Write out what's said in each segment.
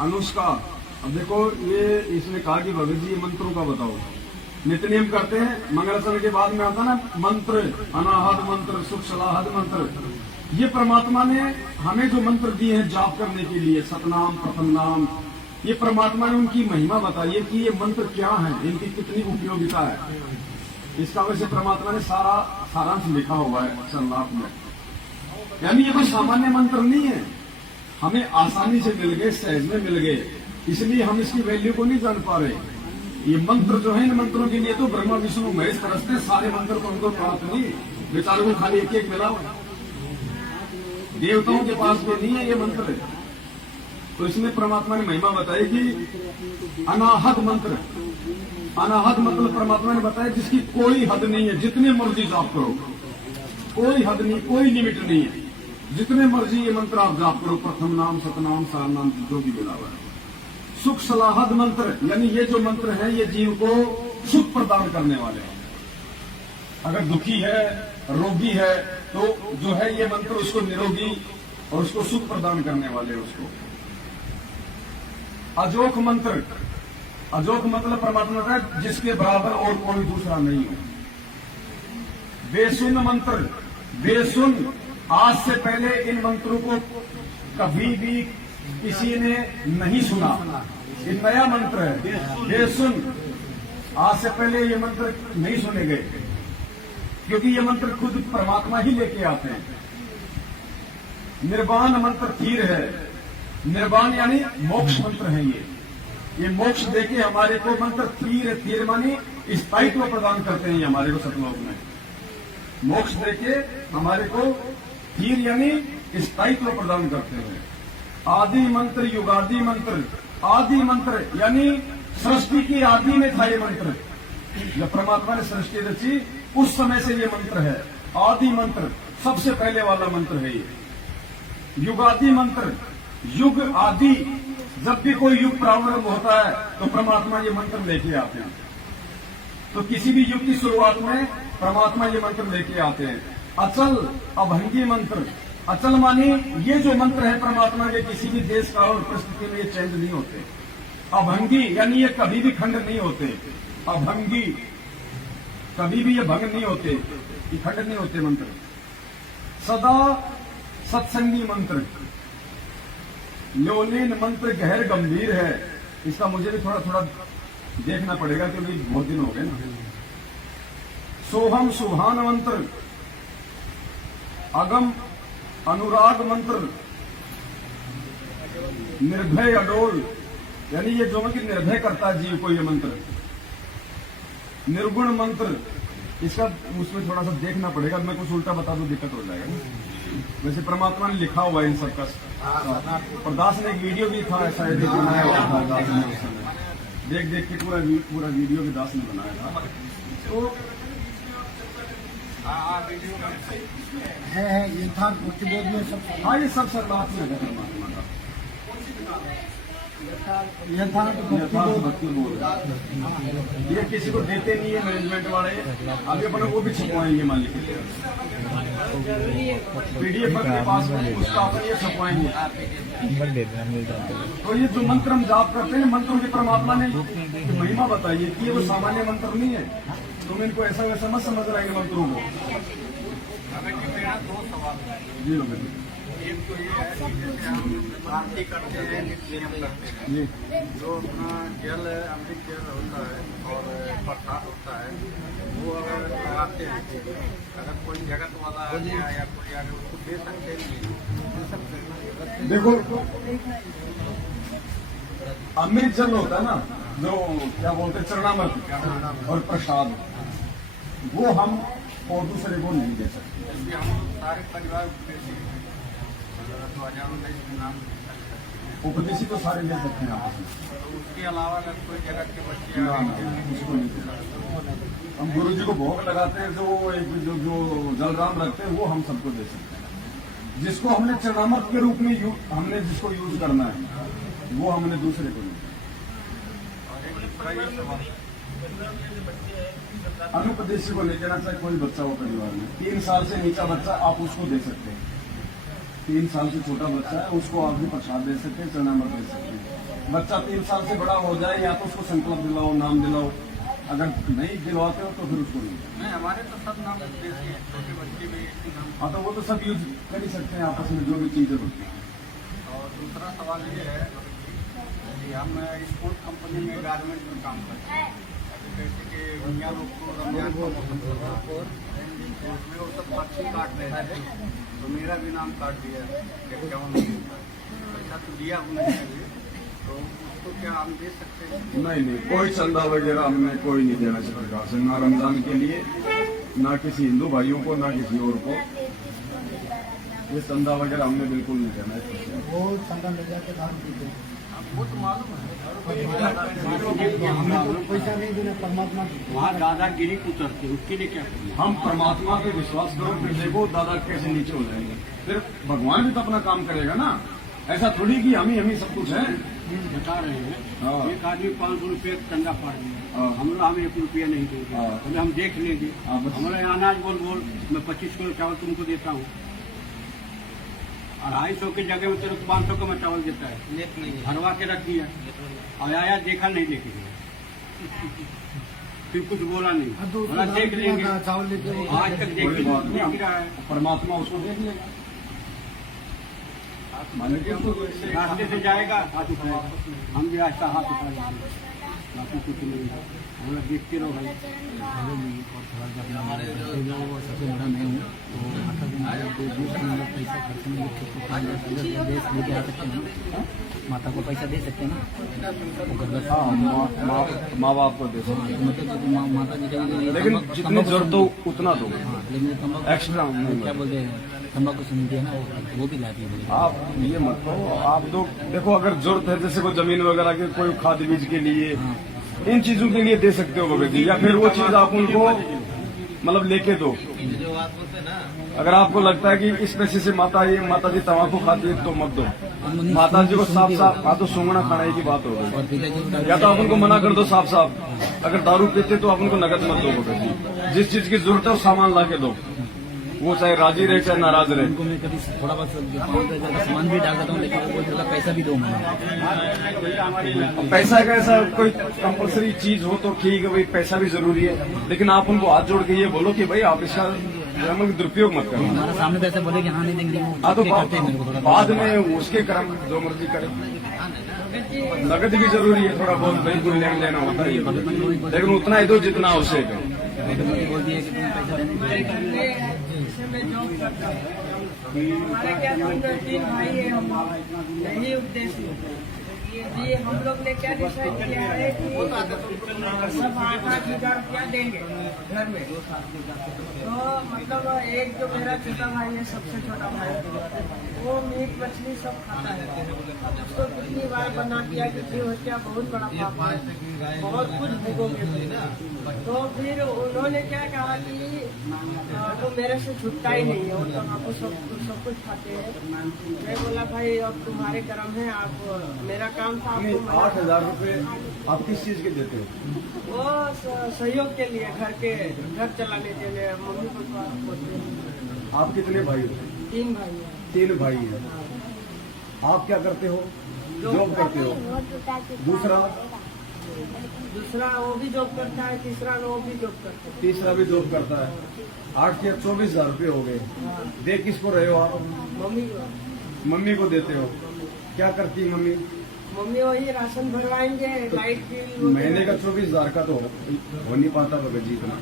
अनुष्का। अब देखो ये इसने कहा कि भगत जी ये मंत्रों का बताओ। नित्य नियम करते हैं, मंगलाचरण के बाद में आता ना मंत्र, अनाहत मंत्र, सुख सलाहत मंत्र। ये परमात्मा ने हमें जो मंत्र दिए हैं जाप करने के लिए, सतनाम प्रथम नाम, ये परमात्मा ने उनकी महिमा बताई है कि ये मंत्र क्या है, इनकी कितनी उपयोगिता है। इसका वैसे परमात्मा ने सारा सारांश लिखा हुआ है संलाप में। यानी ये कोई सामान्य मंत्र नहीं है, हमें आसानी से मिल गए, सहज में मिल गए, इसलिए हम इसकी वैल्यू को नहीं जान पा रहे। ये मंत्र जो है, इन मंत्रों के लिए तो ब्रह्मा विष्णु महेश तरसते, सारे मंत्र तो उनको प्राप्त नहीं, बेचारों को खाली एक एक मिला। देवताओं के पास भी नहीं है ये मंत्र। तो इसमें परमात्मा ने महिमा बताई कि अनाहत मंत्र, अनाहत मतलब परमात्मा ने बताया जिसकी कोई हद नहीं है, जितने मर्जी जाप करो, कोई हद नहीं, कोई लिमिट नहीं है, जितने मर्जी ये मंत्र आप जाप करो, प्रथम नाम, सतनाम, सार नाम, जो भी मिला हुआ है। सुख सलाहत मंत्र, यानी ये जो मंत्र है ये जीव को सुख प्रदान करने वाले हैं। अगर दुखी है, रोगी है, तो जो है ये मंत्र उसको निरोगी और उसको सुख प्रदान करने वाले हैं उसको। अजोख मंत्र, अजोख मतलब परमात्मा का जिसके बराबर और कोई दूसरा नहीं हो। बेसुन मंत्र, बेसुन, आज से पहले इन मंत्रों को कभी भी किसी ने नहीं सुना, ये नया मंत्र है। बेसुन, आज से पहले ये मंत्र नहीं सुने गए, क्योंकि ये मंत्र खुद परमात्मा ही लेके आते हैं। निर्वाण मंत्र थीर है, निर्वाण यानी मोक्ष मंत्र है ये मोक्ष देके हमारे को मंत्र थीर, थीर मानी स्थायित्व प्रदान करते हैं हमारे को सतलोक में। मोक्ष देके हमारे को थीर यानी स्थायित्व प्रदान करते हैं। आदि मंत्र, युगादि मंत्र, आदि मंत्र यानी सृष्टि की आदि में था ये मंत्र, जब परमात्मा ने सृष्टि रची उस समय से ये मंत्र है। आदि मंत्र सबसे पहले वाला मंत्र है ये। युगादि मंत्र, युग आदि, जब भी कोई युग प्रारंभ होता है तो परमात्मा ये मंत्र लेके आते हैं। तो किसी भी युग की शुरुआत में परमात्मा ये मंत्र लेके आते हैं। अचल अभंगी मंत्र, अचल मानी ये जो मंत्र है परमात्मा के, किसी भी देश काल और परिस्थिति में ये चेंज नहीं होते। अभंगी यानी ये कभी भी खंड नहीं होते। अभंगी, कभी भी ये भंग नहीं होते, ये खंड नहीं होते मंत्र। सदा सत्संगी मंत्र, न्योलीन मंत्र गहर गंभीर है। इसका मुझे भी थोड़ा थोड़ा देखना पड़ेगा क्योंकि बहुत दिन हो गए ना। सोहम सुहान मंत्र, अगम अनुराग मंत्र, निर्भय अडोल, यानी ये जो कि निर्भय करता है जीव को ये मंत्र। निर्गुण मंत्र, इसका उसमें थोड़ा सा देखना पड़ेगा, मैं कुछ उल्टा बता दूं दिक्कत हो जाएगा। वैसे परमात्मा ने लिखा हुआ है इन सबका। प्रदास ने एक वीडियो भी था ऐसा बनाया हुआ था दास ने उस समय, देख देख के पूरा वीडियो भी दास ने बनाया था। तो है ये था प्रतिबोध में सब। हाँ, ये सब सर्वात में है परमात्मा का। भक्ति बोध, ये किसी को देते नहीं है मैनेजमेंट वाले, आगे अपने वो भी छपवाएंगे मालिक के लिए। पीडीएफ के पास में उसका अपन ये छपवाएंगे। तो ये जो मंत्र हम जाप करते हैं, मंत्रों की परमात्मा ने महिमा बताई है कि ये वो सामान्य मंत्र नहीं है। तुम इनको ऐसा वैसा मत समझ रहे मंत्रों को। जी लोग, एक तो ये है कि जैसे हम आरती करते हैं, नित्य नियम करते हैं, जो अपना जल अमृत जल होता है और प्रसाद होता है, वो अगर लगाते हैं, अगर कोई जगत वाला आ गया या कोई आ गया उसको दे सकते हैं। देखो अमृत जल होता है ना, जो क्या बोलते हैं चरणामृत और प्रसाद, वो हम और दूसरे को नहीं दे सकते। हम सारे परिवार उपदेशी तो सारे ले सकते हैं आपस में, तो उसके अलावा अगर कोई जगत के बच्चे उसको नहीं दे सकते। हम गुरु जी को भोग लगाते हैं, जो जलराम रखते हैं वो हम सबको दे सकते हैं। जिसको हमने चरणामृत के रूप में हमने जिसको यूज करना है वो हमने दूसरे को नहीं। अनुपदेशी को ले जाना चाहे कोई बच्चा हो परिवार में, 3 साल से नीचा बच्चा आप उसको दे सकते हैं। 3 साल से छोटा बच्चा है, उसको आप भी प्रसाद दे सकते हैं, चना मत दे सकते हैं। बच्चा 3 साल से बड़ा हो जाए या तो उसको संकल्प दिलाओ, नाम दिलाओ, अगर नहीं दिलवाते हो तो फिर उसको नहीं। हमारे तो सब नाम देते हैं, छोटे बच्चे भी इसी नाम। हाँ, तो वो तो सब यूज कर ही सकते हैं आपस में, जो भी चीजें होती हैं। और दूसरा सवाल ये है कि हम स्पोर्ट कंपनी में गारमेंट में काम करते हैं, जैसे कि भैया लोग को रमजान को मौसम चल रहा है, तो उसमें वो सब पर्ची काट रहे थे, तो मेरा भी नाम काट दिया 51 पैसा तो दिया उन्होंने अभी, तो उसको क्या हम दे सकते हैं? नहीं, कोई चंदा वगैरह हमने कोई नहीं देना चाहिए सरकार से, ना रमजान के लिए, ना किसी हिंदू भाइयों को, ना किसी और को। ये चंदा वगैरह हमने बिल्कुल नहीं देना है। वो चंदा ले जाके दारू पीते हैं। वो तो मालूम है, हमें तो पैसा नहीं देना, परमात्मा वहाँ दादागिरी उतरते, उसके लिए क्या करें? हम परमात्मा पे विश्वास करो, फिर देखो दादा कैसे नीचे हो जाएंगे। फिर भगवान भी तो अपना काम करेगा ना, ऐसा थोड़ी कि हम ही सब कुछ है। बता रहे हाँ। हैं एक आदमी 500 रुपये चंदा पड़ हाँ। गया, हम लोग हमें 1 रुपया नहीं देंगे, हाँ। बोले हम देख लेंगे। हाँ, बस। हमारे अनाज बोल मैं 25 किलो चावल तुमको देता हूँ, 250 की जगह में तेरे को 500 का मैं चावल देता है, भरवा के रख दिया और आया देखा नहीं लेके गया, फिर कुछ बोला नहीं, बोला देख लेंगे, चावल लेके वो आज तक कोई बात देख नहीं, रहा है। परमात्मा उसको देख लेगा। मान लीजिए उसको रास्ते से जाएगा हाथ उठाएगा, हम भी ऐसा हाथ उठा लेंगे, बाकी कुछ नहीं है, हम लोग देखते रहो भाई। सबसे बड़ा मैं हूँ, तो मतलब पैसा खर्च में देश लेके आ सकते हैं, माता को पैसा दे सकते हैं ना। हाँ, माँ बाप को दे सकते हैं। मतलब माता जी का, लेकिन जितनी जरूरत हो उतना दो, लेकिन तंबाकू एक्स्ट्रा नहीं। क्या बोलते हैं, तंबाकू सुनती है ना, वो भी लाती है। आप ये मत कहो, आप दो। देखो अगर जरूरत है, जैसे कोई जमीन वगैरह के, कोई खाद बीज के लिए, इन चीजों के लिए दे सकते हो भगत जी, या फिर वो चीज आप उनको मतलब लेके दो। अगर आपको लगता है कि इस पैसे से माता जी तंबाकू खाती है तो मत दो। माता जी को साफ साफ हाँ, तो सूंघना खाने की बात हो गई, या तो आप उनको मना कर दो साफ साफ। अगर दारू पीते तो आप उनको नकद मत दो भगत जी, जिस चीज की जरूरत है वो सामान ला के दो, वो चाहे राजी रहे चाहे नाराज रहे। उनको मैं कभी थोड़ा बहुत सामान भी डाल देता हूँ, लेकिन वो बोलते हैं पैसा भी दो मुझे। पैसा का ऐसा कोई कंपलसरी चीज हो तो ठीक है भाई, पैसा भी जरूरी है, लेकिन आप उनको हाथ जोड़ के ये बोलो कि भाई आप इसका दुरुपयोग मत करो। हमारे सामने पैसे बोले कि हाँ नहीं देंगे, हाँ, तो करते हैं मेरे को थोड़ा बाद में उसके कर्म जो मर्जी करे। नकद भी जरूरी है, थोड़ा बहुत बैंक को लेना होता है, लेकिन उतना ही दो जितना आवश्यक है। बोल दिए कि तुम्हें पैसा देने हमारे क्या 3 भाई है, हम यही उद्देश्य है। ये हम लोग ने क्या डिसाइड किया है कि सब 8-8 हजार रुपया देंगे घर में। तो मतलब एक जो मेरा छोटा भाई है, सबसे छोटा भाई, वो मीट मछली सब खाता है। उसको कितनी बार बना दिया कि क्या बहुत बड़ा पाप है, बहुत कुछ भोगोगे। तो फिर उन्होंने क्या कहा कि वो मेरे से छुटता ही नहीं है, वो तो आपको सब कुछ खाते हैं। मैं बोला भाई अब तुम्हारे कर्म है, आप मेरा काम था आपको 8,000 रुपए आप किस चीज के देते हो? वो सहयोग के लिए, घर चलाने के लिए, मम्मी पापा बोलते हैं। आप कितने भाई हो? 3 भाई हैं। 3 भाई हैं। आप क्या करते हो? जॉब करते हो? दूसरा वो भी जॉब करता है, तीसरा वो भी जॉब करता है। तीसरा भी जॉब करता है। 8 या 24,000 रुपए हो गए। दे किसको रहे हो आप? मम्मी को। मम्मी को देते हो। क्या करती है मम्मी? मम्मी वही राशन भरवाएंगे, लाइट बिल महीने का 24,000 का तो हो नहीं पाता भगत जी इतना।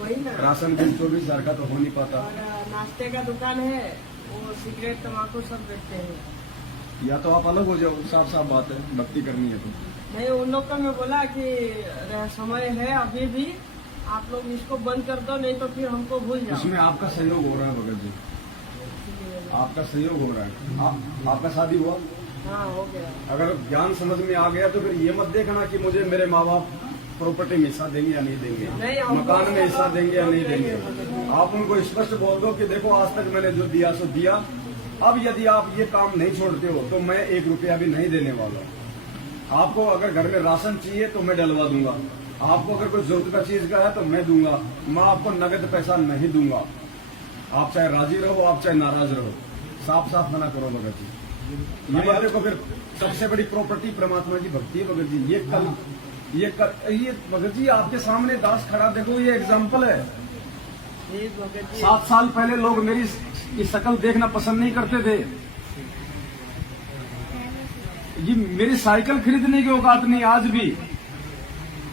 वही ना, राशन बिल 24,000 का तो हो नहीं पाता। और नाश्ते का दुकान है, वो सिगरेट तम्बाकू सब बेचते हैं। या तो आप अलग हो जाओ, साफ साफ बात है, भक्ति करनी है तो। नहीं, उन लोग का मैं बोला कि समय है अभी भी, आप लोग इसको बंद कर दो, नहीं तो फिर हमको भूल जाओ। इसमें आपका सहयोग हो रहा है भगत जी, आपका सहयोग हो रहा है। आपका शादी हुआ? हाँ, हो गया। अगर ज्ञान समझ में आ गया तो फिर ये मत देखना कि मुझे मेरे माँ बाप प्रॉपर्टी में हिस्सा देंगे या नहीं देंगे, नहीं, हमको मकान में हिस्सा देंगे या नहीं देंगे। आप उनको स्पष्ट बोल दो कि देखो आज तक मैंने जो दिया सो दिया, अब यदि आप ये काम नहीं छोड़ते हो तो मैं 1 रुपया भी नहीं देने वाला। आपको अगर घर में राशन चाहिए तो मैं डलवा दूंगा, आपको अगर कोई जरूरत का चीज का है तो मैं दूंगा, मैं आपको नगद पैसा नहीं दूंगा। आप चाहे राजी रहो, आप चाहे नाराज रहो, साफ साफ मना करो भगत जी। ये बातें को फिर सबसे बड़ी प्रॉपर्टी परमात्मा की भक्ति है भगत जी। ये भगत जी आपके सामने दास खड़ा, देखो ये एग्जाम्पल है। ये भगत जी 7 साल पहले लोग मेरी ये शक्ल देखना पसंद नहीं करते थे। ये मेरी साइकिल खरीदने की औकात नहीं आज भी,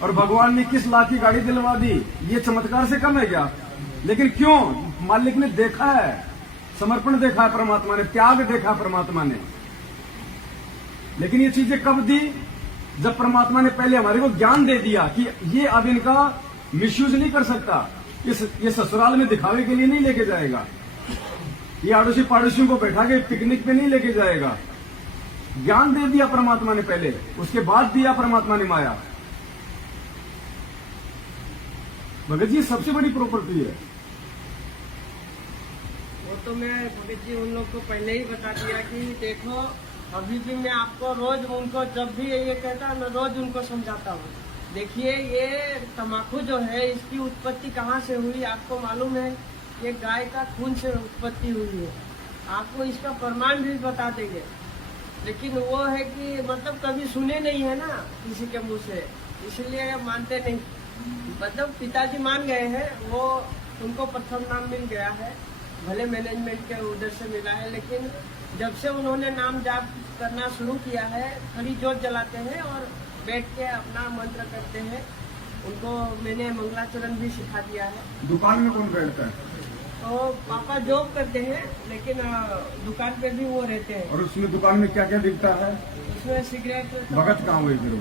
और भगवान ने किस लाख की गाड़ी दिलवा दी, ये चमत्कार से कम है क्या? लेकिन क्यों? मालिक ने देखा है, समर्पण देखा है परमात्मा ने, त्याग देखा परमात्मा ने। लेकिन ये चीजें कब दी? जब परमात्मा ने पहले हमारे को ज्ञान दे दिया कि ये अब इनका मिसयूज नहीं कर सकता, ये ससुराल में दिखावे के लिए नहीं लेके जाएगा, ये आड़ोसी पाड़ोसियों को बैठा के पिकनिक पे नहीं लेके जाएगा। ज्ञान दे दिया परमात्मा ने पहले, उसके बाद दिया परमात्मा ने माया। भगत जी सबसे बड़ी प्रॉपर्टी है। वो तो मैं भगत जी उन लोग को पहले ही बता दिया कि देखो अभी भी मैं आपको रोज उनको जब भी ये कहता हूँ मैं रोज उनको समझाता हूँ। देखिए ये तम्बाकू जो है इसकी उत्पत्ति कहाँ से हुई आपको मालूम है? ये गाय का खून से उत्पत्ति हुई है। आपको इसका प्रमाण भी बता देंगे, लेकिन वो है कि मतलब कभी सुने नहीं है ना किसी के मुंह से, इसलिए मानते नहीं। मतलब पिताजी मान गए हैं, वो उनको प्रथम नाम मिल गया है, भले मैनेजमेंट के उधर से मिला है, लेकिन जब से उन्होंने नाम जाप करना शुरू किया है, खड़ी जोत जलाते हैं और बैठ के अपना मंत्र करते हैं। उनको मैंने मंगलाचरण भी सिखा दिया है। दुकान में कौन बैठता है? तो पापा जॉब करते हैं, लेकिन दुकान पे भी वो रहते हैं। और उसमें दुकान में क्या क्या बिकता है? उसमें सिगरेट भगत कहाँ हुए फिर?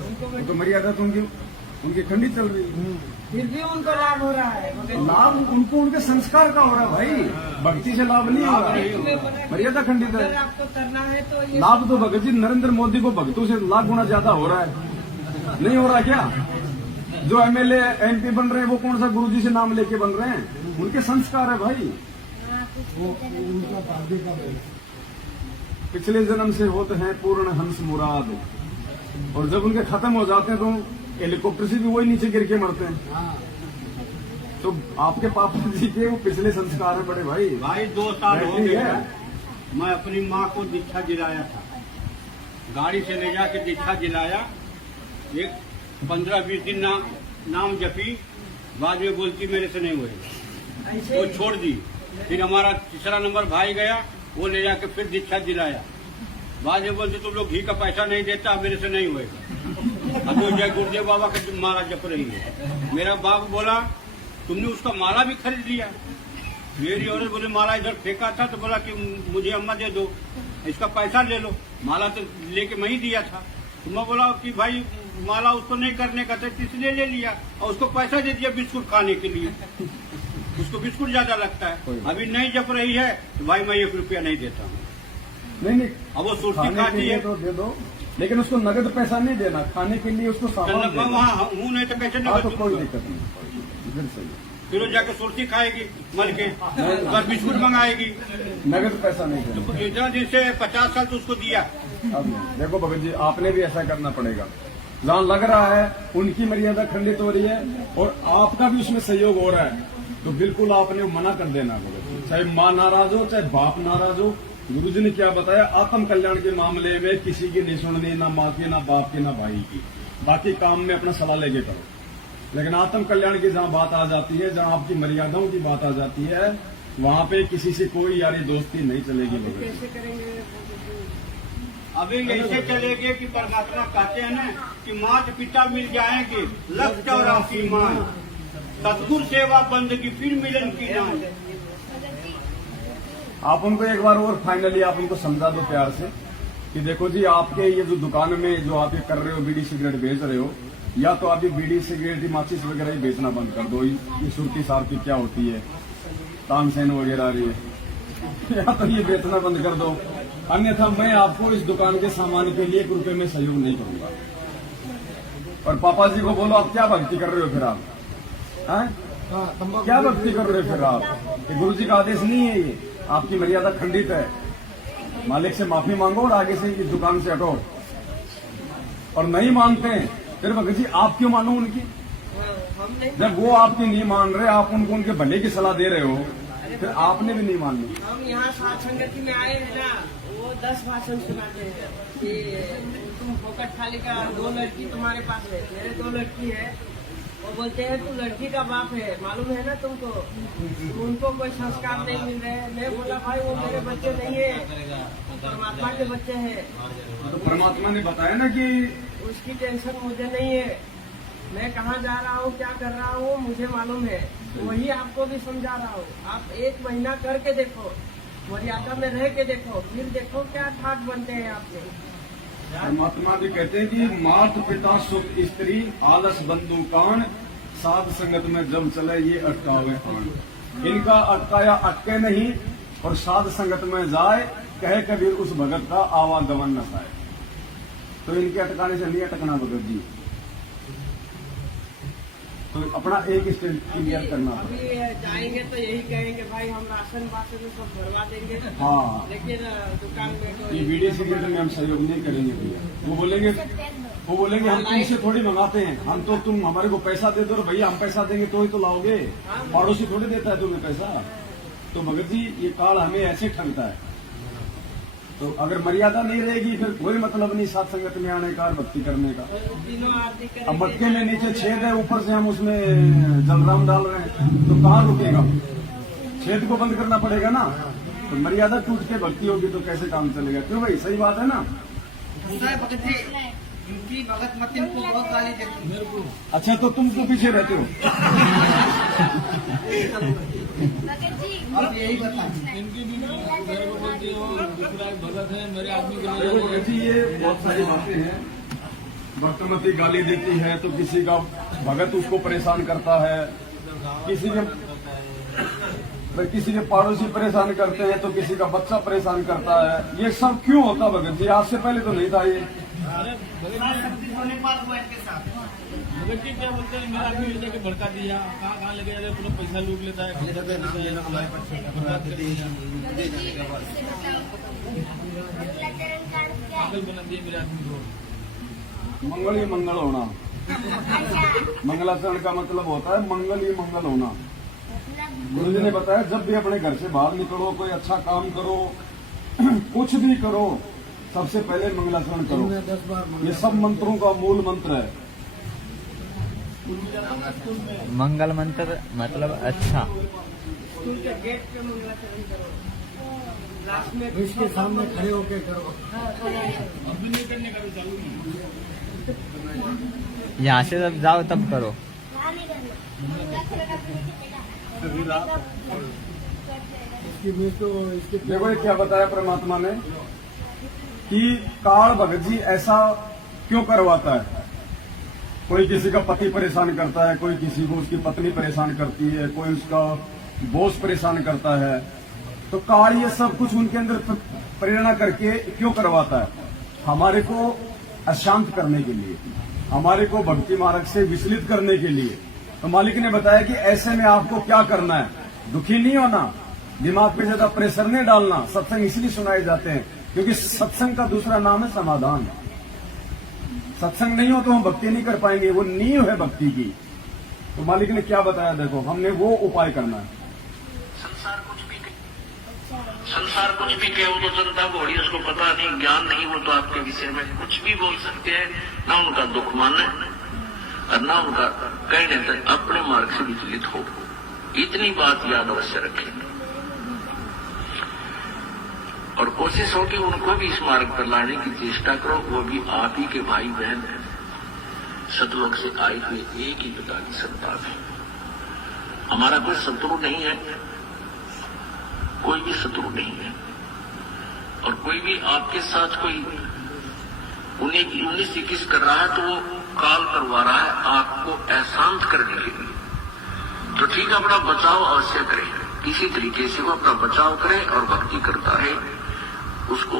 उनको वो तो मर्यादा तो उनकी ठंडी चल रही है। फिर भी उनको लाभ हो रहा है। लाभ उनको उनके संस्कार का हो रहा है भाई, भक्ति से लाभ नहीं हो रहा। मर्यादा खंडित अगर है। आपको करना है तो ये लाभ तो भगत जी नरेंद्र मोदी को भक्तों से लाख गुना ज्यादा हो रहा है, नहीं हो रहा क्या? जो एमएलए एमपी बन रहे हैं वो कौन सा गुरुजी से नाम लेके बन रहे हैं? उनके संस्कार है भाई। पिछले जन्म से होते हैं पूर्ण हंस मुराद, और जब उनके खत्म हो जाते हैं तो हेलीकॉप्टर से भी वही नीचे गिर के मरते हैं। तो आपके पापा जी के वो पिछले संस्कार है बड़े भाई। 2 साल हो ठीक गए है। मैं अपनी माँ को दीक्षा दिलाया था, गाड़ी से ले जाके दीक्षा दिलाया। एक 15-20 दिन नाम जपी, बाद में बोलती मेरे से नहीं हुए, ऐसे वो छोड़ दी। फिर हमारा तीसरा नंबर भाई गया, वो ले जाके फिर दीक्षा दिलाया। बाद में बोलते तुम लोग घी का पैसा नहीं देता, मेरे से नहीं होएगा। अब वो जय गुरुदेव बाबा का माला जप रही है। मेरा बाप बोला तुमने उसका माला भी खरीद लिया। मेरी औरत बोले माला इधर फेंका था, तो बोला कि मुझे अम्मा दे दो, इसका पैसा ले लो। माला तो लेके मैं ही दिया था। तो मैं बोला कि भाई माला उसको नहीं करने का था, इसलिए ले लिया, और उसको पैसा दे दिया बिस्कुट खाने के लिए। उसको बिस्कुट ज्यादा लगता है। अभी नहीं जप रही है तो भाई मैं 1 रुपया नहीं देता हूँ। नहीं अब वो सुर्ती खाने के खाती लिए है तो दे दो, लेकिन उसको नगद पैसा नहीं देना, खाने के लिए उसको सामान मैं देना। वहाँ हूँ नहीं तो कैसे हाँ तो नहीं कोई बचूंगा? दिक्कत नहीं, इधर सही है। फिर वो जाके सुर्ती खाएगी मल के, बस बिस्कुट मंगाएगी। नगद पैसा नहीं देना। तो इतना दिन से 50 साल तो उसको दिया। अब देखो भगत जी आपने भी ऐसा करना पड़ेगा। जहाँ लग रहा है उनकी मर्यादा खंडित हो रही है और आपका भी उसमें सहयोग हो रहा है, तो बिल्कुल आपने मना कर देना भगत जी। चाहे माँ नाराज हो, चाहे बाप नाराज हो। गुरुजी ने क्या बताया? आत्म कल्याण के मामले में किसी की नहीं सुननी, ना माँ की, ना बाप की, ना भाई की। बाकी काम में अपना सलाह लेके करो, लेकिन आत्म कल्याण की जहाँ बात आ जाती है, जहाँ आपकी मर्यादाओं की बात आ जाती है, वहाँ पे किसी से कोई यारी दोस्ती नहीं चलेगी भगत जी। कैसे करेंगे? अभी ऐसे चलेगे कि परमात्मा कहते हैं ना कि माता पिता मिल जाएंगे, 184 मान, सतगुरु सेवा बंदगी फिर मिलन की नाम। आप उनको एक बार और फाइनली आप उनको समझा दो प्यार से कि देखो जी आपके ये जो दुकान में जो आप ये कर रहे हो, बीड़ी सिगरेट बेच रहे हो, या तो आप ये बीड़ी सिगरेट माचिस वगैरह ही बेचना बंद कर दो। ये सुरती सार की क्या होती है, तानसेन वगैरह रही है, या तो ये बेचना बंद कर दो, अन्यथा मैं आपको इस दुकान के सामान के लिए 1 रुपए में सहयोग नहीं करूंगा। और पापा जी को बोलो आप क्या भक्ति कर रहे हो फिर आप, क्या भक्ति कर रहे हो फिर आप? ये गुरु जी का आदेश नहीं है, ये आपकी मर्यादा खंडित है। मालिक से माफी मांगो और आगे से इस दुकान से हटो। और नहीं मानते हैं फिर भगत जी आप क्यों मानो उनकी? हम नहीं जब वो आपकी नहीं मान रहे, आप उनको उनके भले की सलाह दे रहे हो, फिर आपने भी नहीं माननी। हम यहाँ सात संगति में आए हैं ना, वो 10 भाषण सुनाते हैं कि तुम फोकट खाली का 2 लड़की तुम्हारे पास है, मेरे 2 लड़की है। वो बोलते हैं तू लड़की का बाप है, मालूम है ना तुमको, उनको कोई संस्कार नहीं मिल रहे। मैं बोला भाई वो मेरे बच्चे नहीं है, परमात्मा के बच्चे हैं। तो परमात्मा ने बताया ना कि उसकी टेंशन मुझे नहीं है, मैं कहाँ जा रहा हूँ, क्या कर रहा हूँ मुझे मालूम है, वही आपको भी समझा रहा हूँ। आप 1 महीना करके देखो, मर्यादा में रह के देखो, फिर देखो क्या ठाट बनते हैं आपके। परमात्मा भी कहते हैं कि मात पिता सुख स्त्री आलस बंधु कान साध संगत में जब चले ये अटकावे आन। इनका अटकाया अटके नहीं और साध संगत में जाए, कहे कबीर उस भगत का आवागमन न पाए। तो इनके अटकाने से नहीं अटकना भगत जी, तो अपना एक स्टेज क्लियर करना अभी जाएंगे तो यही कहेंगे भाई हम राशन वाशन सब भरवा देंगे, हाँ। लेकिन दुकान में तो ये वीडियो सीक्रेट में हम सहयोग नहीं करेंगे भैया। वो बोलेंगे हम तुमसे थोड़ी मंगाते हैं, हम तो तुम हमारे को पैसा दे दो और भैया हम पैसा देंगे तो ही तो लाओगे, पड़ोसी थोड़ी देता है तुम्हें पैसा। तो भगत जी ये काल हमें ऐसे ठगता है। तो अगर मर्यादा नहीं रहेगी फिर कोई मतलब नहीं साथ संगत में आने का और भक्ति करने का। तीनों आरती अब करेंगे। मटके में नीचे छेद है, ऊपर से हम उसमें जलराम डाल रहे हैं, तो कहाँ रुकेगा? छेद को बंद करना पड़ेगा ना। तो मर्यादा टूट के भक्ति होगी तो कैसे काम चलेगा? क्यों भाई, सही बात है ना? भगत जी इनकी भगत मत इनको बहुत गाली देती मेरे को। अच्छा तो तुम तो पीछे रहते हो। अब यही बता इनकी भी मेरे को बोलती हो भगत है, मेरे आदमी के देखो भगत जी ये बहुत सारी बातें हैं। भक्तमती गाली देती है तो किसी का भगत उसको परेशान करता है, किसी के पड़ोसी परेशान करते हैं तो किसी का बच्चा परेशान करता है। ये सब क्यों होता भगत जी? आज से पहले तो नहीं था ये। भगत जी क्या बोलते हैं, मेरा आदमी ले जाके भड़का दिया, कहाँ लेके जा रहे, पूरा पैसा लूट लेता है, पागल बना दिया मेरे आदमी को। मंगल ही मंगल होना, मंगलाचरण का मतलब होता है मंगल ही मंगल होना। गुरु जी ने बताया जब भी अपने घर से बाहर निकलो, कोई अच्छा काम करो, कुछ भी करो, सबसे पहले मंगलाचरण करो। ये सब मंत्रों का मूल मंत्र है। मंगल मंत्र मतलब अच्छा। स्कूल के गेट पे मंगलाचरण करो, लास्ट में इसके सामने खड़े होके करो। अभी नहीं करने का भी चालू नहीं। यहाँ से जब जाओ तब करो। देखो ये क्या बताया परमात्मा ने कि काल भगत जी ऐसा क्यों करवाता है। कोई किसी का पति परेशान करता है, कोई किसी को उसकी पत्नी परेशान करती है, कोई उसका बॉस परेशान करता है। तो काल ये सब कुछ उनके अंदर प्रेरणा करके क्यों करवाता है? हमारे को अशांत करने के लिए, हमारे को भक्ति मार्ग से विचलित करने के लिए। तो मालिक ने बताया कि ऐसे में आपको क्या करना है, दुखी नहीं होना, दिमाग पे ज्यादा प्रेशर नहीं डालना। सत्संग इसलिए सुनाए जाते हैं क्योंकि सत्संग का दूसरा नाम है समाधान। सत्संग नहीं हो तो हम भक्ति नहीं कर पाएंगे, वो नींव है भक्ति की। तो मालिक ने क्या बताया, देखो हमने वो उपाय करना है। संसार कुछ भी कहो तो जनता घोड़ी, उसको पता नहीं, ज्ञान नहीं, वो तो आपके विषय में कुछ भी बोल सकते हैं। ना उनका दुख माने और ना उनका कहने तक अपने मार्ग से विचलित हो। इतनी बात याद अवश्य रखें और कोशिश हो कि उनको भी इस मार्ग पर लाने की चेष्टा करो। वो भी आप ही के भाई बहन हैं, सतलोक से आए हुए एक ही पिता की संतान है। हमारा कोई शत्रु नहीं है, कोई भी शत्रु नहीं है। और कोई भी आपके साथ कोई 19-21 कर रहा है तो वो काल करवा रहा है आपको अशांत करने के लिए। तो ठीक अपना बचाव अवश्य करें, किसी तरीके से वो अपना बचाव करे और भक्ति करता है उसको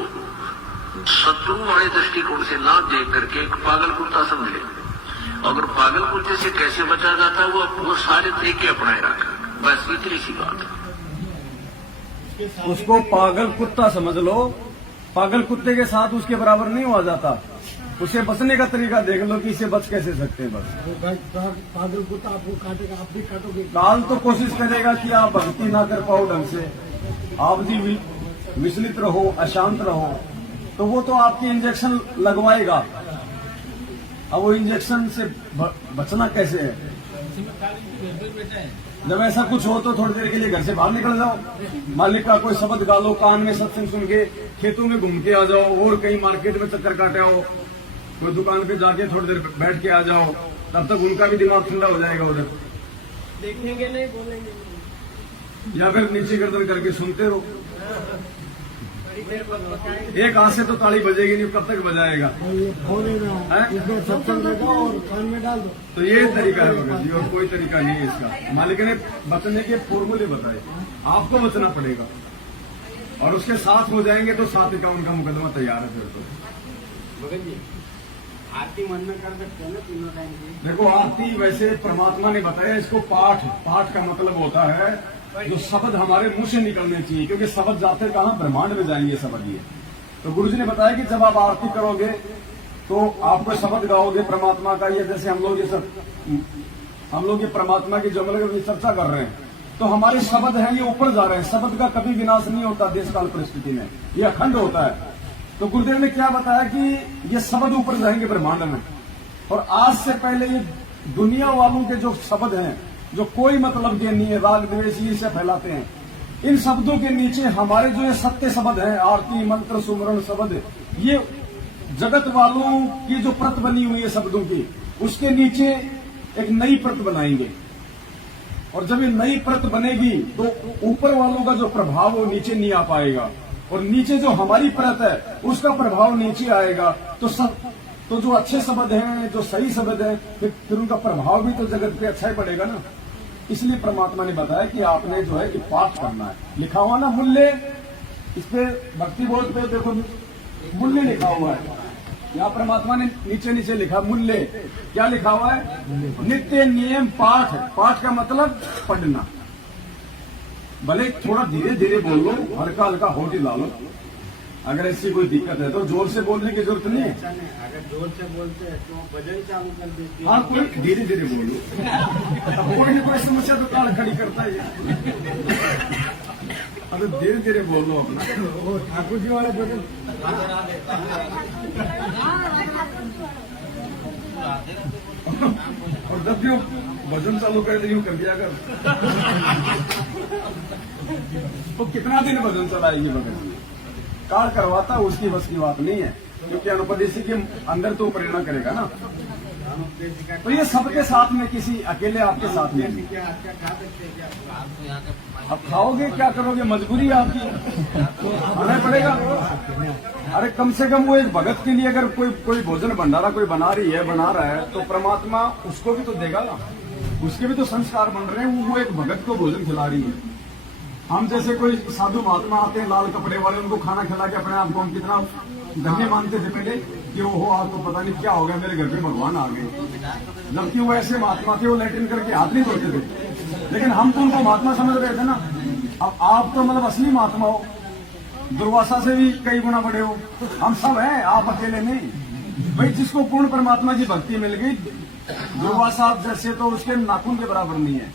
शत्रु वाले दृष्टिकोण से ना देख करके एक पागल कुत्ता समझ ले। अगर पागल कुत्ते से कैसे बचा जाता है वो सारे तरीके अपनाए रखा। बस इतनी सी बात है। उसको पागल कुत्ता समझ लो, पागल कुत्ते के साथ उसके बराबर नहीं हुआ जाता। उसे बचने का तरीका देख लो कि इसे बच कैसे सकते हैं। बस पागल कुत्ता आपको काटेगा, आप भी काटोगे। काल तो कोशिश करेगा कि आप भक्ति ना कर पाओ ढंग से, आप जी विचलित रहो, अशांत रहो, तो वो तो आपकी इंजेक्शन लगवाएगा। अब वो इंजेक्शन से बचना कैसे है? जब ऐसा कुछ हो तो थोड़ी देर के लिए घर से बाहर निकल जाओ, मालिक का कोई शब्द गा लो, कान में सत्संग सुन के खेतों में घूम के आ जाओ, और कहीं मार्केट में चक्कर काटे आओ, कोई दुकान पे जाके थोड़ी देर बैठ के आ जाओ, तब तक उनका भी दिमाग ठंडा हो जाएगा। उधर देखेंगे नहीं, बोलेंगे नहीं। या फिर नीचे गर्दन करके सुनते रहो। एक हाथ से तो ताली बजेगी नहीं, कब तक बजाएगा? इसमें सत्संग लगाओ और कान में डाल दो। तो ये तरीका है भगत जी, और कोई तरीका नहीं है इसका। मालिक ने बचने के फॉर्मूले बताए, आपको बचना पड़ेगा, और उसके साथ हो जाएंगे तो 751 का मुकदमा तैयार है फिर तो। भगत जी, आरती मन में कर सकते हैं ना तीनों टाइम की? देखो, आरती वैसे परमात्मा ने बताया इसको पाठ का मतलब होता है जो शब्द हमारे मुंह से निकलने चाहिए, क्योंकि शब्द जाते कहाँ? ब्रह्मांड में जाएंगे शब्द। ये तो गुरु जी ने बताया कि जब आप आरती करोगे तो आपको शब्द गाओगे परमात्मा का। ये जैसे हम लोग ये परमात्मा की जो चर्चा कर रहे हैं, तो हमारे शब्द हैं ये ऊपर जा रहे हैं। शब्द का कभी विनाश नहीं होता देश काल परिस्थिति में, ये अखंड होता है। तो गुरुदेव ने क्या बताया कि ये शब्द ऊपर जाएंगे ब्रह्मांड में, और आज से पहले ये दुनिया वालों के जो शब्द हैं, जो कोई मतलब के नहीं है, राग द्वेष से फैलाते हैं, इन शब्दों के नीचे हमारे जो ये सत्य शब्द हैं, आरती मंत्र सुमरण शब्द, ये जगत वालों की जो प्रत बनी हुई है शब्दों की, उसके नीचे एक नई प्रत बनाएंगे। और जब ये नई प्रत बनेगी तो ऊपर वालों का जो प्रभाव वो नीचे नहीं आ पाएगा, और नीचे जो हमारी परत है उसका प्रभाव नीचे आएगा। तो जो अच्छे शब्द हैं, जो सही शब्द हैं, फिर उनका प्रभाव भी तो जगत पे अच्छा ही पड़ेगा ना। इसलिए परमात्मा ने बताया कि आपने जो है कि पाठ करना है। लिखा हुआ ना मूल्य, इस पे भक्ति बोर्ड पे देखो मूल्य लिखा हुआ है। यहाँ परमात्मा ने नीचे नीचे लिखा मूल्य। क्या लिखा हुआ है? नित्य नियम पाठ। पाठ का मतलब पढ़ना। भले थोड़ा धीरे धीरे बोल लो, हल्का हल्का होठ ला लो। अगर ऐसी कोई दिक्कत है तो जोर से बोलने की जरूरत नहीं है। अगर जोर से बोलते हैं तो भजन चालू कर देते हैं। हाँ, कोई धीरे धीरे बोलो। कोई ना कोई समस्या तो काल खड़ी करता है। अगर धीरे धीरे बोल लो अपना। वो ठाकुर जी वाले भजन और जब भी भजन चालू कर यूं कर दिया कर, तो कितना दिन भजन चलाएगी? भजन काल करवाता उसकी बस की बात नहीं है, क्योंकि अनुपदेशी के अंदर तो प्रेरणा करेगा ना। तो ये सबके साथ में, किसी अकेले आपके साथ में नहीं। क्या खा सकते हैं क्या? अब खाओगे क्या करोगे? मजबूरी है आपकी, खाना पड़ेगा। अरे कम से कम वो एक भगत के लिए अगर कोई भोजन भंडारा कोई बना रहा है तो परमात्मा उसको भी तो देगा ना। उसके भी तो संस्कार बन रहे हैं। वो एक भगत को भोजन खिला रही है। हम जैसे कोई साधु महात्मा आते हैं लाल कपड़े वाले, उनको खाना खिला के अपने आप को हम कितना धन्य मानते थे पहले कि वो आज तो पता नहीं क्या हो गया, मेरे घर पे भगवान आ गए। जबकि वो ऐसे महात्मा थे, वो लैट्रिन करके हाथ नहीं धोते थे, लेकिन हम तो उनको महात्मा समझ रहे थे ना। अब आप तो मतलब असली महात्मा हो, दुर्वासा से भी कई गुना बड़े हो। हम सब हैं, आप अकेले नहीं। भाई जिसको पूर्ण परमात्मा की भक्ति मिल गई, दुर्वासा जैसे तो उसके नाखून के बराबर नहीं है,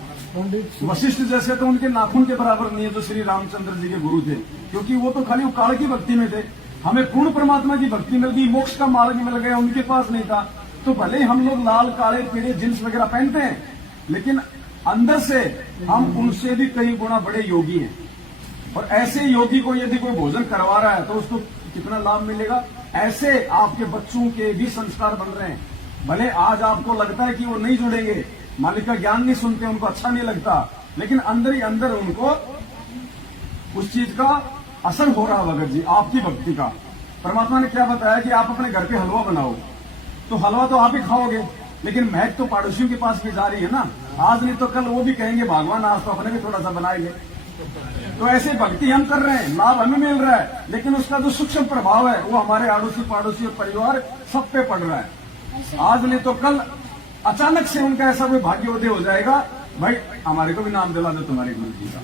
वशिष्ठ जैसे तो उनके नाखून के बराबर नहीं है जो श्री रामचंद्र जी के गुरु थे, क्योंकि वो तो खाली काल की भक्ति में थे। हमें पूर्ण परमात्मा की भक्ति मिल गई, मोक्ष का मार्ग मिल गया, उनके पास नहीं था। तो भले ही हम लोग लाल काले पीले जींस वगैरह पहनते हैं, लेकिन अंदर से हम उनसे भी कई गुना बड़े योगी हैं। और ऐसे योगी को यदि कोई भोजन करवा रहा है तो उसको कितना लाभ मिलेगा? ऐसे आपके बच्चों के भी संस्कार बन रहे हैं। भले आज आपको लगता है कि वो नहीं जुड़ेंगे, मालिक का ज्ञान नहीं सुनते, उनको अच्छा नहीं लगता, लेकिन अंदर ही अंदर उनको उस चीज का असर हो रहा है। भगत जी, आपकी भक्ति का। परमात्मा ने क्या बताया कि आप अपने घर पे हलवा बनाओ, तो हलवा तो आप ही खाओगे, लेकिन महक तो पड़ोसियों के पास भी जा रही है ना। आज नहीं तो कल वो भी कहेंगे भगवान आज तो अपने भी थोड़ा सा बनाएंगे। तो ऐसे भक्ति हम कर रहे हैं, लाभ हमें मिल रहा है, लेकिन उसका जो सूक्ष्म प्रभाव है वो हमारे अड़ोसी पड़ोसी और परिवार सब पे पड़ रहा है। आज नहीं तो कल अचानक से उनका ऐसा कोई भाग्योदय हो जाएगा, भाई हमारे को भी नाम दिला दो तुम्हारे गुरु जी का।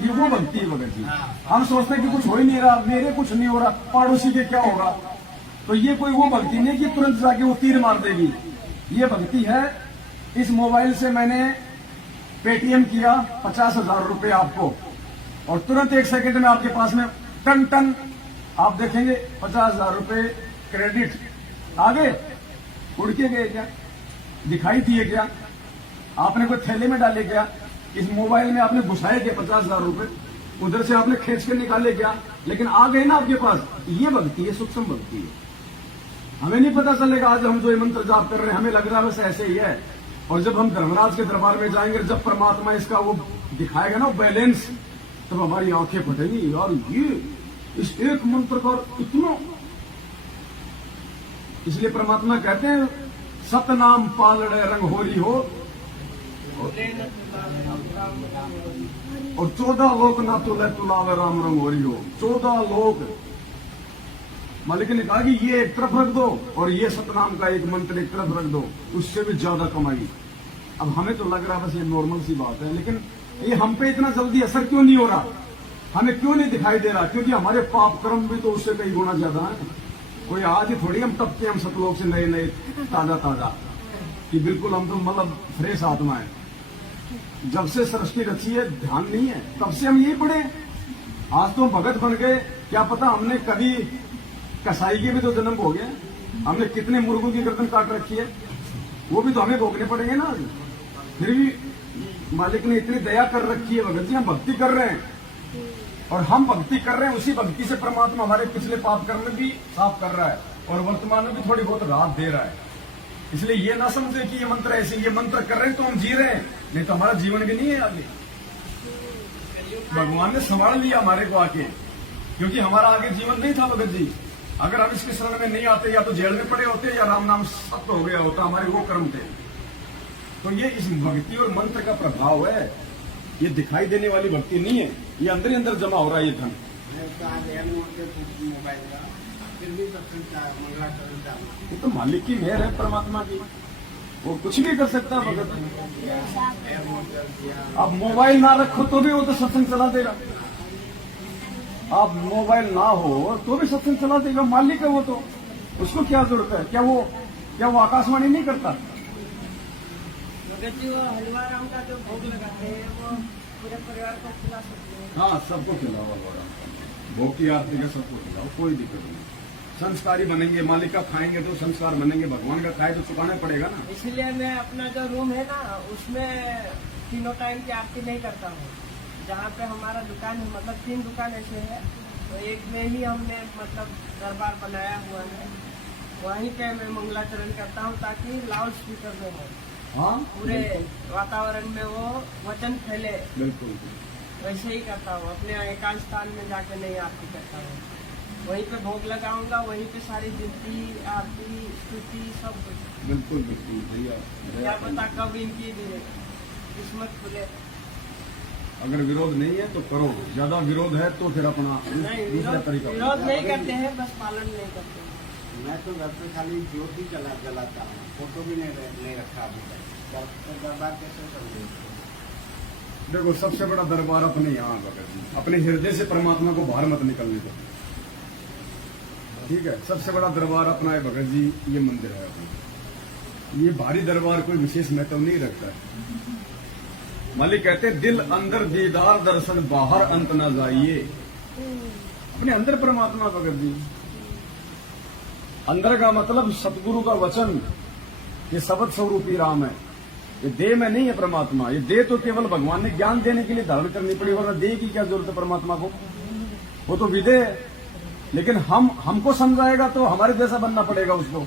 ये वो भक्ति है भगत जी। हम सोचते हैं कि कुछ हो ही नहीं रहा, मेरे कुछ नहीं हो रहा, पड़ोसी के क्या होगा। तो ये कोई वो भक्ति नहीं कि तुरंत जाके वो तीर मार देगी। ये भक्ति है, इस मोबाइल से मैंने पेटीएम किया 50,000 रुपए आपको, और तुरंत 1 सेकंड में आपके पास में टन टन आप देखेंगे 50,000 रुपए क्रेडिट आगे उड़ के गए क्या, दिखाई दिए क्या, आपने कोई थैले में डाले क्या, इस मोबाइल में आपने घुसाए क्या 50,000 रुपए, उधर से आपने खींच के निकाले क्या, लेकिन आ गए ना आपके पास। ये भक्ति है, सूक्ष्म भक्ति है। हमें नहीं पता चलेगा आज हम जो ये मंत्र जाप कर रहे हैं, हमें लग रहा है बस ऐसे ही है, और जब हम धर्मराज के दरबार में जाएंगे, जब परमात्मा इसका वो दिखाएगा ना बैलेंस, तब हमारी आंखें फटेंगी, यार ये इस एक मंत्र का इतना। इसलिए परमात्मा कहते हैं सतनाम पालड़े रंग होरी हो, और 14 लोक ना तुले तुलावे राम रंग होरी हो। 14 लोक मालिक ने कहा कि ये एक तरफ रख दो और ये सतनाम का एक मंत्र एक तरफ रख दो, उससे भी ज्यादा कमाई। अब हमें तो लग रहा बस ये नॉर्मल सी बात है, लेकिन ये हम पे इतना जल्दी असर क्यों नहीं हो रहा, हमें क्यों नहीं दिखाई दे रहा? क्योंकि हमारे पाप कर्म भी तो उससे कई गुना ज्यादा है। कोई आज ही थोड़ी हम टपके हम सतलोक से नए नए ताजा ताजा, कि बिल्कुल हम तो मतलब फ्रेश आत्मा है। जब से सृष्टि रची है ध्यान नहीं है, तब से हम यही पढ़े। आज तो हम भगत बन गए, क्या पता हमने कभी कसाई के भी तो जन्म हो गए, हमने कितने मुर्गों की गर्दन काट रखी है, वो भी तो हमें भोगने पड़ेंगे ना। फिर भी मालिक ने इतनी दया कर रखी है, भगत जी हम भक्ति कर रहे हैं, और हम भक्ति कर रहे हैं, उसी भक्ति से परमात्मा हमारे पिछले पाप कर्म भी साफ कर रहा है, और वर्तमान में भी थोड़ी बहुत राहत दे रहा है। इसलिए ये ना समझे कि ये मंत्र ऐसे, ये मंत्र कर रहे हैं तो हम जी रहे हैं, नहीं तो हमारा जीवन भी नहीं है आगे। भगवान ने संभाल लिया हमारे को आके, क्योंकि हमारा आगे जीवन नहीं था भगत जी। अगर हम इसके शरण में नहीं आते, या तो जेल में पड़े होते, या राम नाम सत्य हो गया होता, हमारे वो कर्म थे। तो ये इस भक्ति और मंत्र का प्रभाव है, ये दिखाई देने वाली भक्ति नहीं है, ये अंदर ही अंदर जमा हो रहा है ये धन। मोबाइल का फिर भी मंगलाचरण ये तो मालिक की मेहर है, परमात्मा की, वो कुछ भी कर सकता है भगत। आप मोबाइल ना रखो तो भी वो तो सत्संग चला देगा, आप मोबाइल ना हो तो भी सत्संग चला देगा, मालिक है वो तो, उसको क्या जरूरत है? क्या वो आकाशवाणी नहीं करता? भगत जी वो हलवा राम का जो भोग लगाते हैं वो पूरे परिवार को खिला सकते हैं? हाँ, सबको खिलाओ हलवा राम का, भोग की आरती का सबको खिलाओ, कोई दिक्कत नहीं। संस्कारी बनेंगे, मालिक का खाएंगे तो संस्कार बनेंगे, भगवान का खाए तो चुकाना पड़ेगा ना। इसलिए मैं अपना जो रूम है ना, उसमें तीनों टाइम की आरती नहीं करता हूँ। जहाँ पे हमारा दुकान है, मतलब 3 दुकान ऐसे है, तो एक में ही हमने मतलब दरबार बनाया हुआ है, वहीं पे मैं मंगलाचरण करता हूँ, ताकि लाउड स्पीकर में हो, हाँ पूरे वातावरण में वो वचन फैले। बिल्कुल वैसे ही करता हूँ, अपने एकांत स्थान में जाके नहीं आरती करता हूँ, वहीं पे भोग लगाऊंगा, वहीं पे सारी गिनती आरती स्तुति सब कुछ। बिल्कुल बिल्कुल भैया, क्या पता कब इनकी किस्मत खुले। अगर विरोध नहीं है तो करो, ज्यादा विरोध है तो फिर अपना नहीं, दूसरा तरीका। विरोध नहीं करते हैं, बस पालन नहीं करते हैं। मैं तो घर पे खाली ज्योति जलाता हूँ, फोटो भी नहीं रखा अभी तक। दरबार कैसे समझे? देखो, सबसे बड़ा दरबार अपने यहाँ भगत जी, अपने हृदय से परमात्मा को बाहर मत निकलने दो, ठीक है? सबसे बड़ा दरबार अपना है भगत जी, ये मंदिर है अपना। ये भारी दरबार कोई विशेष महत्व नहीं रखता है। मालिक कहते हैं दिल अंदर दीदार दर्शन बाहर अंत न जाइए। अपने अंदर परमात्मा भगत जी, अंदर का मतलब सतगुरु का वचन, ये शब्द स्वरूपी राम है, ये देह में नहीं है परमात्मा। ये देह तो केवल भगवान ने ज्ञान देने के लिए धारण करनी पड़ी, वरना देह की क्या जरूरत है परमात्मा को? वो तो विदेह है। लेकिन हमको समझाएगा तो हमारे जैसा बनना पड़ेगा उसको।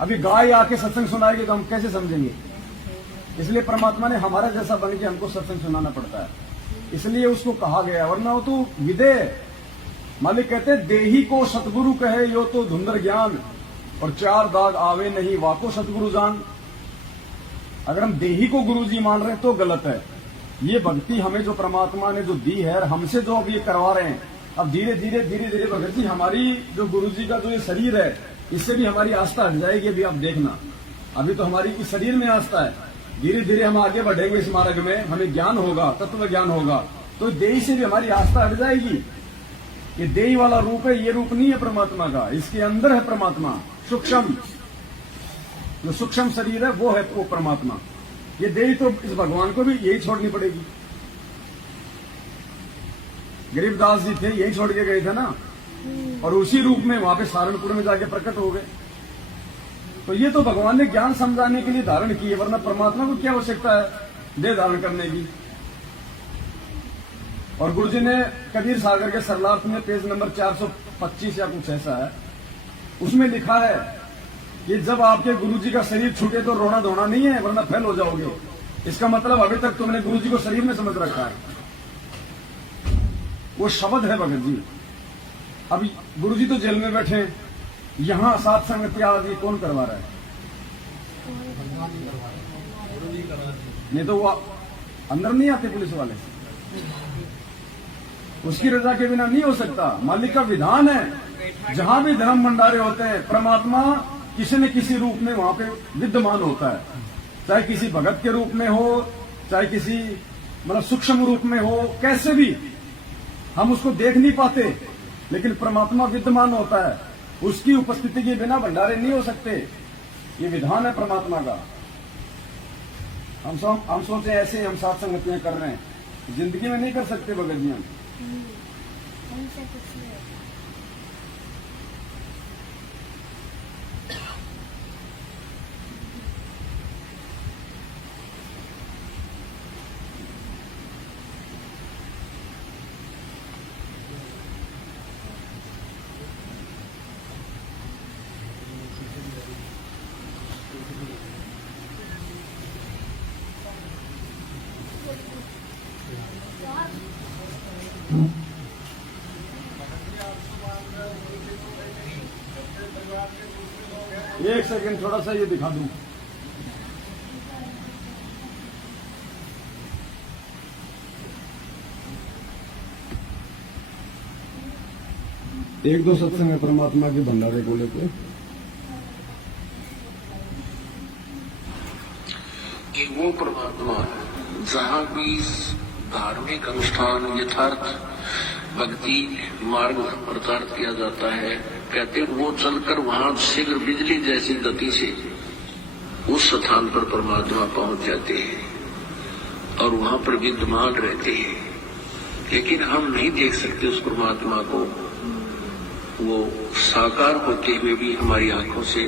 अभी गाय आके सत्संग सुनाएगी तो हम कैसे समझेंगे? इसलिए परमात्मा ने हमारा जैसा बन के हमको सत्संग सुनाना पड़ता है, इसलिए उसको कहा गया, वरना वो तो विदेह। मालिक कहते देही को सतगुरु कहे यो तो धुंधर ज्ञान, और 4 दाग आवे नहीं वाको सतगुरु जान। अगर हम देही को गुरु जी मान रहे हैं तो गलत है। ये भक्ति हमें जो परमात्मा ने जो दी है, और हमसे जो अब ये करवा रहे हैं, अब धीरे धीरे भगत जी हमारी जो गुरु जी का जो ये शरीर है, इससे भी हमारी आस्था हट जाएगी। अभी आप देखना, अभी तो हमारी इस शरीर में आस्था है, धीरे धीरे हम आगे बढ़ेंगे इस मार्ग में, हमें ज्ञान होगा, तत्व ज्ञान होगा, तो देही से भी हमारी आस्था हट जाएगी। ये देही वाला रूप है, ये रूप नहीं है परमात्मा का, इसके अंदर है परमात्मा सूक्ष्म। जो सूक्ष्म शरीर है वो है वो परमात्मा। ये देही तो इस भगवान को भी यही छोड़नी पड़ेगी। गरीबदास जी थे, यही छोड़ के गए थे ना, और उसी रूप में वहां पे सहारनपुर में जाके प्रकट हो गए। तो ये तो भगवान ने ज्ञान समझाने के लिए धारण किए, वरना परमात्मा को क्या आवश्यकता है देह धारण करने की। और गुरु जी ने कबीर सागर के सरलार्थ में पेज नंबर 425 या कुछ ऐसा है, उसमें लिखा है कि जब आपके गुरु जी का शरीर छूटे तो रोना धोना नहीं है, वरना फेल हो जाओगे। इसका मतलब अभी तक तुमने गुरु जी को शरीर में समझ रखा है। वो शब्द है भगत जी। अब गुरु जी तो जेल में बैठे हैं, यहां सात संगति आदि कौन करवा रहा है? नहीं तो वो अंदर नहीं आते पुलिस वाले, उसकी रजा के बिना नहीं हो सकता। मालिक का विधान है, जहां भी धर्म भंडारे होते हैं परमात्मा किसी न किसी रूप में वहां पे विद्यमान होता है, चाहे किसी भगत के रूप में हो, चाहे किसी मतलब सूक्ष्म रूप में हो, कैसे भी हम उसको देख नहीं पाते, लेकिन परमात्मा विद्यमान होता है। उसकी उपस्थिति के बिना भंडारे नहीं हो सकते। ये विधान है परमात्मा का। हम सोचे ऐसे हम साथ संगतियां कर रहे हैं, जिंदगी में नहीं कर सकते भगत जी हम। एक सेकंड थोड़ा सा ये दिखा दूं। एक दो सत्संग है परमात्मा के भंडारे को लेकर कि वो परमात्मा जहाँ भी धार्मिक अनुष्ठान यथार्थ भक्ति मार्ग प्रचार किया जाता है, कहते वो चलकर वहां शीघ्र बिजली जैसी गति से उस स्थान पर परमात्मा पहुंच जाते हैं और वहां पर विद्यमान रहते हैं। लेकिन हम नहीं देख सकते उस परमात्मा को, वो साकार होते हुए भी हमारी आंखों से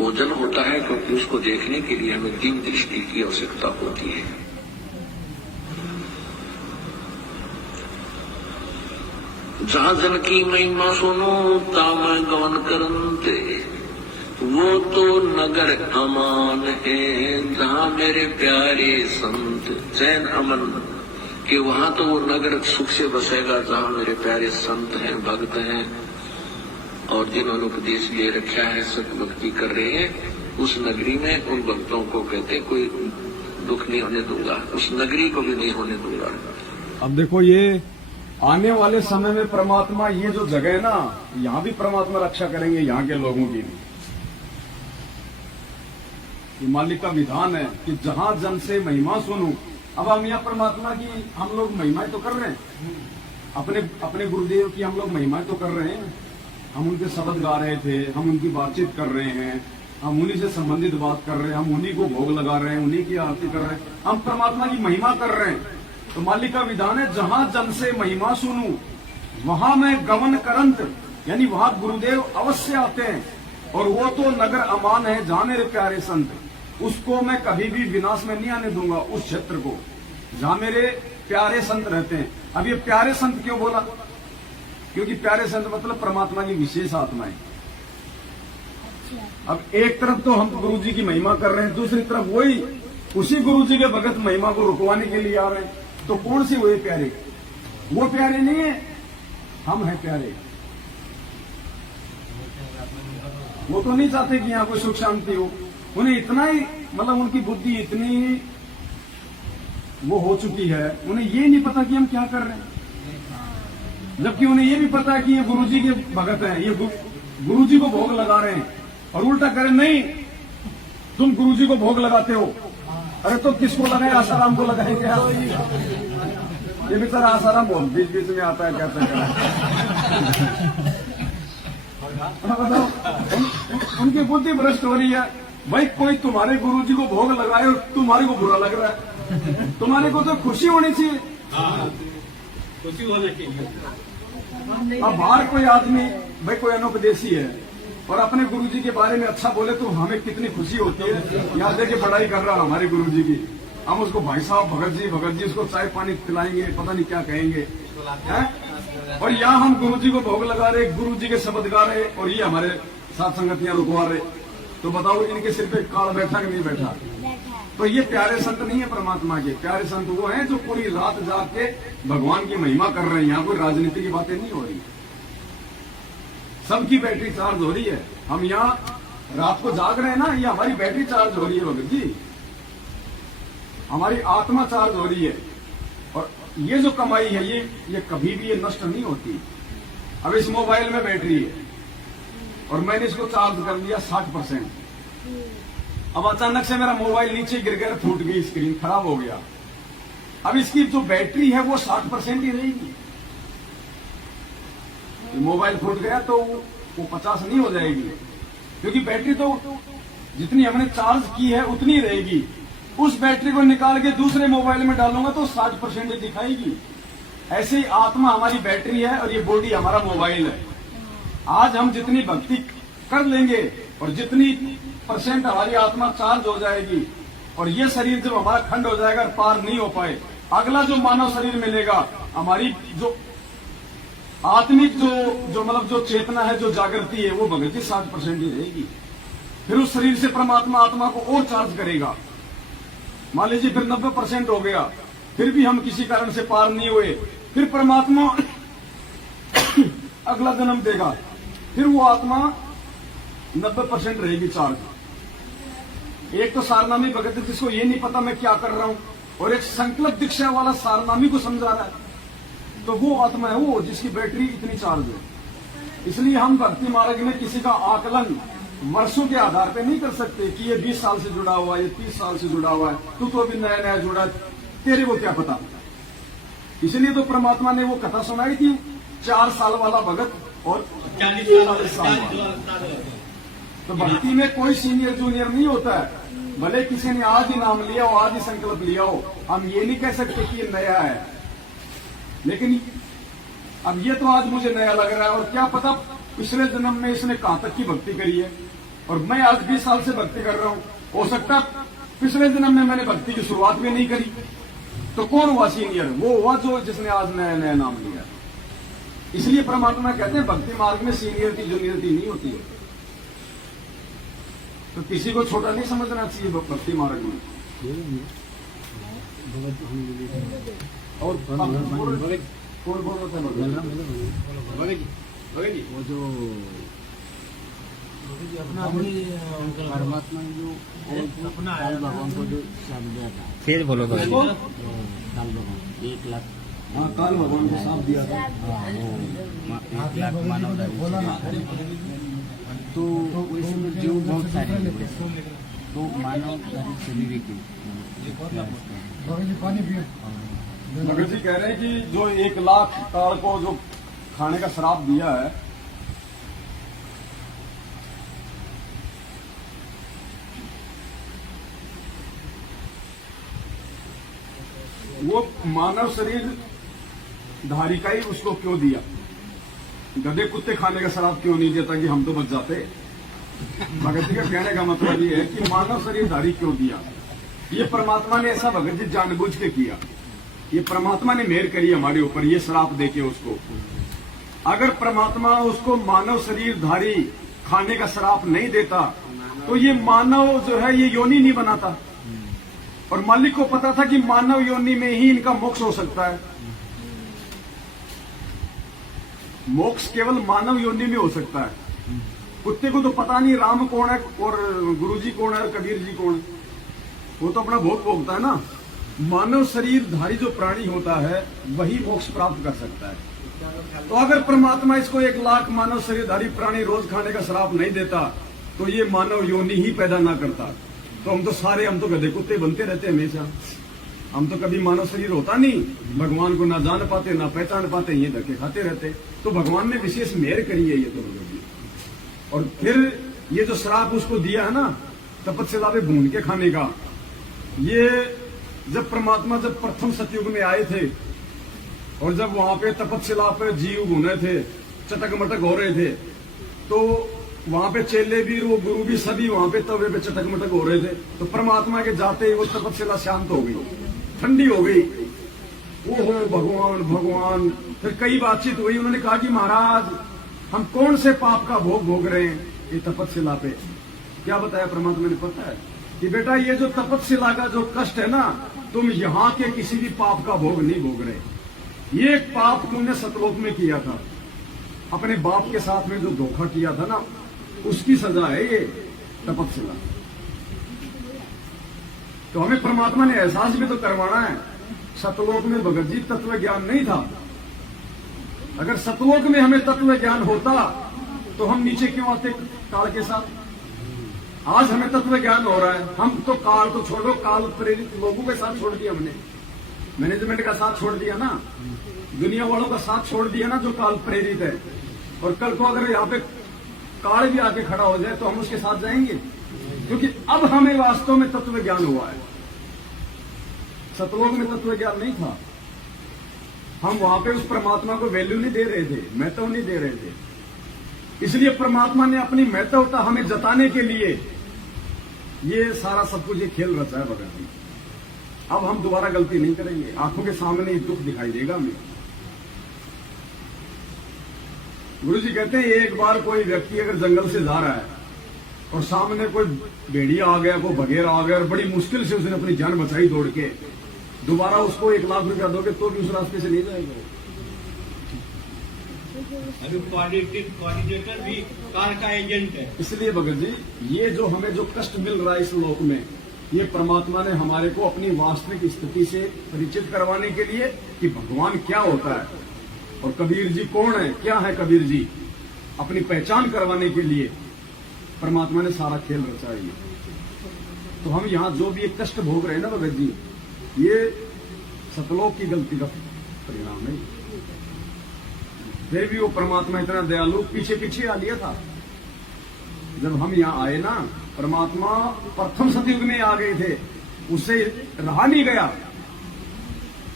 ओझल होता है, क्योंकि उसको देखने के लिए हमें दिव्य दृष्टि की आवश्यकता होती है। जहाँ जन की महिमा सुनो ताम गवन करते, वो तो नगर अमान है जहाँ मेरे प्यारे संत चैन अमन के, वहाँ तो वो नगर सुख से बसेगा जहाँ मेरे प्यारे संत हैं, भक्त हैं और जिन्होंने उपदेश ले रखा है, सत भक्ति कर रहे हैं। उस नगरी में उन भक्तों को कहते कोई दुख नहीं होने दूंगा, उस नगरी को भी नहीं होने दूंगा। अब देखो ये आने वाले समय में परमात्मा, ये जो जगह है ना, यहाँ भी परमात्मा रक्षा करेंगे यहाँ के लोगों की भी। ये मालिक का विधान है कि जहां जन से महिमा सुनूं। अब हम यहाँ परमात्मा की हम लोग महिमाएं तो कर रहे हैं, अपने गुरुदेव की हम लोग महिमाएं तो कर रहे हैं। हम उनके शब्द गा रहे थे, हम उनकी बातचीत कर रहे हैं, हम उन्हीं से संबंधित बात कर रहे हैं, हम उन्हीं को भोग लगा रहे हैं, उन्हीं की आरती कर रहे हैं, हम परमात्मा की महिमा कर रहे हैं। तो मालिक का विधान है जहां जन से महिमा सुनूं वहां मैं गवन करंत, यानी वहां गुरुदेव अवश्य आते हैं। और वो तो नगर अमान है जहां मेरे प्यारे संत, उसको मैं कभी भी विनाश में नहीं आने दूंगा। उस क्षेत्र को जहां मेरे प्यारे संत रहते हैं। अब ये प्यारे संत क्यों बोला? क्योंकि प्यारे संत मतलब परमात्मा की विशेष आत्माएं। अब एक तरफ तो हम गुरु जी की महिमा कर रहे हैं, दूसरी तरफ वही उसी गुरु जी के भगत महिमा को रुकवाने के लिए आ रहे हैं। तो कौन से हुए प्यारे? वो प्यारे नहीं है, हम हैं प्यारे। वो तो नहीं चाहते कि यहां कोई सुख शांति हो। उन्हें इतना ही मतलब उनकी बुद्धि इतनी वो हो चुकी है, उन्हें ये नहीं पता कि हम क्या कर रहे हैं। जबकि उन्हें ये भी पता है कि ये गुरुजी के भगत हैं, ये गुरुजी को भोग लगा रहे हैं। और उल्टा करें, नहीं तुम गुरुजी को भोग लगाते हो। अरे तो किसको लगाए? आसाराम को लगाए क्या? ये बेचारा आसाराम बहुत बीच बीच में आता है, कहता है उनकी बुद्धि भ्रष्ट हो रही है। भाई कोई तुम्हारे गुरुजी को भोग लगाए और तुम्हारे को बुरा लग रहा है, तुम्हारे को तो खुशी होनी चाहिए। खुशी होना चाहिए। अब बाहर कोई आदमी भाई कोई अनुपदेशी है और अपने गुरुजी के बारे में अच्छा बोले तो हमें कितनी खुशी होती है। यहाँ देखिए पढ़ाई कर रहा है हमारे गुरुजी की, हम उसको भाई साहब भगत जी उसको चाय पानी पिलाएंगे, पता नहीं क्या कहेंगे है? और यहाँ हम गुरुजी को भोग लगा रहे, गुरुजी के शब्द गा रहे और ये हमारे साथ संगतियां रुकवा रहे। तो बताओ इनके सिर पे काल बैठा कि नहीं बैठा? तो ये प्यारे संत नहीं है परमात्मा के। प्यारे संत वो हैं जो पूरी रात जाग के भगवान की महिमा कर रहे हैं। यहाँ कोई राजनीति की बातें नहीं हो रही, सबकी बैटरी चार्ज हो रही है। हम यहाँ रात को जाग रहे हैं ना, ये हमारी बैटरी चार्ज हो रही है भगत जी, हमारी आत्मा चार्ज हो रही है। और ये जो कमाई है ये कभी भी ये नष्ट नहीं होती। अब इस मोबाइल में बैटरी है और मैंने इसको चार्ज कर लिया 60%। अब अचानक से मेरा मोबाइल नीचे गिर गया, फूट गई स्क्रीन, खराब हो गया। अब इसकी जो बैटरी है वो 60% ही रहेगी। मोबाइल फूट गया तो वो 50 नहीं हो जाएगी, क्योंकि बैटरी तो जितनी हमने चार्ज की है उतनी रहेगी। उस बैटरी को निकाल के दूसरे मोबाइल में डालूंगा तो 60% ही दिखाएगी। ऐसे ही आत्मा हमारी बैटरी है और ये बॉडी हमारा मोबाइल है। आज हम जितनी भक्ति कर लेंगे और जितनी % हमारी आत्मा चार्ज हो जाएगी और ये शरीर जब हमारा खंड हो जाएगा पार नहीं हो पाए, अगला जो मानव शरीर मिलेगा, हमारी जो आत्मिक जो मतलब जो चेतना है, जो जागृति है, वो भगत जी 60% ही रहेगी। फिर उस शरीर से परमात्मा आत्मा को और चार्ज करेगा। मान लीजिए फिर 90% हो गया, फिर भी हम किसी कारण से पार नहीं हुए, फिर परमात्मा अगला जन्म देगा, फिर वो आत्मा 90% रहेगी चार्ज। एक तो सारनामी भगत है जिसको ये नहीं पता मैं क्या कर रहा हूं, और एक संकल्प दीक्षा वाला सारनामी को समझा रहा है, तो वो आत्मा है वो जिसकी बैटरी इतनी चार्ज है। इसलिए हम भक्ति मार्ग में किसी का आकलन वर्षों के आधार पे नहीं कर सकते कि ये 20 साल से जुड़ा हुआ है, ये 30 साल से जुड़ा हुआ है, तू तो अभी नया नया जुड़ा है, तेरे को क्या पता। इसलिए तो परमात्मा ने वो कथा सुनाई थी, 4 साल वाला भगत और 40 साल वाला। तो भक्ति में कोई सीनियर जूनियर नहीं होता है, भले किसी ने आज ही नाम लिया हो, आज ही संकल्प लिया हो, हम ये नहीं कह सकते कि ये नया है। लेकिन अब ये तो आज मुझे नया लग रहा है, और क्या पता पिछले जन्म में इसने कहां तक की भक्ति करी है, और मैं आज 20 साल से भक्ति कर रहा हूं, हो सकता पिछले जन्म में मैंने भक्ति की शुरुआत भी नहीं करी। तो कौन हुआ सीनियर? वो हुआ जो जिसने आज नया नया नाम लिया। इसलिए परमात्मा कहते हैं भक्ति मार्ग में सीनियरिटी जूनियरिटी नहीं होती है। तो किसी को छोटा नहीं समझना चाहिए भक्ति मार्ग में। और कौन बोल रहा था? वो जो अपना परमात्मा ने जो काल भगवान को जो साथ दिया था, फिर बोलो तो काल भगवान 1 लाख, हाँ काल भगवान को साथ दिया था, 1 लाख मानव तो उसमें जो बहुत सारे लोग, तो मानव शरीर की भगत जी कह रहे हैं कि जो 1 लाख काल को जो खाने का श्राप दिया है, वो मानव शरीर धारी का ही उसको क्यों दिया? गधे कुत्ते खाने का श्राप क्यों नहीं दिया ताकि हम तो बच जाते? भगत जी का कहने का मतलब ये है कि मानव शरीर धारी क्यों दिया? ये परमात्मा ने ऐसा भगत जी जानबूझ के किया। ये परमात्मा ने मेहर करी हमारे ऊपर, ये श्राप देके उसको। अगर परमात्मा उसको मानव शरीर धारी खाने का श्राप नहीं देता तो ये मानव जो है ये योनि नहीं बनाता, और मालिक को पता था कि मानव योनि में ही इनका मोक्ष हो सकता है। मोक्ष केवल मानव योनि में हो सकता है। कुत्ते को तो पता नहीं राम कौन है और गुरुजी कौन है और कबीर जी कौन है, वो तो अपना भोग भोगता है ना। मानव शरीर धारी जो प्राणी होता है वही मोक्ष प्राप्त कर सकता है। तो अगर परमात्मा इसको 1 लाख मानव शरीरधारी प्राणी रोज खाने का श्राप नहीं देता तो ये मानव योनि ही पैदा ना करता, तो हम तो गधे कुत्ते बनते रहते हमेशा। हम तो कभी मानव शरीर होता नहीं, भगवान को ना जान पाते ना पहचान पाते, ये धक्के खाते रहते। तो भगवान ने विशेष मेहर करी है ये तो भगत जी। और फिर ये जो श्राप उसको दिया है ना तपस्या पे भून के खाने का, ये जब परमात्मा जब प्रथम सतयुग में आए थे और जब वहां पे तपस्या पे जीव भूने थे, चटक मटक हो रहे थे, तो वहां पे चेले भी वो गुरु भी सभी वहां पे तवे पे चटक मटक हो रहे थे। तो परमात्मा के जाते ही वो तपस्या शांत हो गई, ठंडी हो गई। ओहो भगवान भगवान। फिर कई बातचीत हुई, उन्होंने कहा कि महाराज हम कौन से पाप का भोग भोग रहे हैं ये तपस्या पे। क्या बताया परमात्मा ने पता है कि बेटा ये जो तपस्या का जो कष्ट है ना, तुम यहाँ के किसी भी पाप का भोग नहीं भोग रहे। ये एक पाप तुमने सतलोक में किया था, अपने बाप के साथ में जो धोखा किया था ना, उसकी सजा है ये तपस्या। तो हमें परमात्मा ने एहसास भी तो करवाना है। सतलोक में भगत जी तत्व ज्ञान नहीं था। अगर सतलोक में हमें तत्व ज्ञान होता तो हम नीचे क्यों आते काल के साथ। आज हमें तत्व ज्ञान हो रहा है, हम तो काल तो छोड़ो, काल प्रेरित लोगों के साथ छोड़ दिया हमने, मैनेजमेंट का साथ छोड़ दिया ना, दुनिया वालों का साथ छोड़ दिया ना जो काल प्रेरित है। और कल को अगर यहाँ पे काल भी आके खड़ा हो जाए तो हम उसके साथ जाएंगे, क्योंकि अब हमें वास्तव में तत्व ज्ञान हुआ है। सतलोक में तत्व ज्ञान नहीं था, हम वहां पे उस परमात्मा को वैल्यू नहीं दे रहे थे, महत्व नहीं दे रहे थे। इसलिए परमात्मा ने अपनी महत्वता हमें जताने के लिए ये सारा सब कुछ ये खेल रचा है भगत जी। अब हम दोबारा गलती नहीं करेंगे, आंखों के सामने दुख दिखाई देगा हमें। गुरु जी कहते हैं एक बार कोई व्यक्ति अगर जंगल से जा रहा है और सामने कोई भेड़िया आ गया, कोई बघेरा आ गया और बड़ी मुश्किल से उसने अपनी जान बचाई दौड़ के, दोबारा उसको 1 लाख रुपया दोगे तो भी उस रास्ते से नहीं जाएगा। अभी कोऑर्डिनेटर भी कार का एजेंट है। इसलिए भगत जी ये जो हमें जो कष्ट मिल रहा है इस लोक में, ये परमात्मा ने हमारे को अपनी वास्तविक स्थिति से परिचित करवाने के लिए कि भगवान क्या होता है और कबीर जी कौन है, क्या है कबीर जी, अपनी पहचान करवाने के लिए परमात्मा ने सारा खेल रचा है। तो हम यहाँ जो भी एक कष्ट भोग रहे हैं ना भगत जी, ये सतलोक की गलती का परिणाम है। फिर भी वो परमात्मा इतना दयालु पीछे पीछे आ लिया था। जब हम यहाँ आए ना, परमात्मा प्रथम सतयुग में आ गए थे, उससे रहा नहीं गया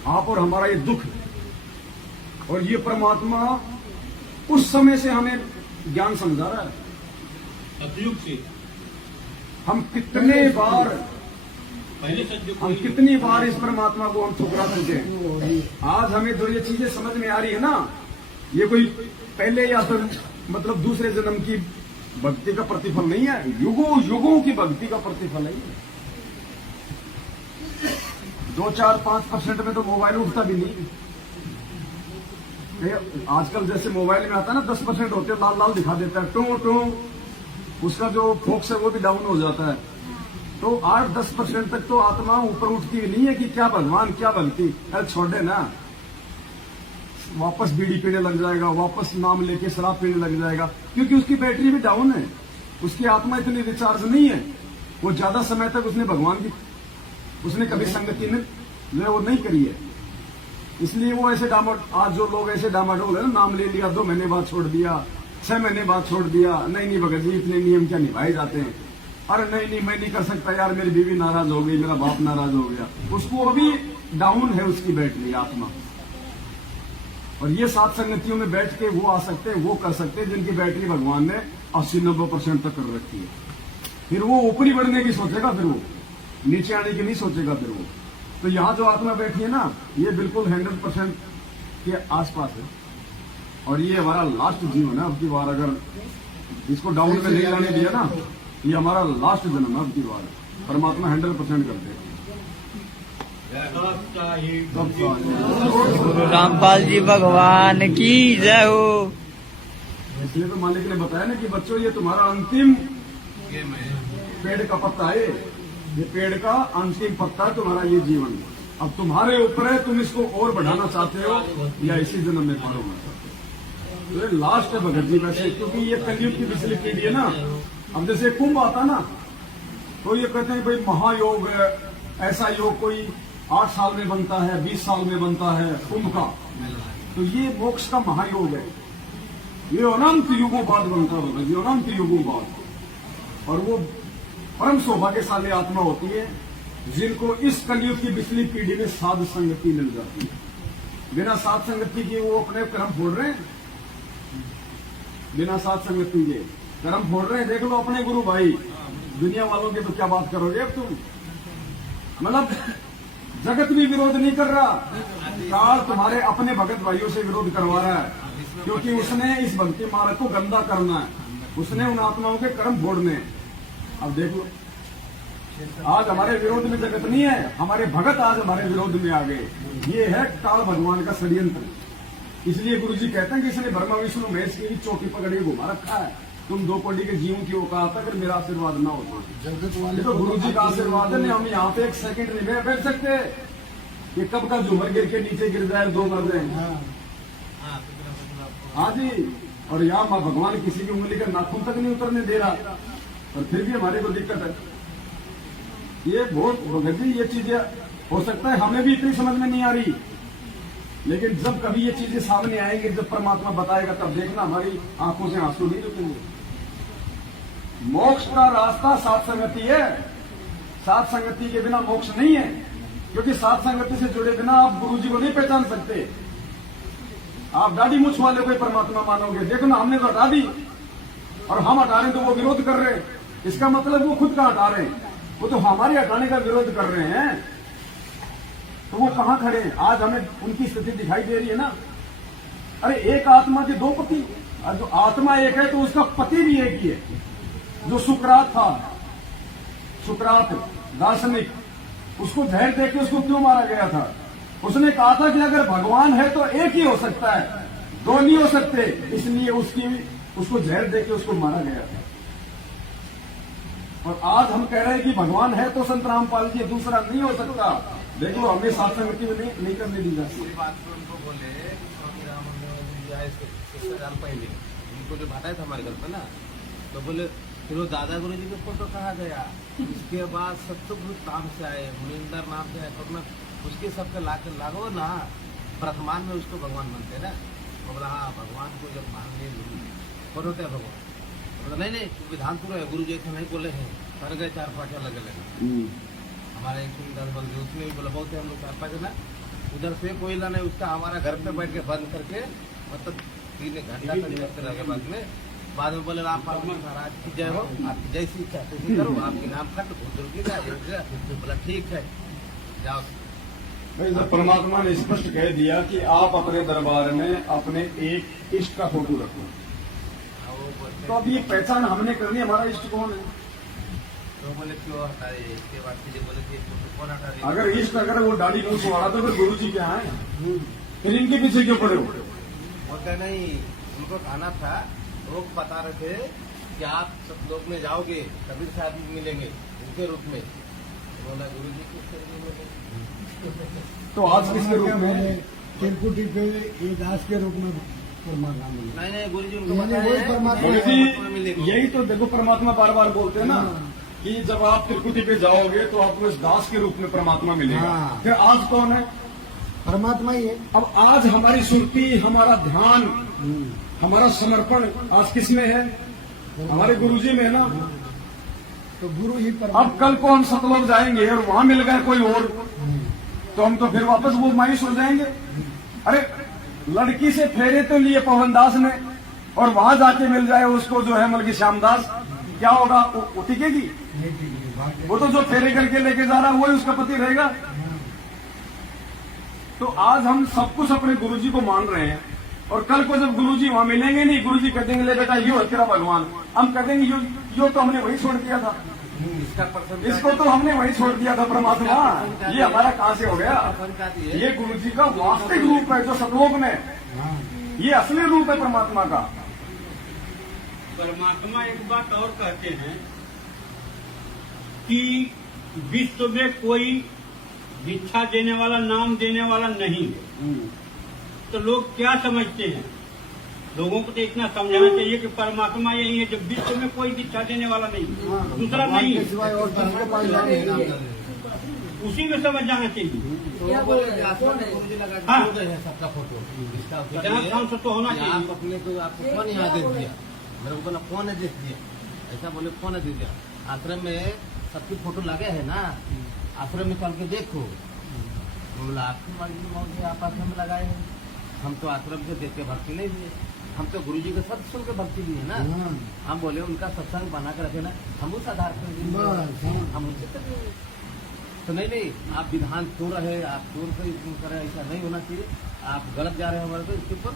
आप और हमारा ये दुख। और ये परमात्मा उस समय से हमें ज्ञान समझा रहा है। सतयुग से हम कितने बार पहले सतयुग हम कितनी बार इस परमात्मा को हम ठुकरा चुके हैं। आज हमें जो ये चीजें समझ में आ रही है ना, ये कोई पहले या फिर मतलब दूसरे जन्म की भक्ति का प्रतिफल नहीं है, युगों युगों की भक्ति का प्रतिफल है। 2-4-5% में तो मोबाइल उठता भी नहीं। आजकल जैसे मोबाइल में आता है ना 10% होते लाल लाल दिखा देता है, टू टू, उसका जो फोकस है वो भी डाउन हो जाता है। तो 8-10% तक तो आत्मा ऊपर उठती भी नहीं है कि क्या भगवान क्या भक्ति। अरे छोड़े ना, वापस बीड़ी पीने लग जाएगा, वापस नाम लेके शराब पीने लग जाएगा, क्योंकि उसकी बैटरी भी डाउन है, उसकी आत्मा इतनी रिचार्ज नहीं है। वो ज्यादा समय तक उसने भगवान की उसने कभी संगति में जो है वो नहीं करी है। इसलिए वो ऐसे आज जो लोग ऐसे डामाडोल है ना, नाम ले लिया 2 महीने बाद छोड़ दिया, 6 महीने बाद छोड़ दिया, नहीं भगत जी इतने नियम क्या निभाए जाते हैं। अरे नहीं मैं नहीं कर सकता यार, मेरी बीवी नाराज हो गई, मेरा बाप नाराज हो गया, उसको अभी डाउन है उसकी बैटरी आत्मा। और ये 7 संगतियों में बैठ के वो आ सकते हैं, वो कर सकते हैं जिनकी बैटरी भगवान ने 80-90% तक कर रखी है। फिर वो ऊपरी बढ़ने की सोचेगा, फिर वो नीचे आने की नहीं सोचेगा फिर वो। तो यहाँ जो आत्मा बैठी है ना, ये बिल्कुल 100% के आसपास है। और ये हमारा लास्ट जीवन है। अब की बार अगर इसको डाउन में नहीं लाने दिया ना, ये हमारा लास्ट जन्म है। अब की बार परमात्मा 100% कर दे। गुरु रामपाल जी भगवान की जय हो। इसलिए तो मालिक ने बताया ना कि बच्चों ये तुम्हारा अंतिम पेड़ का पत्ता है, ये पेड़ का अंतिम पत्ता तुम्हारा ये जीवन। अब तुम्हारे ऊपर है, तुम इसको और बढ़ाना चाहते हो या इसी जन्म में पढ़ोना चाहते हो। तो ये लास्ट है भगत जी वैसे, क्योंकि ये कलयुग की पिछली पीढ़ी है ना। अब जैसे कुंभ आता ना, तो ये कहते हैं भाई महायोग है, ऐसा योग कोई 8 साल में बनता है, 20 साल में बनता है कुंभ का। तो ये मोक्ष का महायोग है, ये अनंत युगों बाद बनता होगा, ये अनंत युगों बाद। और वो परम सौभाग्यशाली आत्मा होती है जिनको इस कलयुग की पिछली पीढ़ी में साध संगति मिल जाती है। बिना साध संगति के वो अपने कर्म फोड़ रहे हैं, बिना साध संगति के कर्म फोड़ रहे हैं। देख लो अपने गुरु भाई, दुनिया वालों के तो क्या बात करोगे अब तुम। मतलब जगत भी विरोध नहीं कर रहा, काल तुम्हारे अपने भगत भाइयों से विरोध करवा रहा है, क्योंकि उसने इस भक्ति मार्ग को गंदा करना है, उसने उन आत्माओं के कर्म फोड़ने हैं। अब देख लो, आज हमारे विरोध में जगत नहीं है, हमारे भगत आज हमारे विरोध में आ गए। ये है काल भगवान का षड्यंत्र। इसलिए गुरु जी कहते हैं कि इसने ब्रह्मा विष्णु महेश की चौकी पकड़ी घुमा रखा है। तुम 2 कोटि के जीवों की औकात अगर मेरा आशीर्वाद ना हो तो। तो गुरु जी का आशीर्वाद है, हम यहाँ पे 1 सेकंड नहीं बैठ सकते। ये कब का झूमर गिर के नीचे गिर जाए, 2 मर जाए। हाँ जी, और यहाँ माँ भगवान किसी की उंगली का नाखून तक नहीं उतरने दे रहा, और फिर भी हमारे को दिक्कत है। ये बहुत गंदी ये चीजें, हो सकता है हमें भी इतनी समझ में नहीं आ रही, लेकिन जब कभी ये चीजें सामने आएंगी, जब परमात्मा बताएगा, तब देखना हमारी आंखों से आंसू नहीं रुकेंगे। मोक्ष का रास्ता साध संगति है, साध संगति के बिना मोक्ष नहीं है, क्योंकि साध संगति से जुड़े बिना आप गुरु जी को नहीं पहचान सकते। आप दाढ़ी मूछ वाले को परमात्मा मानोगे, देखो ना हमने तो हटा दी, और हम हटा रहे हैं तो वो विरोध कर रहे हैं। इसका मतलब वो खुद का हटा रहे हैं, वो तो हमारे हटाने का विरोध कर रहे हैं। तो वो कहां खड़े हैं? आज हमें उनकी स्थिति दिखाई दे रही है ना। अरे एक आत्मा के 2 पति, और जो आत्मा एक है तो उसका पति भी एक ही है। जो सुकरात था, सुकरात दार्शनिक, उसको जहर देके उसको क्यों मारा गया था? उसने कहा था कि अगर भगवान है तो एक ही हो सकता है, 2 नहीं हो सकते, इसलिए उसको जहर देके उसको मारा गया था। और आज हम कह रहे हैं कि भगवान है तो संत रामपाल जी, दूसरा नहीं हो सकता। देख लो, हमें साथ संगति में नहीं करने दी जाती। बात को उनको बोले, स्वामी रामानंद जी आए इसके 6 साल पहले, उनको जो बताया था हमारे घर पे ना, तो बोले फिर वो दादा गुरु जी के फोटो कहा गया। उसके बाद सत्यव्रत नाम से आए, मुनिंदर नाम से आए, तो उसके सबके लागो ना, वर्तमान में उसको भगवान मानते ना। तो बोला हाँ, भगवान को जब मान लिए कौन होते हैं भगवान? बोला नहीं विधानपुर है, गुरु जी नहीं बोले हैं, कर गए 4-5 अलग अलग। हमारे एक सुंदर बल उसमें भी बोला बहुत है, हम लोग 4-5 जना उधर से कोयला नहीं, उसका हमारा घर पे बैठ के बंद करके, मतलब 3 घंटा तक रह गए। बाद में बोले राम पार्वती महाराज की जय हो, आपकी जैसी इच्छा तैसी करो, आपके नाम खट बुजुर्गी का। बोला ठीक है, जाओ। परमात्मा ने स्पष्ट कह दिया कि आप अपने दरबार में अपने एक इष्ट का फोटो रखो। तो अब ये पहचान हमने करनी, हमारा इष्ट कौन है? तो बोले क्यों हटा रहे? इसके बाद मुझे बोले कि कौन हटा रहे? अगर इष्ट, अगर वो दाढ़ी मूछ वाला तो फिर गुरु जी क्या है? फिर इनके पीछे क्यों पड़े हो? बोलते नहीं, उनको कहना था, वो बता रहे थे कि आप सब लोग में जाओगे, कबीर साहब मिलेंगे उनके रूप में। बोला गुरु जी किस तरह मिलेंगे? तो आज किसके रूप में? चिरकुटी पे ये दास के रूप में परमात्मा मिले। नहीं गुरु जी उनको वही बताया परमात्मा गुरु है, जी यही तो देखो, परमात्मा बार बार बोलते हैं ना कि जब आप त्रिकुटी पे जाओगे तो आपको इस दास के रूप में परमात्मा मिलेगा। हाँ। फिर आज कौन है? परमात्मा ही है। अब आज हमारी सुरती, हमारा ध्यान, हमारा समर्पण आज किसमें है? हमारे गुरुजी में है ना। तो गुरु ही परमात्मा। अब कल को हम सतलोक जाएंगे और वहां मिल गए कोई और, तो हम तो फिर वापस वो मायूस हो जाएंगे। अरे लड़की से फेरे तो लिए पवनदास ने, और वहां जाके मिल जाए उसको जो है मतलब श्यामदास, क्या होगा? वो टिकेगी? वो तो जो फेरे करके लेके जा रहा है वही उसका पति रहेगा। तो आज हम सब कुछ अपने गुरुजी को मान रहे हैं, और कल को जब गुरुजी वहां मिलेंगे नहीं, गुरुजी कह देंगे ले बेटा यो है तेरा भगवान, हम कह देंगे यो तो हमने वही छोड़ दिया था, इसको तो हमने वही छोड़ दिया था परमात्मा, ये हमारा कहां से हो गया? ये गुरुजी का वास्तविक रूप है जो सतलोक में, ये असली रूप है परमात्मा का। परमात्मा एक बात और कहते हैं कि विश्व में कोई भिक्षा देने वाला, नाम देने वाला नहीं है। तो लोग क्या समझते हैं? लोगों को तो इतना समझाना चाहिए कि परमात्मा यही है, जब विश्व में कोई भिक्षा देने वाला नहीं, दूसरा नहीं, और किसी के पास जाने नहीं। उसी में समझ जाना चाहिए। क्या बोल रहे हैं? कौन है? हाँ। छोड़ गए हैं सबका फोटो इसका इतना संसद तो होना आप चाहिए। अपने को आपको कौन यहाँ दे दिया? मेरे को बोला कौन है दे दिया, ऐसा बोले कौन है दे दिया? आश्रम में सबकी फोटो लगे है ना, आश्रम में चल के देखो। बोला आपकी मर्जी मौजी आप आश्रम में लगाए हैं, हम तो आश्रम से देख के भक्ति नहीं दिए, हम तो गुरु जी के सब सुन के भक्ति दिए ना। हम बोले उनका सत्संग बना कर रखे ना, हम उस आधार पर हम उनसे करेंगे। तो नहीं आप विधान तोड़ रहे, आप तोड़ कर करें, ऐसा नहीं होना चाहिए। आप गलत जा रहे हैं हमारे को इसके ऊपर।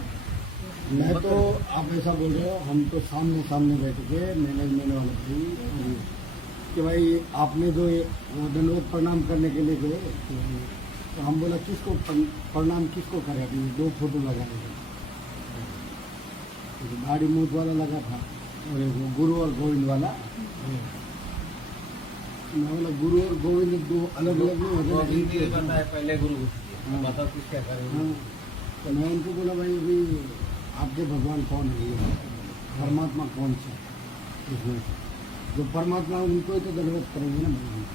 मैं तो आप ऐसा बोल रहे हो, हम तो सामने बैठ के मैनेजमेंट वाले थी कि भाई आपने जो वो दंडवत प्रणाम करने के लिए गए, तो हम बोला किसको प्रणाम किसको करें? अभी 2 फोटो लगाए, दाढ़ी मूछ वाला लगा था और एक वो गुरु और गोविंद वाला। मैं बोला गुरु और गोविंद 2 अलग अलग नहीं होते ना? बताया पहले गुरु बताओ किस क्या हाँ, करें। तो मैं उनको बोला भाई अभी आपके भगवान कौन है? ये परमात्मा कौन सा इसमें? जो परमात्मा है उनको ही तो दंडवत करेंगे ना भगवान,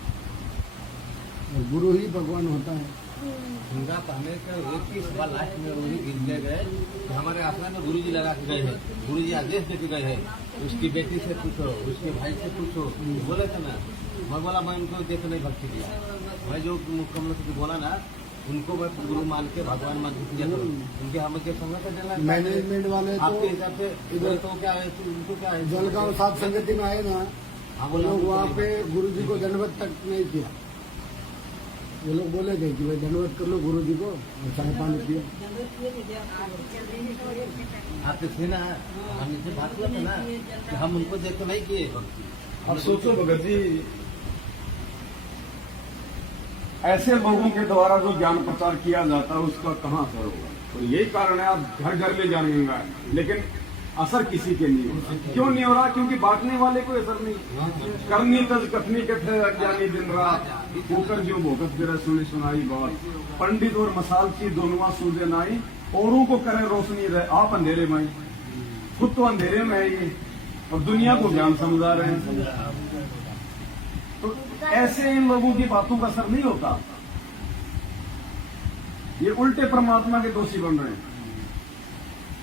और गुरु ही भगवान होता है। उनका पहले का एक ही सवाल लास्ट में वही गिर गए कि हमारे आश्रम में गुरु जी लगा के गए हैं, गुरु जी आदेश दे के गए हैं, उसकी बेटी से पूछो, उसके भाई से पूछो। बोले थे ना, मैं बोला मैं उनको देख नहीं भक्ति दिया, मैं जो कमल से बोला ना उनको मैं गुरु मान के भगवान मान के दिया, उनके हमें के संग से देना। मैनेजमेंट वाले आपके तो हिसाब से इधर तो क्या है, उनको क्या है, जलगांव सात संगति में आए ना, हाँ वो लोग वहाँ पे गुरु जी को दंडवत तक नहीं किया। वो लोग बोले थे कि भाई दंडवत कर लो गुरु जी को, और चाय पानी पिया। आपके थे ना, हम इनसे बात हुआ था ना कि हम उनको देख के नहीं किए भक्ति। अब सोचो भगत जी, ऐसे लोगों के द्वारा जो ज्ञान प्रचार किया जाता है उसका कहाँ असर होगा? तो यही कारण है आप घर घर ले जानेंगे, लेकिन असर किसी के नहीं हो रहा। क्यों नहीं हो रहा? क्योंकि बांटने वाले को असर नहीं। करनी तज कथनी के थे अज्ञानी दिन रात, होकर जो भोगत गिरा सुनी सुनाई बात। पंडित और मसाल की दोनों सूर्य नाई, औरों को करे रोशनी रहे आप अंधेरे में। खुद तो अंधेरे में है ये, और दुनिया को ज्ञान समझा रहे हैं। तो ऐसे इन लोगों की बातों का असर नहीं होता, ये उल्टे परमात्मा के दोषी बन रहे हैं।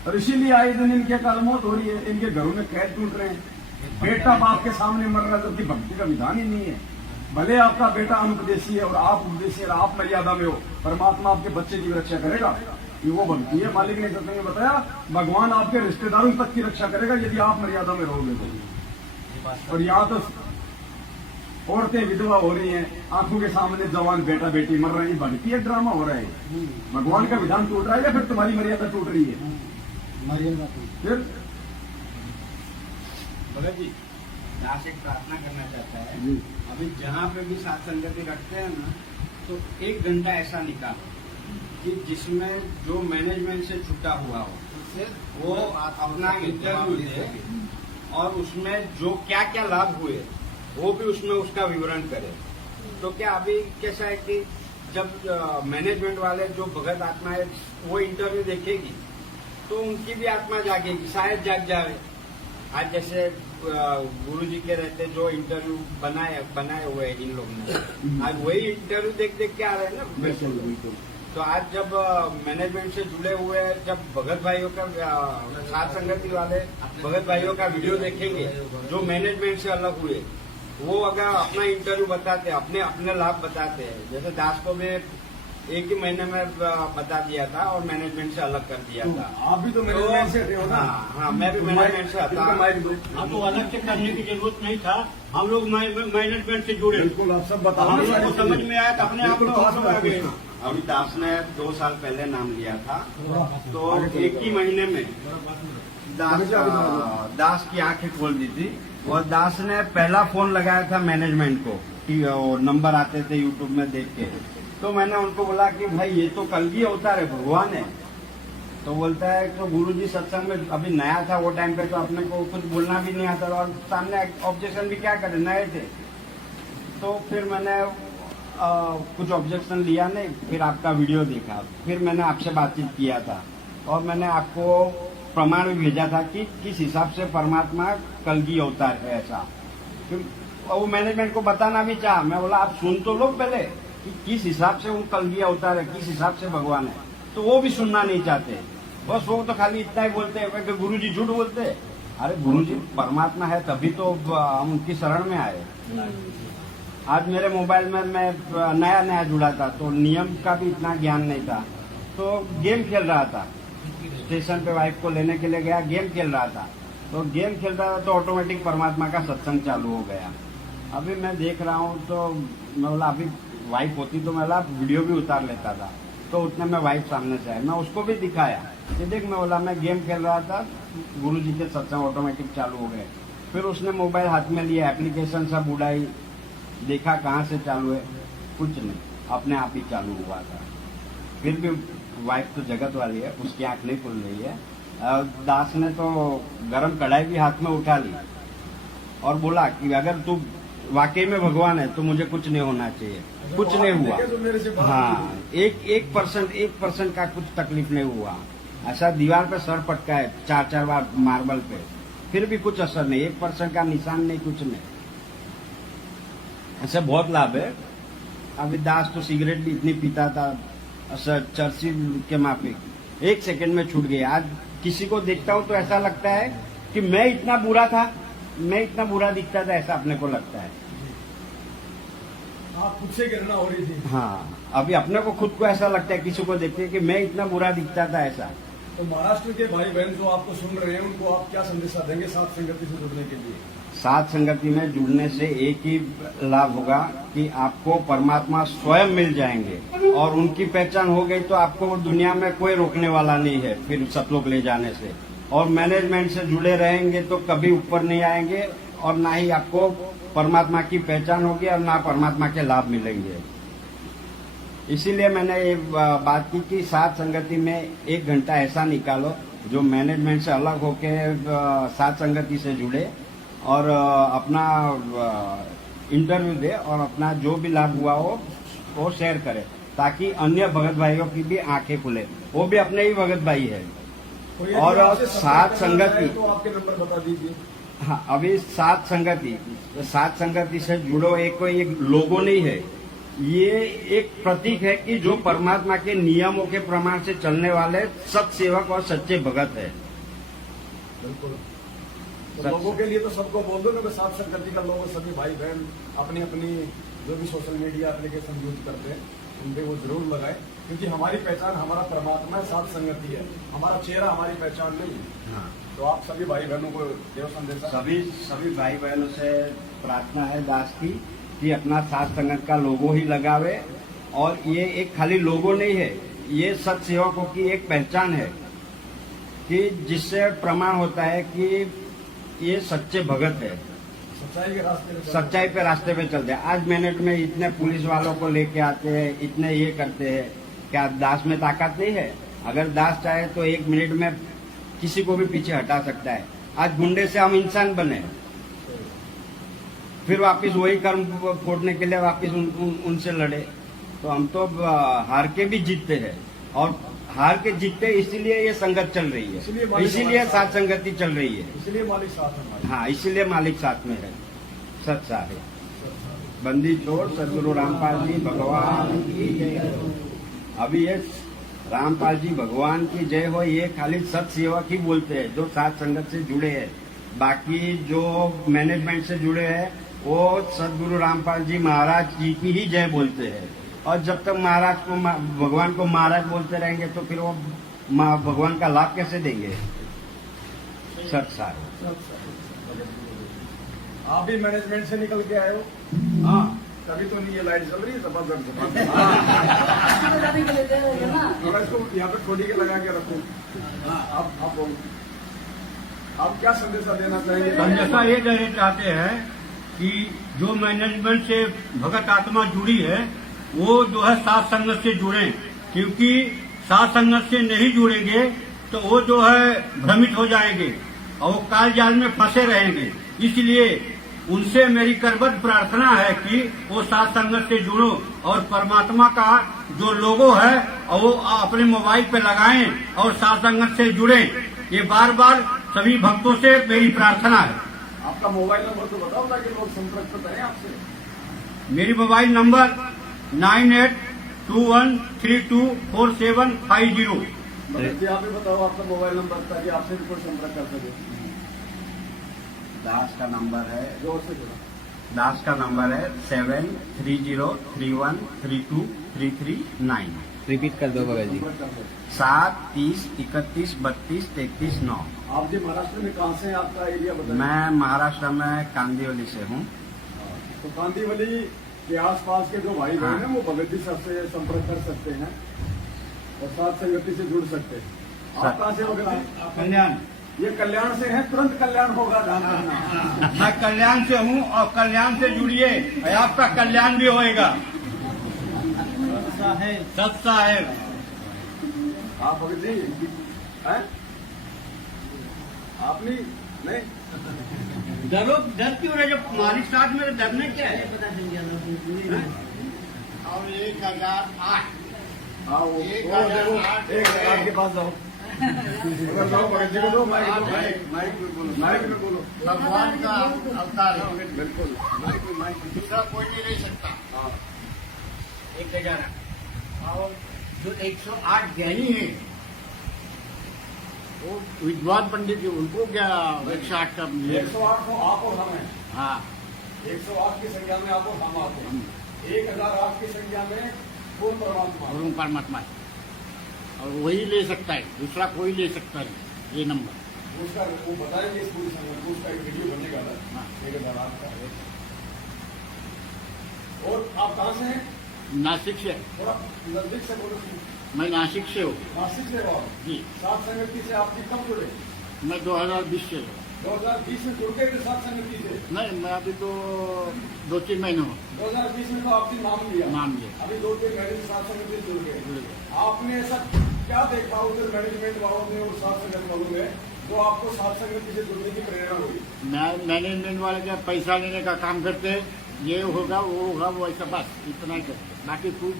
और इसीलिए आए दिन इनके काल मौत हो रही है, इनके घरों में कैद टूट रहे हैं। बेटा बाप के सामने मर रहा है, जबकि भक्ति का विधान ही नहीं है। भले आपका बेटा अनुपदेशी है और आप उपदेशी है, आप मर्यादा में हो, परमात्मा आपके बच्चे की रक्षा करेगा, ये वो भक्ति है। मालिक ने सत्संग में बताया, भगवान आपके रिश्तेदारों तक की रक्षा करेगा यदि आप मर्यादा में रहोगे तो। और यहाँ तो औरतें विधवा हो रही हैं, आंखों के सामने जवान बेटा बेटी मर रहे हैं, भक्ति एक ड्रामा हो रहा है। भगवान का विधान टूट रहा है या फिर तुम्हारी मर्यादा टूट रही है? मर्यादा फिर भगत जी, दास एक प्रार्थना करना चाहता है। जी। अभी जहाँ पे भी साथ संगति रखते हैं ना, तो 1 घंटा ऐसा निकालो कि जिसमें जो मैनेजमेंट से छुटा हुआ हो वो अपना इंटरव्यू दे, और उसमें जो क्या क्या लाभ हुए वो भी उसमें उसका विवरण करे। तो क्या अभी कैसा है कि जब मैनेजमेंट वाले जो भगत आत्मा है वो इंटरव्यू देखेगी तो उनकी भी आत्मा जागेगी, शायद जाग जाए। आज जैसे गुरु जी के रहते जो इंटरव्यू बनाए हुए हैं इन लोगों ने, आज वही इंटरव्यू देख देख के आ रहे हैं ना। बिल्कुल। तो आज जब मैनेजमेंट से जुड़े हुए जब भगत भाइयों का साथ संगति वाले भगत भाइयों का वीडियो देखेंगे जो मैनेजमेंट से अलग हुए, वो अगर अपना इंटरव्यू बताते हैं, अपने अपने लाभ बताते हैं। जैसे दास को भी 1 ही महीने में बता दिया था और मैनेजमेंट से अलग कर दिया था। आप भी तो मैनेजमेंट से थे हो ना? हाँ, मैं भी मैनेजमेंट से था। आपको अलग से करने की जरूरत नहीं था, हम लोग मैनेजमेंट से जुड़े। बिल्कुल, आप सब बताओ। हम लोग को समझ में आया तो अपने आप को हम लोग आ गए। अभी दास ने 2 साल पहले नाम लिया था, तो 1 ही महीने में दास की आंखें खोल दी थी। और दास ने पहला फोन लगाया था मैनेजमेंट को, और नंबर आते थे यूट्यूब में देख के। तो मैंने उनको बोला कि भाई ये तो कल भी अवतार है, भगवान है। तो बोलता है तो गुरुजी सत्संग में अभी नया था वो टाइम पे, तो अपने को कुछ बोलना भी नहीं आता और सामने ऑब्जेक्शन भी क्या करे, नए थे। तो फिर मैंने कुछ ऑब्जेक्शन लिया नहीं, फिर आपका वीडियो देखा, फिर मैंने आपसे बातचीत किया था और मैंने आपको प्रमाण भी भेजा था कि किस हिसाब से परमात्मा कलगी अवतार है ऐसा। फिर वो मैनेजमेंट को बताना भी चाहा, मैं बोला आप सुन तो लो पहले, कि किस हिसाब से वो कलगी अवतार है, किस हिसाब से भगवान है, तो वो भी सुनना नहीं चाहते। बस वो तो खाली इतना ही बोलते हैं कि गुरुजी झूठ बोलते हैं। अरे गुरुजी परमात्मा है तभी तो हम उनकी शरण में आए। आज मेरे मोबाइल में मैं नया जुड़ा था तो नियम का भी इतना ज्ञान नहीं था, तो गेम खेल रहा था। स्टेशन पे वाइफ को लेने के लिए गया, गेम खेल रहा था, तो गेम खेल रहा था तो ऑटोमेटिक परमात्मा का सत्संग चालू हो गया। अभी मैं देख रहा हूँ तो मैं बोला अभी वाइफ होती तो मैं वीडियो भी उतार लेता था। तो उतने में वाइफ सामने से आई, मैं उसको भी दिखाया कि देख, मैं बोला मैं गेम खेल रहा था, गुरुजी के सत्संग ऑटोमेटिक चालू हो गए। फिर उसने मोबाइल हाथ में लिया, एप्लीकेशन सब उड़ाई, देखा कहाँ से चालू है, कुछ नहीं, अपने आप ही चालू हुआ था। फिर भी वाइफ तो जगत वाली है, उसकी आंख नहीं खुल रही है। दास ने तो गरम कढ़ाई भी हाथ में उठा ली और बोला कि अगर तू वाकई में भगवान है तो मुझे कुछ नहीं होना चाहिए। कुछ नहीं हुआ। हाँ, 1% का कुछ तकलीफ नहीं हुआ। ऐसा दीवार पे सर पटका है 4 बार मार्बल पे, फिर भी कुछ असर नहीं, 1% का निशान नहीं, कुछ नहीं। ऐसे बहुत लाभ है। अभी दास तो सिगरेट भी इतनी पीता था, चर्ची के माफिक, 1 सेकंड में छूट गया। आज किसी को देखता हूँ तो ऐसा लगता है कि मैं इतना बुरा था, मैं इतना बुरा दिखता था, ऐसा अपने को लगता है। आप खुद से घृणा हो रही थी। हाँ, अभी अपने को खुद को ऐसा लगता है किसी को देखते कि मैं इतना बुरा दिखता था, ऐसा। तो महाराष्ट्र के भाई बहन जो आपको सुन रहे हैं उनको आप क्या संदेशा देंगे साथ संगति से जुड़ने के लिए? साथ संगति में जुड़ने से एक ही लाभ होगा कि आपको परमात्मा स्वयं मिल जाएंगे, और उनकी पहचान हो गई तो आपको दुनिया में कोई रोकने वाला नहीं है फिर सतलोक ले जाने से। और मैनेजमेंट से जुड़े रहेंगे तो कभी ऊपर नहीं आएंगे, और ना ही आपको परमात्मा की पहचान होगी और ना परमात्मा के लाभ मिलेंगे। इसीलिए मैंने ये बात की कि साथ संगति में 1 घंटा ऐसा निकालो जो मैनेजमेंट से अलग होके साथ संगति से जुड़े और अपना इंटरव्यू दे और अपना जो भी लाभ हुआ हो वो शेयर करे, ताकि अन्य भगत भाइयों की भी आंखें खुले। वो भी अपने ही भगत भाई है। और साथ संगति, तो आपके नंबर बता दीजिए। हाँ, अभी साथ संगति से जुड़ो, एक कोई एक लोगो नहीं है, ये एक प्रतीक है कि जो परमात्मा के नियमों के प्रमाण से चलने वाले सत्सेवक और सच्चे भगत है। बिल्कुल। तो लोगों के लिए तो सबको बोल दो ना कि साथ संगति का लोग सभी भाई बहन अपनी अपनी जो भी सोशल मीडिया एप्लीकेशन यूज करते हैं उन पे वो जरूर लगाए, क्योंकि हमारी पहचान हमारा परमात्मा है, साथ संगति है, हमारा चेहरा हमारी पहचान नहीं है। हाँ। तो आप सभी भाई बहनों को देव संदेश। सभी भाई बहनों से प्रार्थना है दास की कि अपना साथ संगत का लोगो ही लगावे, और ये एक खाली लोगो नहीं है, ये सत सेवकों की एक पहचान है कि जिससे प्रमाण होता है कि ये सच्चे भगत है, सच्चाई पे रास्ते पे चलते हैं। आज मिनट में इतने पुलिस वालों को लेके आते हैं, इतने ये करते हैं, क्या दास में ताकत नहीं है? अगर दास चाहे तो 1 मिनट में किसी को भी पीछे हटा सकता है। आज गुंडे से हम इंसान बने, फिर वापस वही कर्म फोड़ने के लिए वापस उनसे लड़े, तो हम तो हार के भी जीतते हैं, और हार के जीतते इसीलिए ये संगत चल रही है, इसीलिए साथ संगति चल रही है, इसलिए मालिक साथ है। हाँ, इसीलिए मालिक साथ में है, सच है। बंदी छोड़ सदगुरु रामपाल जी भगवान की जय। अभी ये रामपाल जी भगवान की जय हो, ये खाली सत सेवक ही बोलते हैं जो साथ संगत से जुड़े हैं। बाकी जो मैनेजमेंट से जुड़े हैं वो सदगुरु रामपाल जी महाराज जी की ही जय बोलते हैं। और जब तक महाराज को भगवान को महाराज बोलते रहेंगे तो फिर वो भगवान का लाभ कैसे देंगे? सच सारे। आप भी मैनेजमेंट से निकल के आए हो? हाँ, तभी तो नहीं ये लाइट जल रही है जबरदस्त। थोड़ा इसको यहाँ पे खोली के लगा के रखो। आप क्या संदेशा देना चाहेंगे? संदेशा ये देना चाहते हैं कि जो मैनेजमेंट से भगत आत्मा जुड़ी है वो जो है साथ संगत से जुड़े, क्योंकि साथ संगत से नहीं जुड़ेंगे तो वो जो है भ्रमित हो जाएंगे और वो काल जाल में फंसे रहेंगे। इसलिए उनसे मेरी करबद्ध प्रार्थना है कि वो साथ संगत से जुड़ो और परमात्मा का जो लोगो है वो अपने मोबाइल पे लगाएं और साथ संगत से जुड़े। ये बार बार सभी भक्तों से मेरी प्रार्थना है। आपका मोबाइल नंबर तो बताओ ताकि लोग संपर्क करें आपसे। मेरी मोबाइल नंबर 9821324750। भगत जी आप ही बताओ आपका मोबाइल नंबर ताकि आपसे भी कोई संपर्क कर सके। दास का नंबर है, जोर से बोलो। दास का नंबर है 7303132339। रिपीट कर दो भगत जी। संपर्क कर दो। 7 30 31 32 33 9। आप जी महाराष्ट्र में कहाँ से हैं? आपका एरिया बताइए। मैं महाराष्ट्र में कांदिवली से हूँ। तो कांदीवली के आसपास के जो भाई बहन हैं वो भगत जी सर से संपर्क कर सकते हैं और साथ संगति से जुड़ सकते हैं। आप कहाँ से भगत जी? कल्याण। ये कल्याण से हैं, तुरंत कल्याण होगा ध्यान रखना। मैं कल्याण से हूँ और कल्याण से जुड़िए और आपका कल्याण भी होएगा। सत साहेब। आप भगत जी हैं? आप नहीं डरो, डर क्यों रहे? जब मालिक साथ में डरने क्या है? और 1008। हाँ वो एक देखो, हजार एक आपके पास जाओ उधर जाओ, भगत जी को दो माइक दो, माइक में बोलो। भगवान का अवतार है, बिल्कुल दूसरा कोई नहीं रह सकता। हाँ 1000। और जो 108 ज्ञानी है वो विद्वान पंडित जी, उनको क्या 108 का मिले? 108 तो आप और हम हैं। हाँ 108 की संख्या में आप और हम आते हैं। 1008 की संख्या में कौन परमात्मा? और परमात्मा है। और वही ले सकता है, दूसरा कोई ले सकता नहीं ये नंबर। उसका वो बताएंगे इस पूरी संगत को, उसका एक वीडियो बनेगा ना हाँ। 1008 का। और आप कहाँ से हैं? नासिक से। थोड़ा नजदीक से बोलो। मैं नासिक से हूँ नासिक से हो आप? जी। सात संगति से आपकी कब जुड़े? मैं 2020 से हूँ। 2020 में जुड़ गए थे सात संगति से? नहीं, मैं अभी तो 2-3 महीने हूँ 2020 में तो आपने नाम लिया। नाम लिया। अभी 2-3 महीने से सात संगति से जुड़ गए। आपने ऐसा क्या देखा उधर मैनेजमेंट वालों ने और सात संगत वालों ने जो आपको सात संगति से जुड़ने की प्रेरणा हुई? मैनेजमेंट वाले क्या पैसा लेने का काम करते हैं, ये होगा वो होगा वो ऐसा, बस इतना ही करते, बाकी कुछ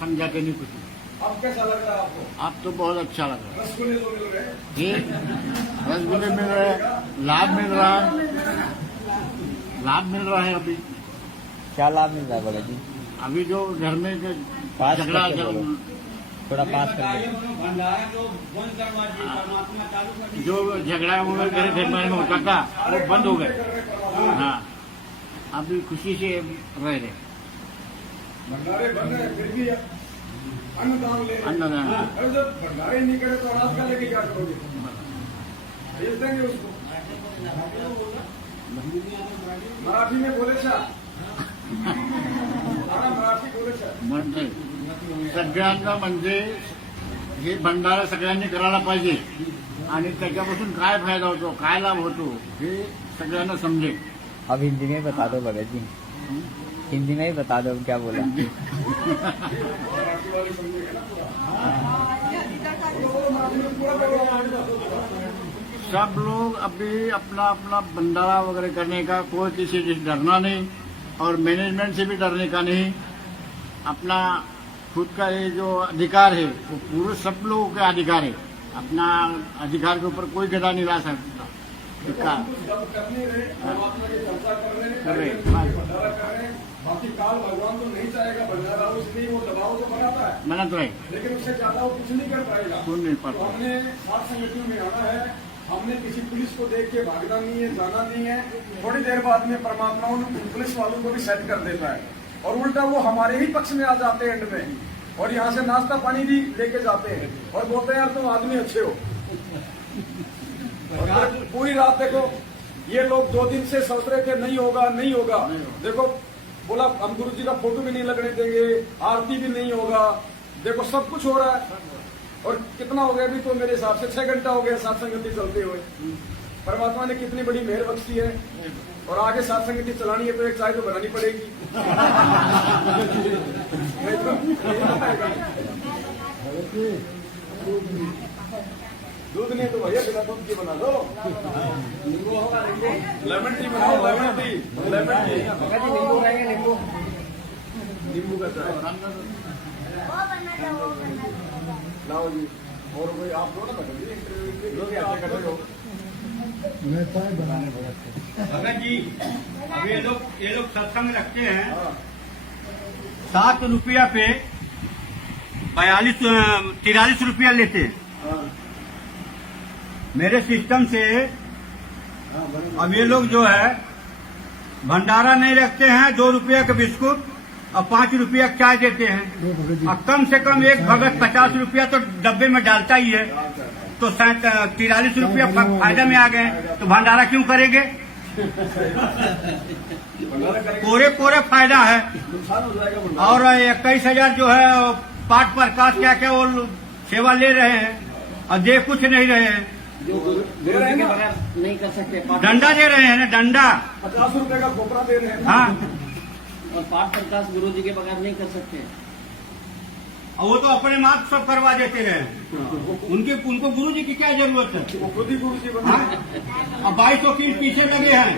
समझाते नहीं कुछ। अब कैसा लग रहा है आपको? अब तो बहुत अच्छा लग रहा रसगुल्ले तो मिल रहे हैं? है। ये रसगुल्ले मिल रहे हैं, लाभ मिल रहा है, लाभ मिल रहा है। अभी क्या लाभ मिल रहा है भगत जी? अभी जो घर में जो पास झगड़ा करके बोलो। थोड़ा पास करके। भंडारा जो बंद करवा दिए, परमात्मा चालू कर दिए। जो झगड़ा वगैरह घर घर में होता था वो बंद हो गए। हाँ अभी खुशी से रह रहे। भंडारे बन रहे हैं, फिर भी अन्नदान ले रहे हैं। अन्नदान। अरे जब भंडारे नहीं करे तो अनाज का लेके क्या करोगे? भेज देंगे उसको। मराठी में बोले छा मराठी बोले छा म्हणते सगळ्यांना म्हणजे हे भंडारा सगळ्यांनी करायला पाहिजे आणि त्याच्यापासून काय फायदा होतो, काय लाभ होतो हे सगळ्यांना समजेल। अब हिंदी में बता दो भगत जी, हिंदी में ही बता दो क्या बोला। मराठी वाले समझेगा ना पूरा। मराठी में पूरा बोलो। सब लोग अभी अपना अपना भंडारा वगैरह करने का कोई किसी से डरना नहीं और मैनेजमेंट से भी डरने का नहीं। अपना खुद का ये जो अधिकार है वो पूरे सब लोगों का अधिकार है। अपना अधिकार के ऊपर कोई गदा नहीं ला सकता। जब करने रहे परमात्मा की चर्चा कर रहे हैं, कर रहे हैं। भंडारा कर रहे हैं। बाकी काल भगवान तो नहीं चाहेगा भंडारा, उसलिए वो दबाव तो बनाता है, मना तो है, लेकिन उससे ज्यादा वो कुछ नहीं कर पाएगा। सुन नहीं तो पाता। हमने सात संगठनों में आना है। हमने किसी पुलिस को देख के भागना नहीं है, जाना नहीं है। थोड़ी देर बाद में परमात्मा उन पुलिस वालों को भी सेट कर देता है और उल्टा वो हमारे ही पक्ष में आ जाते हैं एंड में, और यहाँ से नाश्ता पानी भी लेके जाते हैं और बोलते हैं यार तुम आदमी अच्छे हो। और पूरी रात देखो ये लोग 2 दिन से सोच रहे थे नहीं होगा नहीं होगा। देखो बोला हम गुरु जी का फोटो भी नहीं लगने देंगे, आरती भी नहीं होगा। देखो सब कुछ हो रहा है। और कितना हो गया अभी तो मेरे हिसाब से 6 घंटा हो गया सात संगति चलते हुए। परमात्मा ने कितनी बड़ी मेहर बख्शी है। और आगे सात संगति चलानी है तो एक चाय तो बनानी पड़ेगी। नहीं तो दूध नहीं तो भैया बिना दूध की बना दो। लेमन टी बनाओ, लेमन टी, लेमन टी। नींबू खाएंगे, नींबू, नींबू का चाय लाओ जी। और कोई आप लोग ना इंटरव्यू कर रहे हो। मैं चाय बनाने वाला भगत जी अब ये लोग सत्संग रखते हैं। 7 रुपया पे 43 रुपया लेते हैं। मेरे सिस्टम से अब ये लोग जो है भंडारा नहीं रखते हैं, 2 रुपया का बिस्कुट और 5 रुपया चाय देते हैं। और कम से कम एक भगत 50 रुपया तो डब्बे में डालता ही है, तो 43 रुपया फायदा में आ गए, तो भंडारा क्यों करेंगे? पूरे फायदा है। और 21,000 जो है पाठ प्रकाश क्या क्या वो सेवा ले रहे हैं और दे कुछ नहीं रहे हैं। नहीं कर सकते, डंडा दे रहे हैं ना, डंडा 50 रुपए का खोपरा दे रहे हैं। हाँ, और पाठ प्रकाश गुरु जी के बगैर नहीं कर सकते। और वो तो अपने मार्ग सब करवा देते रहे। उनको गुरु जी की क्या जरूरत है? वो खुद ही गुरु जी बने। हाँ? और 22 वकील पीछे लगे हैं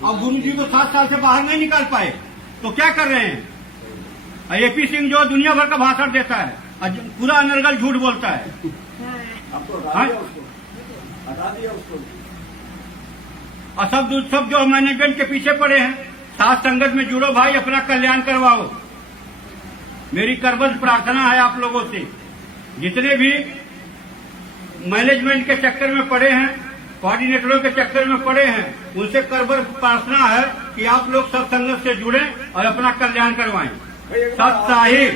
और गुरु जी को 7 साल से बाहर नहीं निकाल पाए, तो क्या कर रहे हैं? AP सिंह जो दुनिया भर का भाषण देता है और पूरा अनर्गल झूठ बोलता है। हाँ? हटा दिया उसको। और सब जो मैनेजमेंट के पीछे पड़े हैं। साथ संगत में जुड़ो भाई, अपना कल्याण करवाओ। मेरी करबद्ध प्रार्थना है आप लोगों से, जितने भी मैनेजमेंट के चक्कर में पड़े हैं, कोऑर्डिनेटरों के चक्कर में पड़े हैं, उनसे करबद्ध प्रार्थना है कि आप लोग सब संगत से जुड़े और अपना कल्याण करवाएं। सब साहिब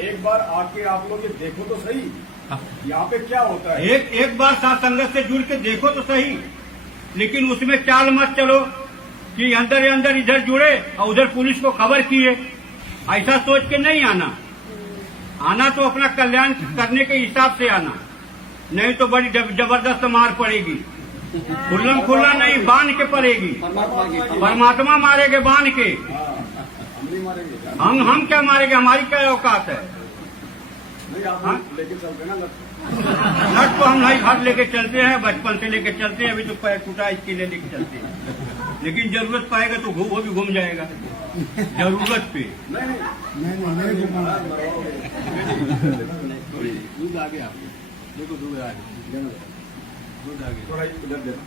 एक बार आके आप लोग ये देखो तो सही, यहाँ पे क्या होता है। एक बार साथ संगत से जुड़ के देखो तो सही, लेकिन उसमें चाल मत चलो कि अंदर इधर जुड़े और उधर पुलिस को खबर किए। ऐसा सोच के नहीं आना तो अपना कल्याण करने के हिसाब से आना, नहीं तो बड़ी जबरदस्त मार पड़ेगी। खुल्ला नहीं, बांध के पड़ेगी। परमात्मा मारेगे बांध के। हम क्या मारेंगे? हमारी क्या औकात है? लेके चलते ना लट तो हम नहीं घर लेके चलते हैं, बचपन से लेके चलते हैं। अभी तो पैर टूटा इसके लिए लेके चलते हैं, लेकिन जरूरत पाएगा तो वो भी घूम जाएगा जरूरत पे। नहीं दूध आ गया, देखो दूध आ गया, दूध आ गया, थोड़ा इधर देना।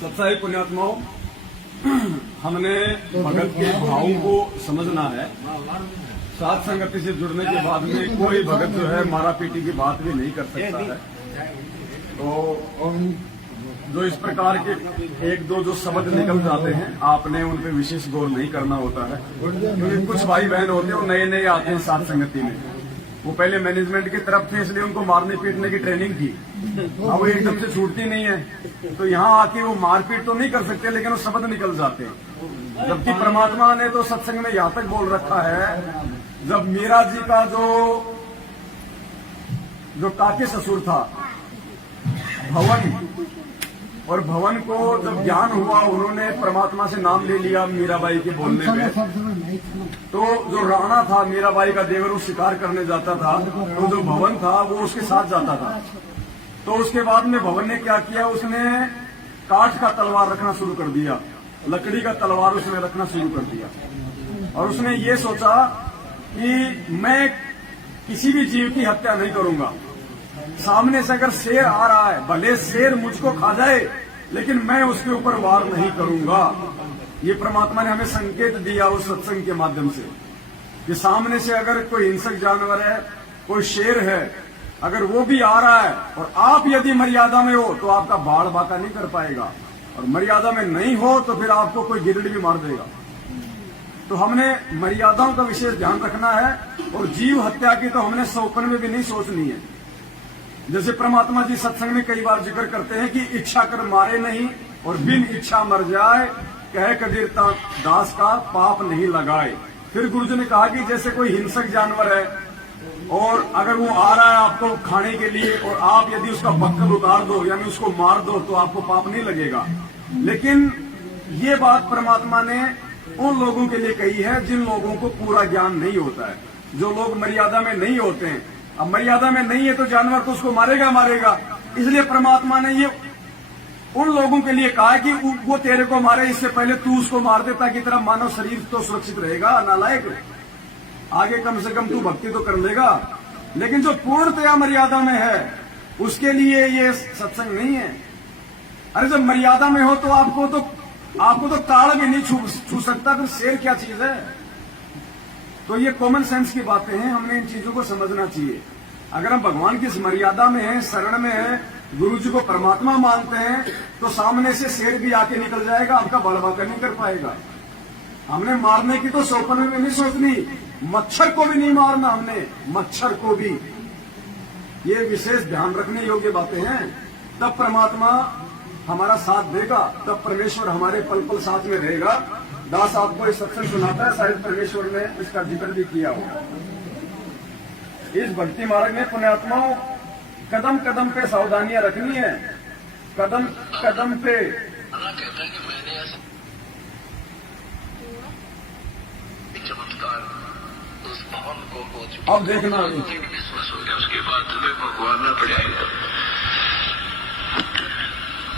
सत्साई पुण्यात्माओं, हमने भगत के भावों को समझना है। साथ संगति से जुड़ने के बाद में कोई भगत जो है मारा पीटी की बात भी नहीं कर सकता है। तो जो इस प्रकार के 1-2 जो शब्द निकल जाते हैं, आपने उन पे विशेष गौर नहीं करना होता है, क्योंकि कुछ भाई बहन होते हैं वो नए आते हैं साथ संगति में। वो पहले मैनेजमेंट की तरफ थे, इसलिए उनको मारने पीटने की ट्रेनिंग थी। अब वो एकदम से छूटती नहीं है, तो यहाँ आके वो मारपीट तो नहीं कर सकते, लेकिन वो शब्द निकल जाते हैं। जबकि परमात्मा ने तो सत्संग में यहाँ तक बोल रखा है, जब मीरा जी का जो काके ससुर था भवन, और भवन को जब ज्ञान हुआ, उन्होंने परमात्मा से नाम ले लिया मीराबाई के बोलने में, तो जो राणा था मीराबाई का देवर, वो शिकार करने जाता था, तो जो भवन था वो उसके साथ जाता था। तो उसके बाद में भवन ने क्या किया, उसने काठ का तलवार रखना शुरू कर दिया, लकड़ी का तलवार उसने रखना शुरू कर दिया, और उसने ये सोचा कि मैं किसी भी जीव की हत्या नहीं करूंगा। सामने से अगर शेर आ रहा है, भले शेर मुझको खा जाए, लेकिन मैं उसके ऊपर वार नहीं करूंगा। ये परमात्मा ने हमें संकेत दिया उस सत्संग के माध्यम से कि सामने से अगर कोई हिंसक जानवर है, कोई शेर है, अगर वो भी आ रहा है और आप यदि मर्यादा में हो तो आपका बाढ़ बाका नहीं कर पाएगा, और मर्यादा में नहीं हो तो फिर आपको कोई गिरडी भी मार देगा। तो हमने मर्यादाओं का विशेष ध्यान रखना है, और जीव हत्या की तो हमने सौपन में भी नहीं सोचनी है। जैसे परमात्मा जी सत्संग में कई बार जिक्र करते हैं कि इच्छा कर मारे नहीं और बिन इच्छा मर जाए, कहे कबीर दास का पाप नहीं लगाए। फिर गुरुजी ने कहा कि जैसे कोई हिंसक जानवर है और अगर वो आ रहा है आपको खाने के लिए, और आप यदि उसका बक्कल उतार दो यानी उसको मार दो, तो आपको पाप नहीं लगेगा। लेकिन ये बात परमात्मा ने उन लोगों के लिए कही है जिन लोगों को पूरा ज्ञान नहीं होता है, जो लोग मर्यादा में नहीं होते हैं। अब मर्यादा में नहीं है तो जानवर तो उसको मारेगा। इसलिए परमात्मा ने ये उन लोगों के लिए कहा है कि वो तेरे को मारे, इससे पहले तू उसको मार दे, ताकि तेरा मानव शरीर तो सुरक्षित रहेगा। नालायक, आगे कम से कम तू भक्ति तो कर लेगा। लेकिन जो पूर्णतया मर्यादा में है उसके लिए ये सत्संग नहीं है। अरे जब मर्यादा में हो तो आपको तो ताड़ भी नहीं छू सकता, फिर शेर क्या चीज है। तो ये कॉमन सेंस की बातें हैं, हमने इन चीजों को समझना चाहिए। अगर हम भगवान की इस मर्यादा में हैं, शरण में हैं, गुरु जी को परमात्मा मानते हैं, तो सामने से शेर भी आके निकल जाएगा, आपका बड़बाका नहीं कर पाएगा। हमने मारने की तो सौपन में नहीं सोचनी, मच्छर को भी नहीं मारना हमने, मच्छर को भी। ये विशेष ध्यान रखने योग्य बातें हैं। तब परमात्मा हमारा साथ देगा, तब परमेश्वर हमारे पल पल साथ में रहेगा। दास आपको इस सत्संग सुनाता है, शायद परमेश्वर ने इसका जिक्र भी किया होगा। इस भक्ति मार्ग में पुण्यात्माओं कदम कदम पे सावधानियां रखनी है, कदम कदम पे। कहता है कि मैंने ऐसा चमत्कार उस भवन को हो चुका। अब देखना विश्वास हो गया, उसके बाद तुम्हें भगवान न पड़ेगा।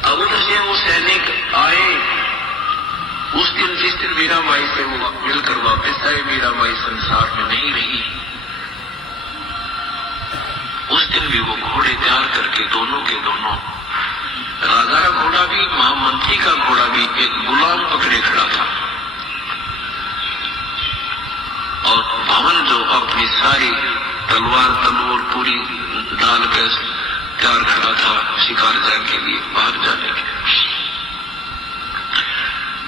अब उधर वो सैनिक आए, उस दिन जिस दिन मीराबाई से वो मिलकर वापस आए, मीराबाई संसार में नहीं रही। उस दिन भी वो घोड़े तैयार करके दोनों के दोनों, राजा का घोड़ा भी, महामंत्री का घोड़ा भी, एक गुलाम पकड़े खड़ा था। और भवन जो अपनी सारी तलवार तलवार पूरी डाल कर तैयार खड़ा था शिकार जाने के लिए, बाहर जाने के लिए।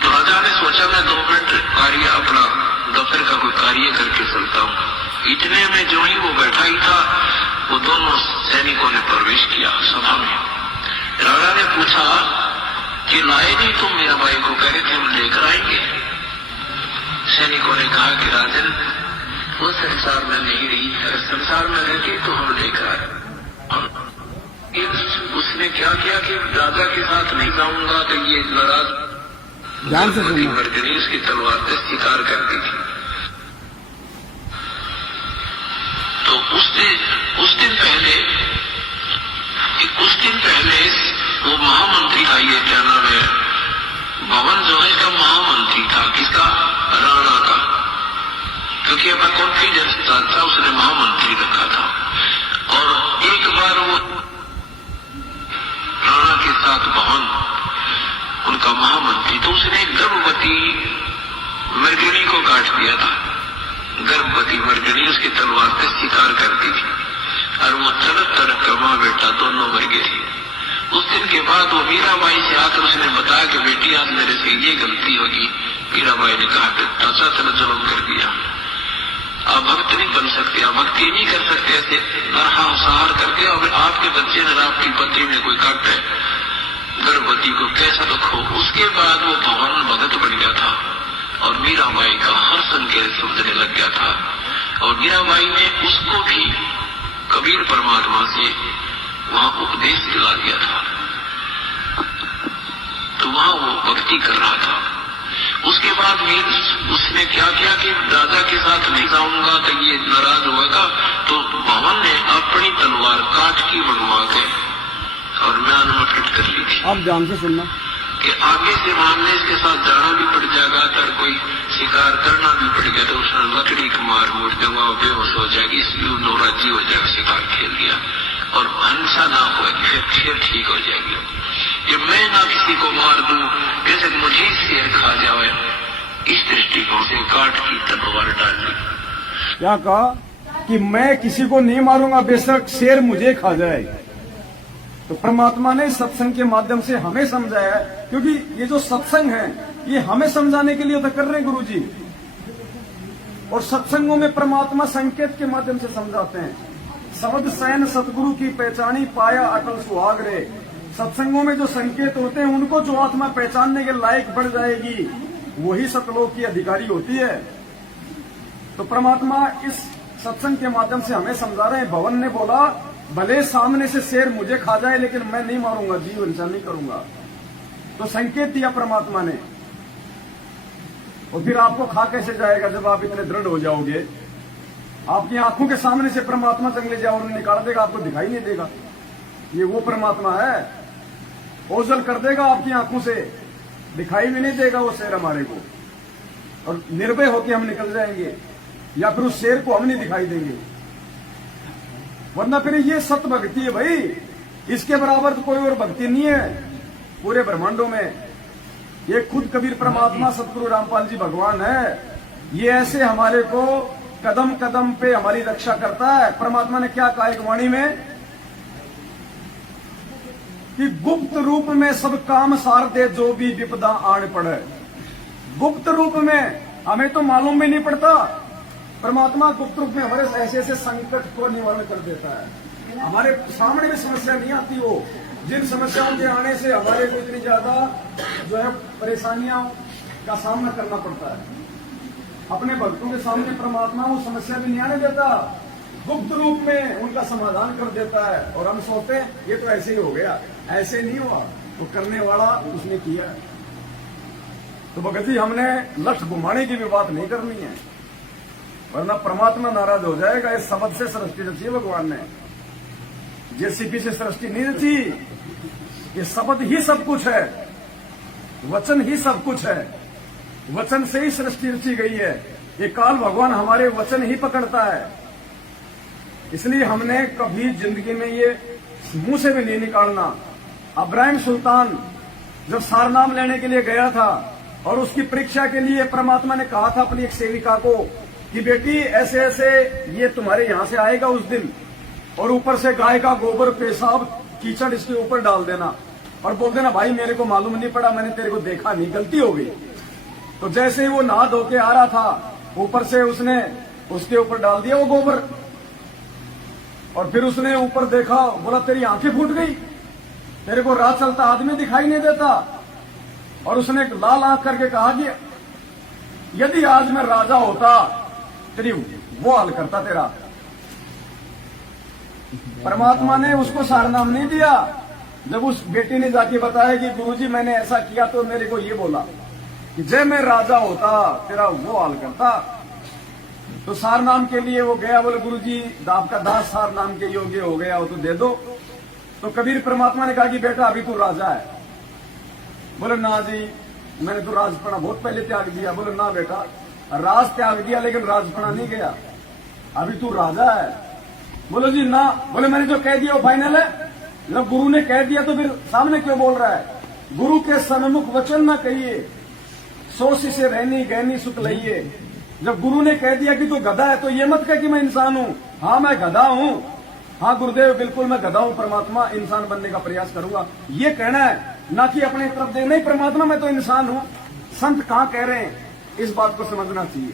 तो राजा ने सोचा मैं 2 मिनट कार्य, अपना दफ्तर का कोई कार्य करके चलता हूँ। इतने में जो ही वो बैठा ही था, वो दोनों सैनिकों ने प्रवेश किया सभा में। राजा ने पूछा कि लाए नहीं तुम मीराबाई को? कह रहे थे हम लेकर आएंगे। सैनिकों ने कहा कि राजन वो संसार में नहीं रही, अगर संसार में रहती तो हम लेकर आए। उसने क्या किया कि राजा के साथ नहीं जाऊंगा तो ये नाराज ध्यान से सुनना, मरकनी उसकी तलवार से शिकार करती थी। तो उस दिन पहले वो महामंत्री था, ये क्या नाम है, भवन जो है इसका महामंत्री था, किसका? राणा का। क्योंकि अपना कॉन्फिडेंस था, उसने महामंत्री रखा था। और एक बार वो राणा के साथ भवन, उनका महामंत्री, तो उसने गर्भवती मरकनी को काट दिया था। गर्भवती मरकनी उसकी तलवार से शिकार करती थी, और वो तड़प तड़प कर मां बेटा दोनों मर गए थे। उस दिन के बाद वो मीराबाई से आकर उसने बताया कि बेटी आज मेरे से ये गलती होगी। मीराबाई ने कहा कि चाचा तेरा जुल्म कर दिया, आप भक्त नहीं बन सकते, आप भक्ति नहीं कर सकते, ऐसे नरसंहार करके। और आपके बच्चे ने, आपकी पति ने कोई काट है गर्भवती को, कैसा दुख हो। उसके बाद वो भवन भगत बन गया था और मीराबाई का हर संकेत समझने लग गया था। और मीराबाई ने उसको भी कबीर परमात्मा से वहां उपदेश दिला दिया था, तो वहां वो भक्ति कर रहा था। उसके बाद उसने क्या किया कि राजा के साथ नहीं जाऊंगा तो ये नाराज होगा। तो भवन ने अपनी तलवार काट की बनवा के और म्यान मटकट कर ली थी। आप ध्यान से सुनना कि आगे से मामले इसके साथ जाना भी पड़ जाएगा, अगर कोई शिकार करना भी पड़ गया तो उसने लकड़ी की मार मोड़ देगा, बेहोश हो जाएगी, इसलिए नौराजी हो जाएगा, शिकार खेल दिया और हिंसा ना होगी, फिर ठीक हो जाएगी। कि मैं ना किसी को मार दूं, जैसे मुझे शेर खा जाए, इस दृष्टिकोण से काट की तलवार डाल दी। क्या कहा कि मैं किसी को नहीं मारूंगा, बेशक शेर मुझे खा जाए। तो परमात्मा ने सत्संग के माध्यम से हमें समझाया, क्योंकि ये जो सत्संग है ये हमें समझाने के लिए तो कर रहे हैं गुरु जी। और सत्संगों में परमात्मा संकेत के माध्यम से समझाते हैं। शब्द सैन सतगुरु की पहचानी, पाया अटल सुहाग रे। सत्संगों में जो संकेत होते हैं उनको जो आत्मा पहचानने के लायक बढ़ जाएगी, वही सतलोक की अधिकारी होती है। तो परमात्मा इस सत्संग के माध्यम से हमें समझा रहे हैं। भवन ने बोला भले सामने से शेर मुझे खा जाए लेकिन मैं नहीं मारूंगा, जीव हिंसा नहीं करूंगा। तो संकेत दिया परमात्मा ने। और फिर आपको खा कैसे जाएगा जब आप इतने दृढ़ हो जाओगे? आपकी आंखों के सामने से परमात्मा जंगले जाओ निकाल देगा, आपको दिखाई नहीं देगा। ये वो परमात्मा है, ओझल कर देगा आपकी आंखों से, दिखाई भी नहीं देगा वो शेर हमारे को, और निर्भय होकर हम निकल जाएंगे, या फिर उस शेर को हम नहीं दिखाई देंगे। वरना फिर ये सत भक्ति है भाई, इसके बराबर तो कोई और भक्ति नहीं है पूरे ब्रह्मांडों में। ये खुद कबीर परमात्मा सतगुरु रामपाल जी भगवान है। ये ऐसे हमारे को कदम कदम पे हमारी रक्षा करता है। परमात्मा ने क्या कहा एक वाणी में कि गुप्त रूप में सब काम सार दे जो भी विपदा आड़ पड़े। गुप्त रूप में हमें तो मालूम भी नहीं पड़ता, परमात्मा गुप्त रूप में हमारे ऐसे ऐसे संकट को निवारण कर देता है। हमारे सामने भी समस्या नहीं आती, वो जिन समस्याओं के आने से हमारे को इतनी ज्यादा जो है परेशानियों का सामना करना पड़ता है, अपने भक्तों के सामने परमात्मा वो समस्या भी नहीं आने देता, गुप्त रूप में उनका समाधान कर देता है। और हम सोचते हैं ये तो ऐसे ही हो गया, ऐसे नहीं हुआ, वो करने वाला उसने किया है। तो भगत जी हमने लठ घुमाने की भी बात नहीं करनी है, वरना परमात्मा नाराज हो जाएगा। इस शब्द से सृष्टि रची भगवान ने, जेसीबी से सृष्टि नहीं रची। ये शब्द ही सब कुछ है, वचन ही सब कुछ है, वचन से ही सृष्टि रची गई है। ये काल भगवान हमारे वचन ही पकड़ता है, इसलिए हमने कभी जिंदगी में ये मुंह से भी नहीं निकालना। अब्राहिम सुल्तान जब सारनाम लेने के लिए गया था और उसकी परीक्षा के लिए परमात्मा ने कहा था अपनी एक सेविका को कि बेटी ऐसे ऐसे ये तुम्हारे यहां से आएगा उस दिन, और ऊपर से गाय का गोबर पेशाब कीचड़ इसके ऊपर डाल देना और बोल देना भाई मेरे को मालूम नहीं पड़ा, मैंने तेरे को देखा नहीं, गलती हो गई। तो जैसे ही वो नहा धो के आ रहा था, ऊपर से उसने उसके ऊपर डाल दिया वो गोबर, और फिर उसने ऊपर देखा, बोला तेरी आंखें फूट गई, तेरे को राह चलता आदमी दिखाई नहीं देता। और उसने लाल आंख करके कहा कि यदि आज मैं राजा होता तेरी वो हाल करता तेरा। परमात्मा ने उसको सारनाम नहीं दिया। जब उस बेटी ने जाके बताया कि गुरुजी मैंने ऐसा किया, तो मेरे को ये बोला कि जय मैं राजा होता तेरा वो हाल करता। तो सारनाम के लिए वो गया, बोले गुरुजी आपका दास सारनाम के योग्य हो गया हो तो दे दो। तो कबीर परमात्मा ने कहा कि बेटा अभी तू राजा है। बोले ना जी मैंने तो राजपना बहुत पहले त्याग दिया। बोले ना बेटा राज त्याग दिया लेकिन राजपना नहीं गया, अभी तू राजा है। बोलो जी ना। बोले मैंने जो कह दिया वो फाइनल है। जब गुरु ने कह दिया तो फिर सामने क्यों बोल रहा है? गुरु के सन्मुख वचन ना कहिए, सोच से रहनी गहनी सुख लइए। जब गुरु ने कह दिया कि तू गधा है तो ये मत कह कि मैं इंसान हूं। हाँ मैं गधा हूं, हाँ गुरुदेव बिल्कुल मैं गधा हूं, परमात्मा इंसान बनने का प्रयास करूंगा, ये कहना है, ना कि अपने तरफ दे नहीं परमात्मा मैं तो इंसान हूं। संत कहां कह रहे हैं, इस बात को समझना चाहिए।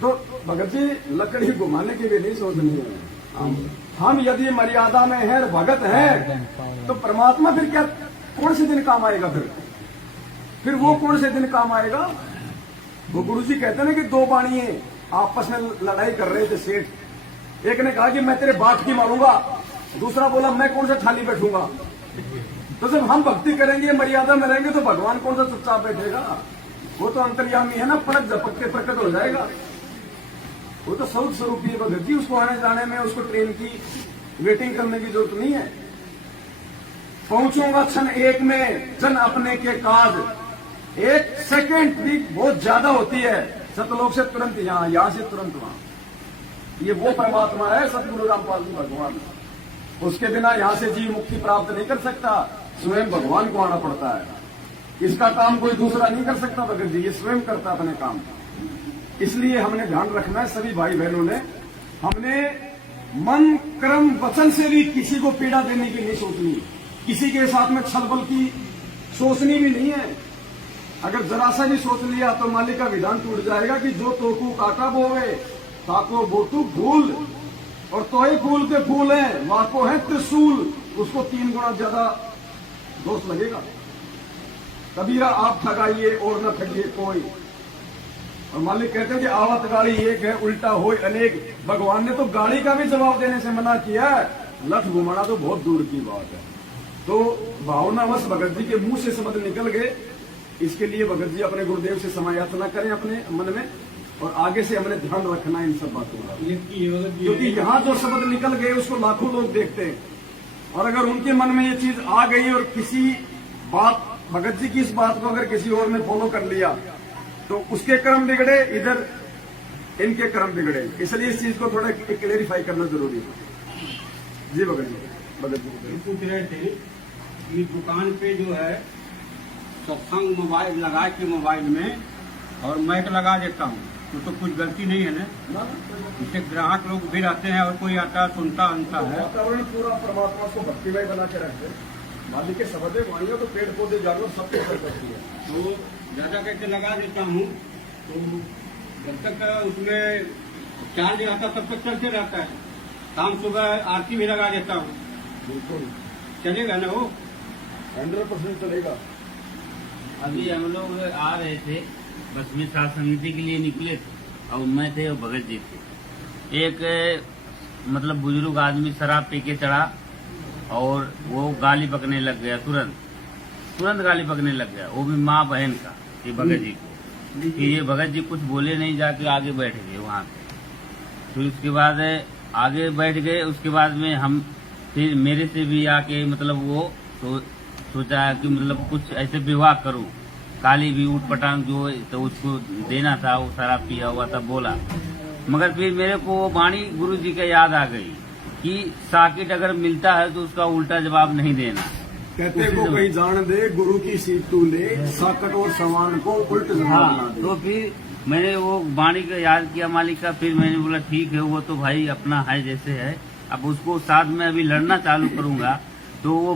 तो भगत जी लकड़ी घुमाने की भी नहीं सोचनी है। हम यदि मर्यादा में है भगत है तो परमात्मा फिर क्या कौन से दिन काम आएगा? फिर वो कौन से दिन काम आएगा? वो गुरु जी कहते ना कि दो बाणिये आपस में लड़ाई कर रहे थे सेठ। एक ने कहा कि मैं तेरे बाट की मारूंगा, दूसरा बोला मैं कौन सा थाली बैठूंगा। तो जब हम भक्ति करेंगे मर्यादा में रहेंगे तो भगवान कौन सा चुपचाप बैठेगा? वो तो अंतर्यामी है ना, पलक झपक के प्रकट हो जाएगा। वो तो स्वरूप स्वरूप ही भगत जी, उसको आने जाने में उसको ट्रेन की वेटिंग करने की जरूरत नहीं है। पहुंचूंगा क्षण एक में जन अपने के काज, एक सेकंड भी बहुत ज्यादा होती है। सतलोक से तुरंत यहां से तुरंत वहां। ये वो परमात्मा है सतगुरु रामपाल जी भगवान। उसके बिना यहां से जीव मुक्ति प्राप्त नहीं कर सकता, स्वयं भगवान को आना पड़ता है। इसका काम कोई दूसरा नहीं कर सकता भगत जी, ये स्वयं करता अपने काम। इसलिए हमने ध्यान रखना है सभी भाई बहनों ने, हमने मन कर्म वचन से भी किसी को पीड़ा देने की नहीं सोचनी, किसी के साथ में छलबल की सोचनी भी नहीं है। अगर जरा सा भी सोच लिया तो मालिक का विधान टूट जाएगा कि जो तोकू काका बोवे ताको बोतू फूल, और तोय फूल के फूल है वाको है त्रिशूल, उसको 3 गुना ज्यादा दोष लगेगा। कबीरा आप ठगाइए और न ठगिए कोई। और मालिक कहते हैं कि आवत गाड़ी एक है उल्टा हो अनेक। भगवान ने तो गाड़ी का भी जवाब देने से मना किया है, लठ घुमाना तो बहुत दूर की बात है। तो भावनावश भगत जी के मुंह से शब्द निकल गए, इसके लिए भगत जी अपने गुरुदेव से समायाचना करें अपने मन में, और आगे से हमने ध्यान रखना इन सब बातों का। क्योंकि यहाँ जो शब्द निकल गए उसको लाखों लोग देखते हैं, और अगर उनके मन में ये चीज आ गई और किसी बात भगत जी की इस बात को अगर किसी और ने फॉलो कर लिया तो उसके कर्म बिगड़े, इधर इनके कर्म बिगड़े। इसलिए इस चीज को थोड़ा क्लेरिफाई करना जरूरी है। जी भगत जी पूछ रहे थे कि दुकान पे जो है सत्संग मोबाइल लगा के मोबाइल में और माइक लगा देता हूँ, तो कुछ गलती नहीं है ना। इससे ग्राहक लोग भी रहते हैं और कोई आता सुनता अंता है। वातावरण पूरा परमात्मा को भक्तिमय बना के रखते, मालिक के सबदे वाणियों तो पेड़ पौधे जानवर सबके असर करती है। तो ज्यादा करके लगा देता हूँ, तो जब तक उसमें चार्ज रहता तब तक चलते रहता है। शाम सुबह आरती भी लगा देता हूँ। बिल्कुल चलेगा ना वो? 100% चलेगा। अभी हम लोग आ रहे थे, बस में साथ समिति के लिए निकले थे, और मैं थे और भगत जी थे। एक मतलब बुजुर्ग आदमी शराब पी के चढ़ा और वो गाली पकने लग गया, तुरंत गाली पकने लग गया, वो भी माँ बहन का, ये भगत जी को। कि ये भगत जी कुछ बोले नहीं, जाके आगे बैठ गए वहाँ पे। फिर उसके बाद आगे बैठ गए, उसके बाद में हम फिर मेरे से भी आके मतलब वो सोचा कि मतलब कुछ ऐसे विवाह करूं, काली भी उठ पटांग जो तो उसको देना था, वो शराब पिया हुआ था बोला। मगर फिर मेरे को वो वाणी गुरु जी का याद आ गई कि साकिट अगर मिलता है तो उसका उल्टा जवाब नहीं देना। कहते को कहीं जान दे, गुरु की सीट तू ले, साकट और समान को उल्ट जवाब ना दे। तो फिर मैंने वो वाणी का याद किया मालिक का। फिर मैंने बोला ठीक है, वो तो भाई अपना है जैसे है, अब उसको साथ में अभी लड़ना चालू करूंगा तो वो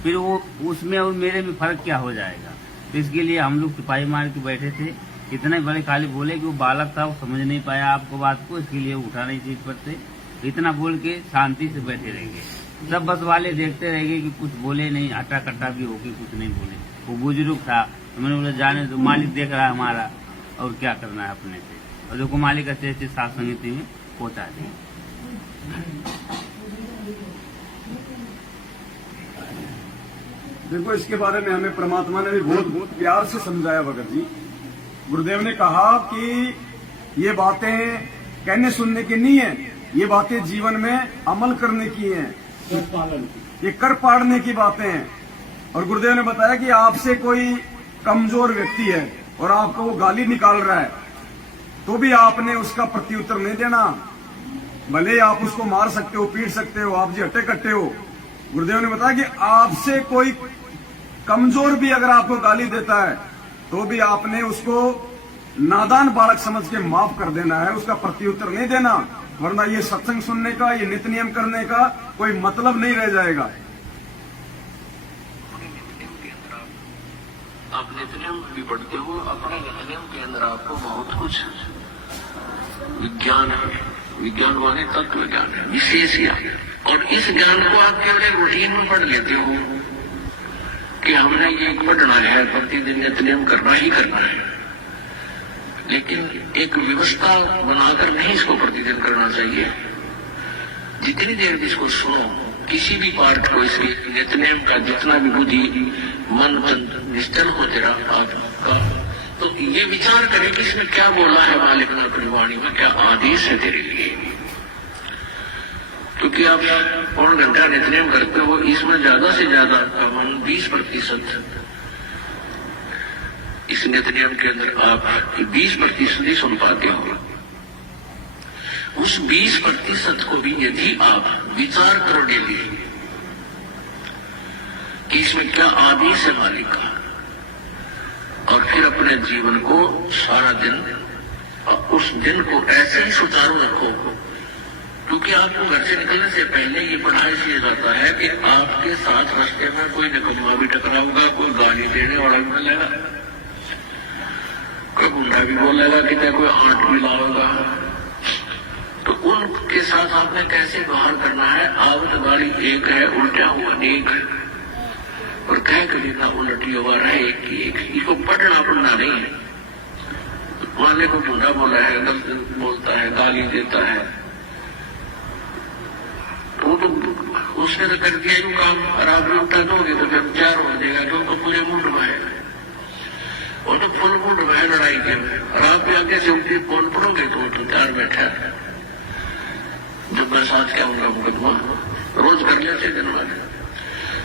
फिर वो उसमें और मेरे में फर्क क्या हो जाएगा। तो इसके लिए हम लोग सिपाही मार के बैठे थे। इतने बड़े खाली बोले कि वो बालक था, वो समझ नहीं पाया आपको बात को, इसके लिए उठा नहीं सीट पर से। इतना बोल के शांति से बैठे रहेंगे। सब बस वाले देखते रहेंगे कि कुछ बोले नहीं, हट्टा कट्टा भी होके कुछ नहीं बोले। वो बुजुर्ग था, तो मैंने बोला जाने तो, मालिक देख रहा है हमारा, और क्या करना है अपने से। और जो को मालिक अच्छे अच्छे साथ समिति में पहुंचा दिए। देखो, इसके बारे में हमें परमात्मा ने भी बहुत प्यार से समझाया भगत जी। गुरुदेव ने कहा कि ये बातें कहने सुनने की नहीं है, ये बातें जीवन में अमल करने की हैं, ये कर पाड़ने की बातें हैं। और गुरुदेव ने बताया कि आपसे कोई कमजोर व्यक्ति है और आपको वो गाली निकाल रहा है, तो भी आपने उसका प्रत्युत्तर नहीं देना। भले आप उसको मार सकते हो, पीट सकते हो, आप जी हट्टे कट्टे हो। गुरुदेव ने बताया कि आपसे कोई कमजोर भी अगर आपको गाली देता है तो भी आपने उसको नादान बालक समझ के माफ कर देना है, उसका प्रत्युत्तर नहीं देना, वरना ये सत्संग सुनने का, ये नित्य नियम करने का कोई मतलब नहीं रह जाएगा। आप नित्य नियम भी पढ़ते हो, अपने नित्य नियम के अंदर आपको बहुत कुछ विज्ञान है, विज्ञान माने तत्व ज्ञान है, विशेष ज्ञान। और इस ज्ञान को आप केवल रूटीन में पढ़ लेते हो कि हमने ये पढ़ना है, प्रतिदिन नित्य नियम करना ही करना है, लेकिन एक व्यवस्था बनाकर नहीं इसको प्रतिदिन करना चाहिए। जितनी देर भी इसको सुनो, किसी भी पार्ट को, इसके नित्य नियम का जितना भी बुद्धि मन तन निश्चल हो तेरा आपका, तो ये विचार करें कि इसमें क्या बोला है मालिक ने अपनी वाणी में, क्या आदेश है तेरे लिए। क्योंकि आप पौन घंटा नित्य नियम करते हो, इसमें ज्यादा से ज्यादा 20% इस नित्य नियम के अंदर आप 20% ही सुन पाते हो। उस 20% को भी यदि आप विचार करो डेली कि इसमें क्या आदेश है मालिक का, और फिर अपने जीवन को सारा दिन, उस दिन को ऐसे ही सुचारू रखो। क्योंकि आपको घर से निकलने से पहले ये पढ़ाई किया जाता है कि आपके साथ रास्ते में कोई निकम्मा भी टकराऊंगा, कोई गाली देने वाला भी मिलेगा, कोई गुंडा भी बोलेगा कि मैं कोई आंट भी लाऊंगा। तो उनके साथ आपने कैसे व्यवहार करना है। आवत गाड़ी एक है, उल्टा हुआ अनेक है, और कह कभी ना उलटी हुआ रहे एक। इसको पढ़ना नहीं है। वाले को गुंडा बोला है, गलत बोलता है, गाली देता है, तो उसने तो कर दिया यूं काम, और आप उल्टा दोगे तो फिर 4 हो जाएगा, तो उनको पूरे मुंड बहेगा, वो तो फुल मुंड बहे लड़ाई के में। और आप आगे से उनकी फोन पढ़ोगे तो 4 बैठा है। जब मैं साथ क्या होगा मुकदमा रोज कर लेते दिन वाले।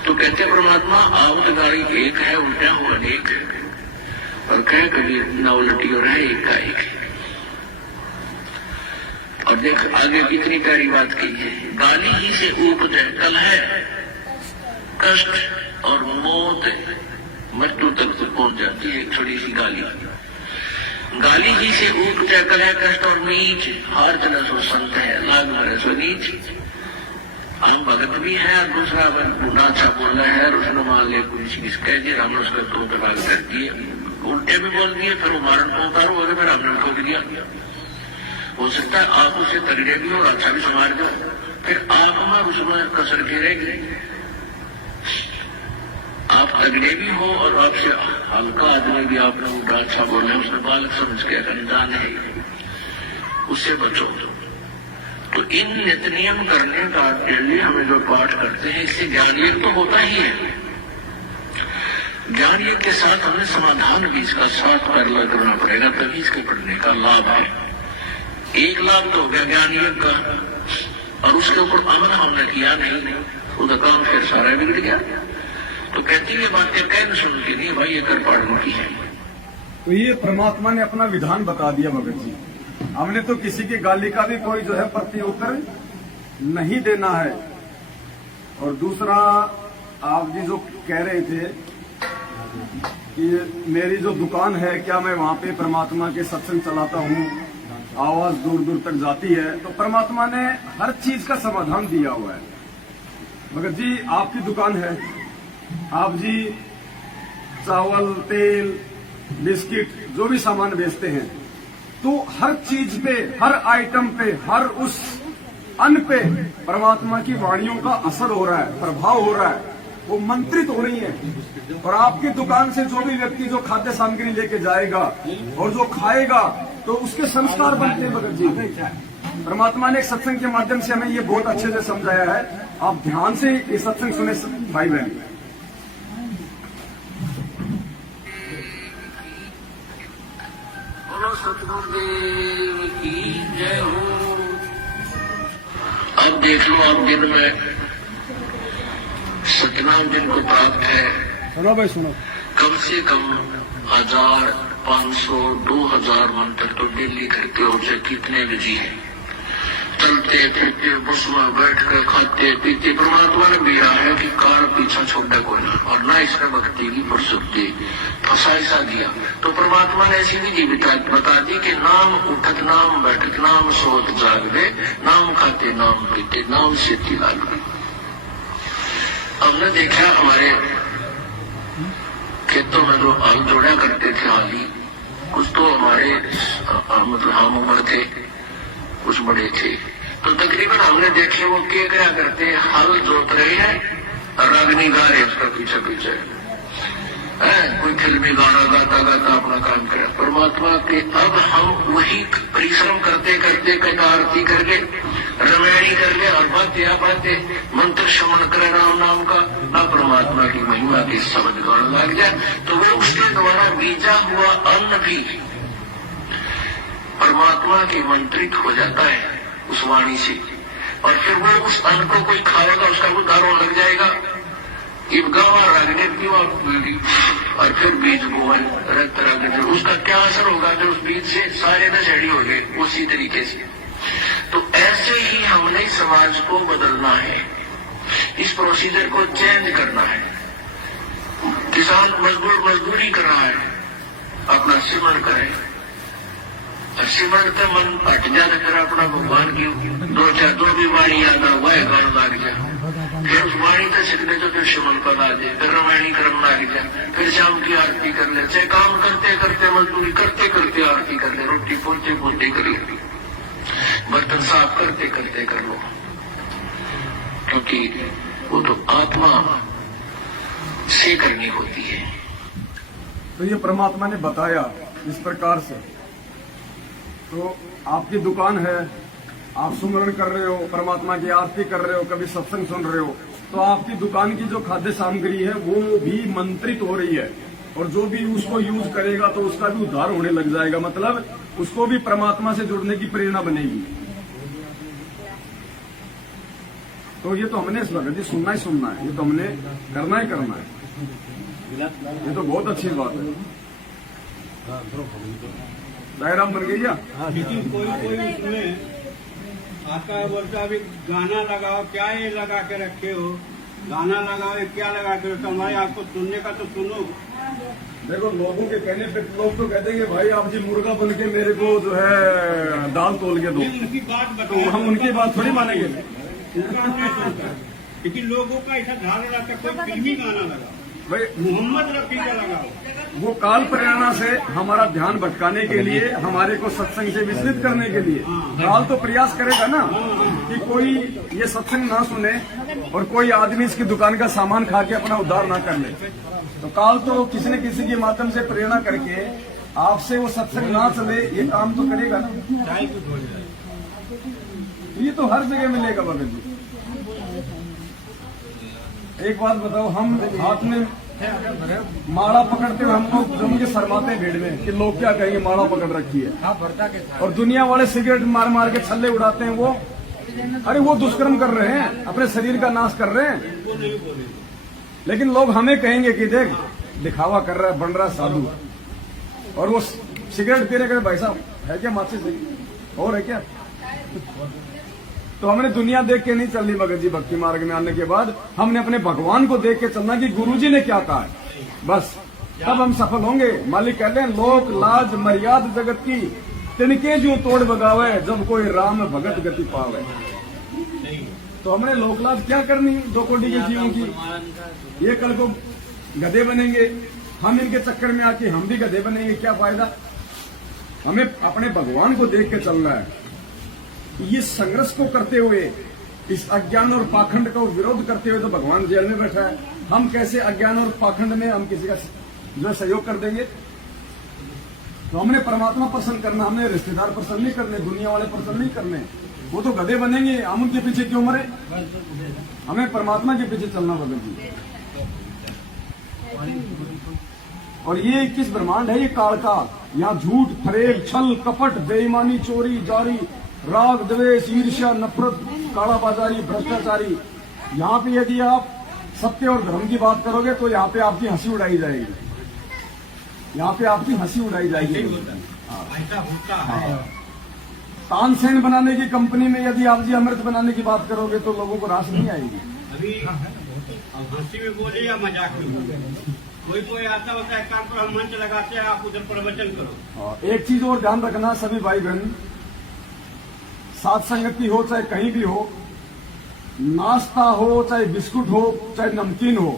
तो कहते परमात्मा आवत गाड़ी एक है, उल्टा हुआ अनेक है, और कह कभी ना उलटी और है एक का एक। और देख आगे कितनी प्यारी बात की है, गाली ही से उपजे कलह, कष्ट और मौत, मृत्यु तक से पहुंच जाती है एक छोटी सी गाली। गाली जी से ऊट कलह कष्ट और नीच, हार चला सो संत है, लाग मरे सो नीच। हम भगत भी है और दूसरा गुना अच्छा बोल रहा है और उसने मान लिया कुछ किस कह दिया, हमने उसका तो तबाह कर दिए, उल्टे भी बोल दिए, फिर वो मारन को उतारो हो गए, फिर हमने ठोक दिया। हो सकता है आप उसे तगड़े भी और अच्छा भी संभाल दो, फिर आप में उसमें कसर घेरेंगे। आप तगड़े भी हो और आपसे हल्का आदमी भी आपने उल्टा अच्छा बोले, उसमें बालक समझ के अनुदान है, उससे बचो। तो इन नित नियम करने का डेली हमें जो पाठ करते हैं, इससे ज्ञान योग तो होता ही है। ज्ञान योग के साथ हमें समाधान भी इसका साथ पैरेलल करना पड़ेगा, तभी इसके पढ़ने का लाभ है। एक लाभ तो हो गया ज्ञान योग का, और उसके ऊपर अमल हमने किया नहीं, उसका काम फिर सारा बिगड़ गया। तो कहती है बातें कह न सुन के नहीं भाई, ये कर पढ़ने की है। तो ये परमात्मा ने अपना विधान बता दिया भगत जी। हमने तो किसी की गाली का भी कोई जो है प्रत्युत्तर नहीं देना है। और दूसरा, आप जी जो कह रहे थे कि मेरी जो दुकान है, क्या मैं वहां पे परमात्मा के सत्संग चलाता हूँ, आवाज दूर दूर तक जाती है, तो परमात्मा ने हर चीज का समाधान दिया हुआ है। भगत जी आपकी दुकान है, आप जी चावल, तेल, बिस्किट जो भी सामान बेचते हैं, तो हर चीज पे, हर आइटम पे, हर उस अन्न पे परमात्मा की वाणियों का असर हो रहा है, प्रभाव हो रहा है, वो मंत्रित हो रही है। और आपकी दुकान से जो भी व्यक्ति जो खाद्य सामग्री लेके जाएगा और जो खाएगा, तो उसके संस्कार बनते हैं। भगत जी परमात्मा ने एक सत्संग के माध्यम से हमें ये बहुत अच्छे से समझाया है। आप ध्यान से ये सत्संग सुने भाई बहन। सतगुरुदेव की जय हो। अब देख लो, आप दिन में सतनाम जिनको प्राप्त है, सुनो भाई सुनो, कम से कम 1000, 500, 2000 मंत्र तो डेली करते हो, चाहे कितने बिजी है, चलते फिरते बस में बैठ कर खाते पीते। परमात्मा ने दिया है कि कार पीछा छोड़ना कोई ना, और ना इसमें भक्ति की फुर्सती फसाइसा दिया। तो परमात्मा ने ऐसी विधि बता दी कि नाम उठत नाम बैठत नाम सोत जागते, नाम खाते नाम पीते नाम से लागते। हमने देखा हमारे खेतों में जो हल जोड़ा करते थे हाली, कुछ तो हमारे मतलब हम उम्र थे, कुछ बड़े थे, तो तकरीबन हमने देखे वो क्या करते, हल जोत रहे हैं, रागनी गा रहे उसका पीछे पीछे कोई फिल्मी गाना गाता गाता अपना काम करे। परमात्मा के अब हम वही परिश्रम करते करते कथा आरती करके, रमैणी करके और बातें मंत्र श्रवण करे राम नाम का, ना परमात्मा की महिमा की समझ गान लग जाए, तो वो उसके द्वारा बीजा हुआ अन्न भी परमात्मा की मंत्रित हो जाता है उस वाणी से। और फिर वो उस अन्न को कोई खाएगा, उसका वो दारों लग जाएगा, गावा रागने पीवा, और फिर बीज बोवन रक्त रंग, उसका क्या असर होगा जो उस बीज से सारे नशेड़ी हो गए उसी तरीके से। तो ऐसे ही हमने समाज को बदलना है, इस प्रोसीजर को चेंज करना है। किसान मजदूरी कर रहा है, अपना सिमरण करे, सिमरण का मन हट जाए, फिर अपना भगवान की दो भी वाणी याद हुआ है गान लाग जाए, फिर उस वाणी का सीखने तो फिर सिमरण पद आ जाए, फिर रामायणी क्रम लाग जाए, फिर शाम की आरती कर ले, चाहे काम करते करते मजदूरी करते करते आरती कर ले, रोटी पोते पोते करिए, बर्तन साफ करते करते कर लो, क्योंकि वो तो आत्मा से करनी होती है। तो ये परमात्मा ने बताया इस प्रकार से। तो आपकी दुकान है, आप सुमरण कर रहे हो, परमात्मा की आरती कर रहे हो, कभी सत्संग सुन रहे हो, तो आपकी दुकान की जो खाद्य सामग्री है वो भी मंत्रित हो रही है, और जो भी उसको यूज करेगा तो उसका भी उद्धार होने लग जाएगा, मतलब उसको भी परमात्मा से जुड़ने की प्रेरणा बनेगी। तो ये तो हमने इस वक्त जी सुनना ही सुनना है, ये तो हमने करना ही करना है, ये तो बहुत अच्छी बात है। डायराम बन गई क्या? लेकिन कोई उसमें आता है, बोलता अभी गाना लगाओ, क्या ये लगा के रखे हो, गाना लगाओ क्या लगा के रखे हो, हमारे आपको सुनने का तो सुनो, देखो लोगों के कहने पे लोग तो कहते हैं कि भाई आप जी मुर्गा बन के मेरे को जो है दाल तोल के दो, उनकी बात तो बताओ, हम उनकी बात थोड़ी मानेंगे। लेकिन लोगों का ऐसा धारणा था, कोई फिल्मी गाना लगा, भाई मोहम्मद रफी का लगा, वो काल प्रेरणा से हमारा ध्यान भटकाने के लिए, हमारे को सत्संग से विचलित करने के लिए काल तो प्रयास करेगा ना कि कोई ये सत्संग ना सुने और कोई आदमी इसकी दुकान का सामान खा के अपना उद्धार ना कर ले। तो काल तो किसी न किसी के माध्यम से प्रेरणा करके आपसे वो सत्संग ना चले, ये काम तो करेगा ना। ये तो हर जगह मिलेगा भगत जी। एक बात बताओ, हम हाथ में माला पकड़ते हुए हम लोग जम के शर्माते हैं भीड़ में कि लोग क्या कहेंगे, माला पकड़ रखी है। और दुनिया वाले सिगरेट मार मार के छल्ले उड़ाते हैं, वो अरे वो दुष्कर्म कर रहे हैं, अपने शरीर का नाश कर रहे हैं। लेकिन लोग हमें कहेंगे कि देख दिखावा कर रहा है, बन रहा है साधु, और वो सिगरेट पी रहे कहते भाई साहब है क्या माचिस और है क्या। तो हमने दुनिया देख के नहीं चलनी भगत जी। भक्ति मार्ग में आने के बाद हमने अपने भगवान को देख के चलना कि गुरुजी ने क्या कहा है, बस तब हम सफल होंगे। मालिक कहते हैं लोक लाज मर्याद जगत की तिनके जो तोड़ बगावे, जब कोई राम भगत गति पावे। तो हमने लोक लाज क्या करनी 2 कोटि के जीवों की। ये कल को गधे बनेंगे, हम इनके चक्कर में आके हम भी गधे बनेंगे, क्या फायदा। हमें अपने भगवान को देख के चलना है। ये संघर्ष को करते हुए, इस अज्ञान और पाखंड का विरोध करते हुए तो भगवान जेल में बैठा है। हम कैसे अज्ञान और पाखंड में हम किसी का जो सहयोग कर देंगे। तो हमने परमात्मा प्रसन्न करना, हमने रिश्तेदार प्रसन्न नहीं करने, दुनिया वाले प्रसन्न नहीं करने। वो तो गधे बनेंगे, हम उनके पीछे क्यों मरे। हमें परमात्मा के पीछे चलना भगत जी। और ये 21 ब्रह्मांड है, ये काल का। यहाँ झूठ फरेब छल कपट बेईमानी चोरी जारी राग द्वेष ईर्ष्या नफरत कालाबाजारी भ्रष्टाचारी। यहाँ पे यदि आप सत्य और धर्म की बात करोगे तो यहाँ पे आपकी हंसी उड़ाई जाएगी, यहाँ पे आपकी हंसी उड़ाई जाएगी। ऐसा होता है। तानसेन बनाने की कंपनी में यदि आप जी अमृत बनाने की बात करोगे तो लोगों को रास नहीं आएगी। अभी हंसी में बोले या मजाक में बोले, कोई आता होता है काम पर हम मंच लगाते हैं, आप उधर प्रवचन करो। एक चीज और ध्यान रखना सभी भाई बहन, साथ संगति हो चाहे कहीं भी हो, नाश्ता हो चाहे बिस्कुट हो चाहे नमकीन हो,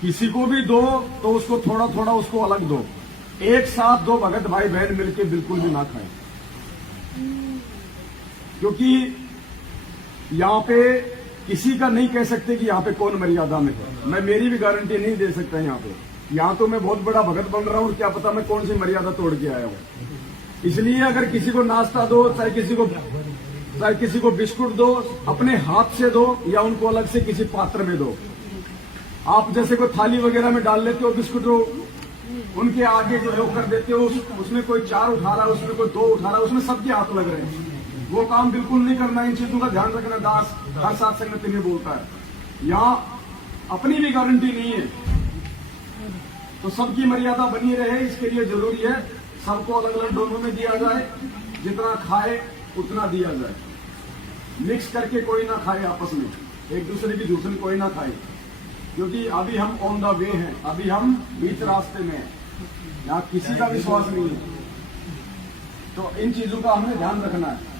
किसी को भी दो तो उसको थोड़ा थोड़ा उसको अलग दो। एक साथ 2 भगत भाई बहन मिलके बिल्कुल भी ना खाएं, क्योंकि यहाँ पे किसी का नहीं कह सकते कि यहाँ पे कौन मर्यादा में है। मैं मेरी भी गारंटी नहीं दे सकता यहाँ पे। यहाँ तो मैं बहुत बड़ा भगत बन रहा हूँ, क्या पता मैं कौन सी मर्यादा तोड़ के आया हूँ। इसलिए अगर किसी को नाश्ता दो, चाहे किसी को बिस्कुट दो, अपने हाथ से दो या उनको अलग से किसी पात्र में दो। आप जैसे कोई थाली वगैरह में डाल लेते हो बिस्कुट, उनके आगे जो लोग कर देते हो, उसमें कोई 4 उठा रहा है, उसमें कोई 2 उठा रहा है, उसमें सबके हाथ लग रहे हैं। वो काम बिल्कुल नहीं करना। इन चीजों का ध्यान रखना। दास हर साथ संगति में बोलता है। यहाँ अपनी भी गारंटी नहीं है, तो सबकी मर्यादा बनी रहे, इसके लिए जरूरी है सबको अलग अलग डोलों में दिया जाए, जितना खाए उतना दिया जाए। मिक्स करके कोई ना खाए आपस में, एक दूसरे की दूसरी कोई ना खाए, क्योंकि अभी हम ऑन द वे हैं, अभी हम बीच रास्ते में हैं, यहाँ किसी का विश्वास नहीं है। तो इन चीजों का हमें ध्यान रखना है।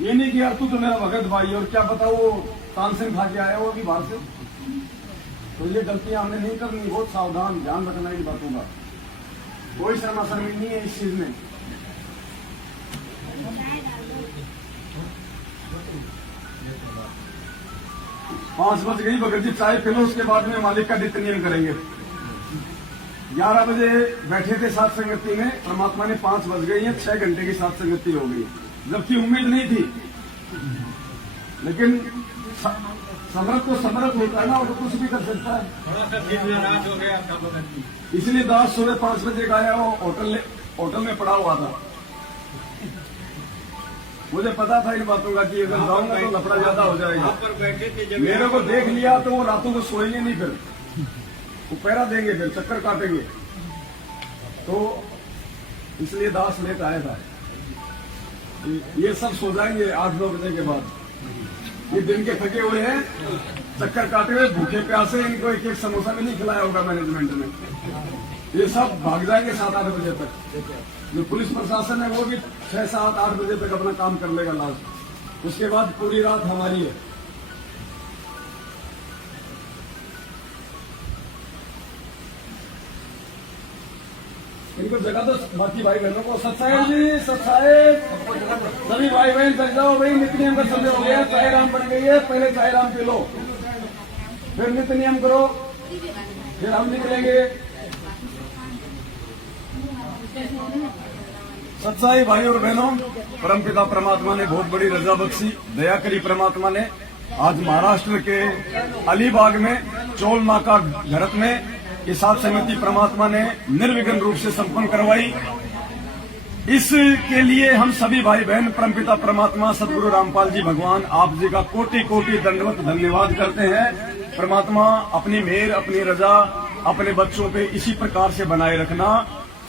ये नहीं कि यार तू तो मेरा भगत भाई और क्या पता वो तानसेन खा के आया हो अभी बाहर से। तो ये गलतियां हमने नहीं करनी, बहुत सावधान ध्यान रखना इन बातों का। कोई शर्मा शर्मी नहीं है इस चीज में। पांच बज गई भगत जी, चाय पी लो, उसके बाद में मालिक का नित्यनियम करेंगे। 11 बजे बैठे थे साथ संगति में, परमात्मा ने 5 बज गई है, 6 घंटे की साथ संगति हो गई, जबकि उम्मीद नहीं थी। लेकिन समर्थ तो समर्थ होता है ना, वो तो कुछ भी कर सकता है। थोड़ा सा दिन नाराज हो गया था, इसलिए दास सुबह 5 बजे का आया, वो होटल में पड़ा हुआ था। मुझे पता था इन बातों का कि अगर जाऊंगा तो लफड़ा ज्यादा हो जाएगा। पर बैठे थे जब मेरे को देख लिया तो वो रातों को सोएंगे नहीं, फिर वो पैरा देंगे, फिर चक्कर काटेंगे। तो इसलिए दास लेट आया था। ये सब सो जाएंगे 8-9 बजे के बाद। ये दिन के थके हुए हैं, चक्कर काटे हुए भूखे प्यासे, इनको एक एक समोसा भी नहीं खिलाया होगा मैनेजमेंट ने। ये सब भाग जाएंगे 7-8 बजे तक। जो पुलिस प्रशासन है वो भी 6-7-8 बजे तक अपना काम कर लेगा लास्ट। उसके बाद पूरी रात हमारी है। इनको जगह दो बाकी भाई बहनों को। सत्साहेब जी, सत्साहेब, सभी भाई बहन चल जाओ भाई, नित्य नियम का समय हो गया, चाय राम बन गई है, पहले चाय राम पी लो, फिर नित्य नियम करो, फिर हम निकलेंगे। सत्साई भाई और बहनों, परमपिता परमात्मा ने बहुत बड़ी रजा बख्शी, दया करी परमात्मा ने। आज महाराष्ट्र के अलीबाग में चोल नाका घरत में ये सात समिति परमात्मा ने निर्विघ्न रूप से संपन्न करवाई। इसके लिए हम सभी भाई बहन परमपिता परमात्मा सदगुरु रामपाल जी भगवान आप जी का कोटि कोटि दंडवत धन्यवाद करते हैं। परमात्मा अपनी मेहर, अपनी रजा अपने बच्चों पे इसी प्रकार से बनाए रखना।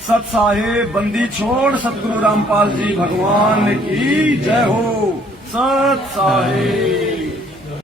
सत साहेब बंदी छोड़ सदगुरु रामपाल जी भगवान की जय हो। सत साहेब।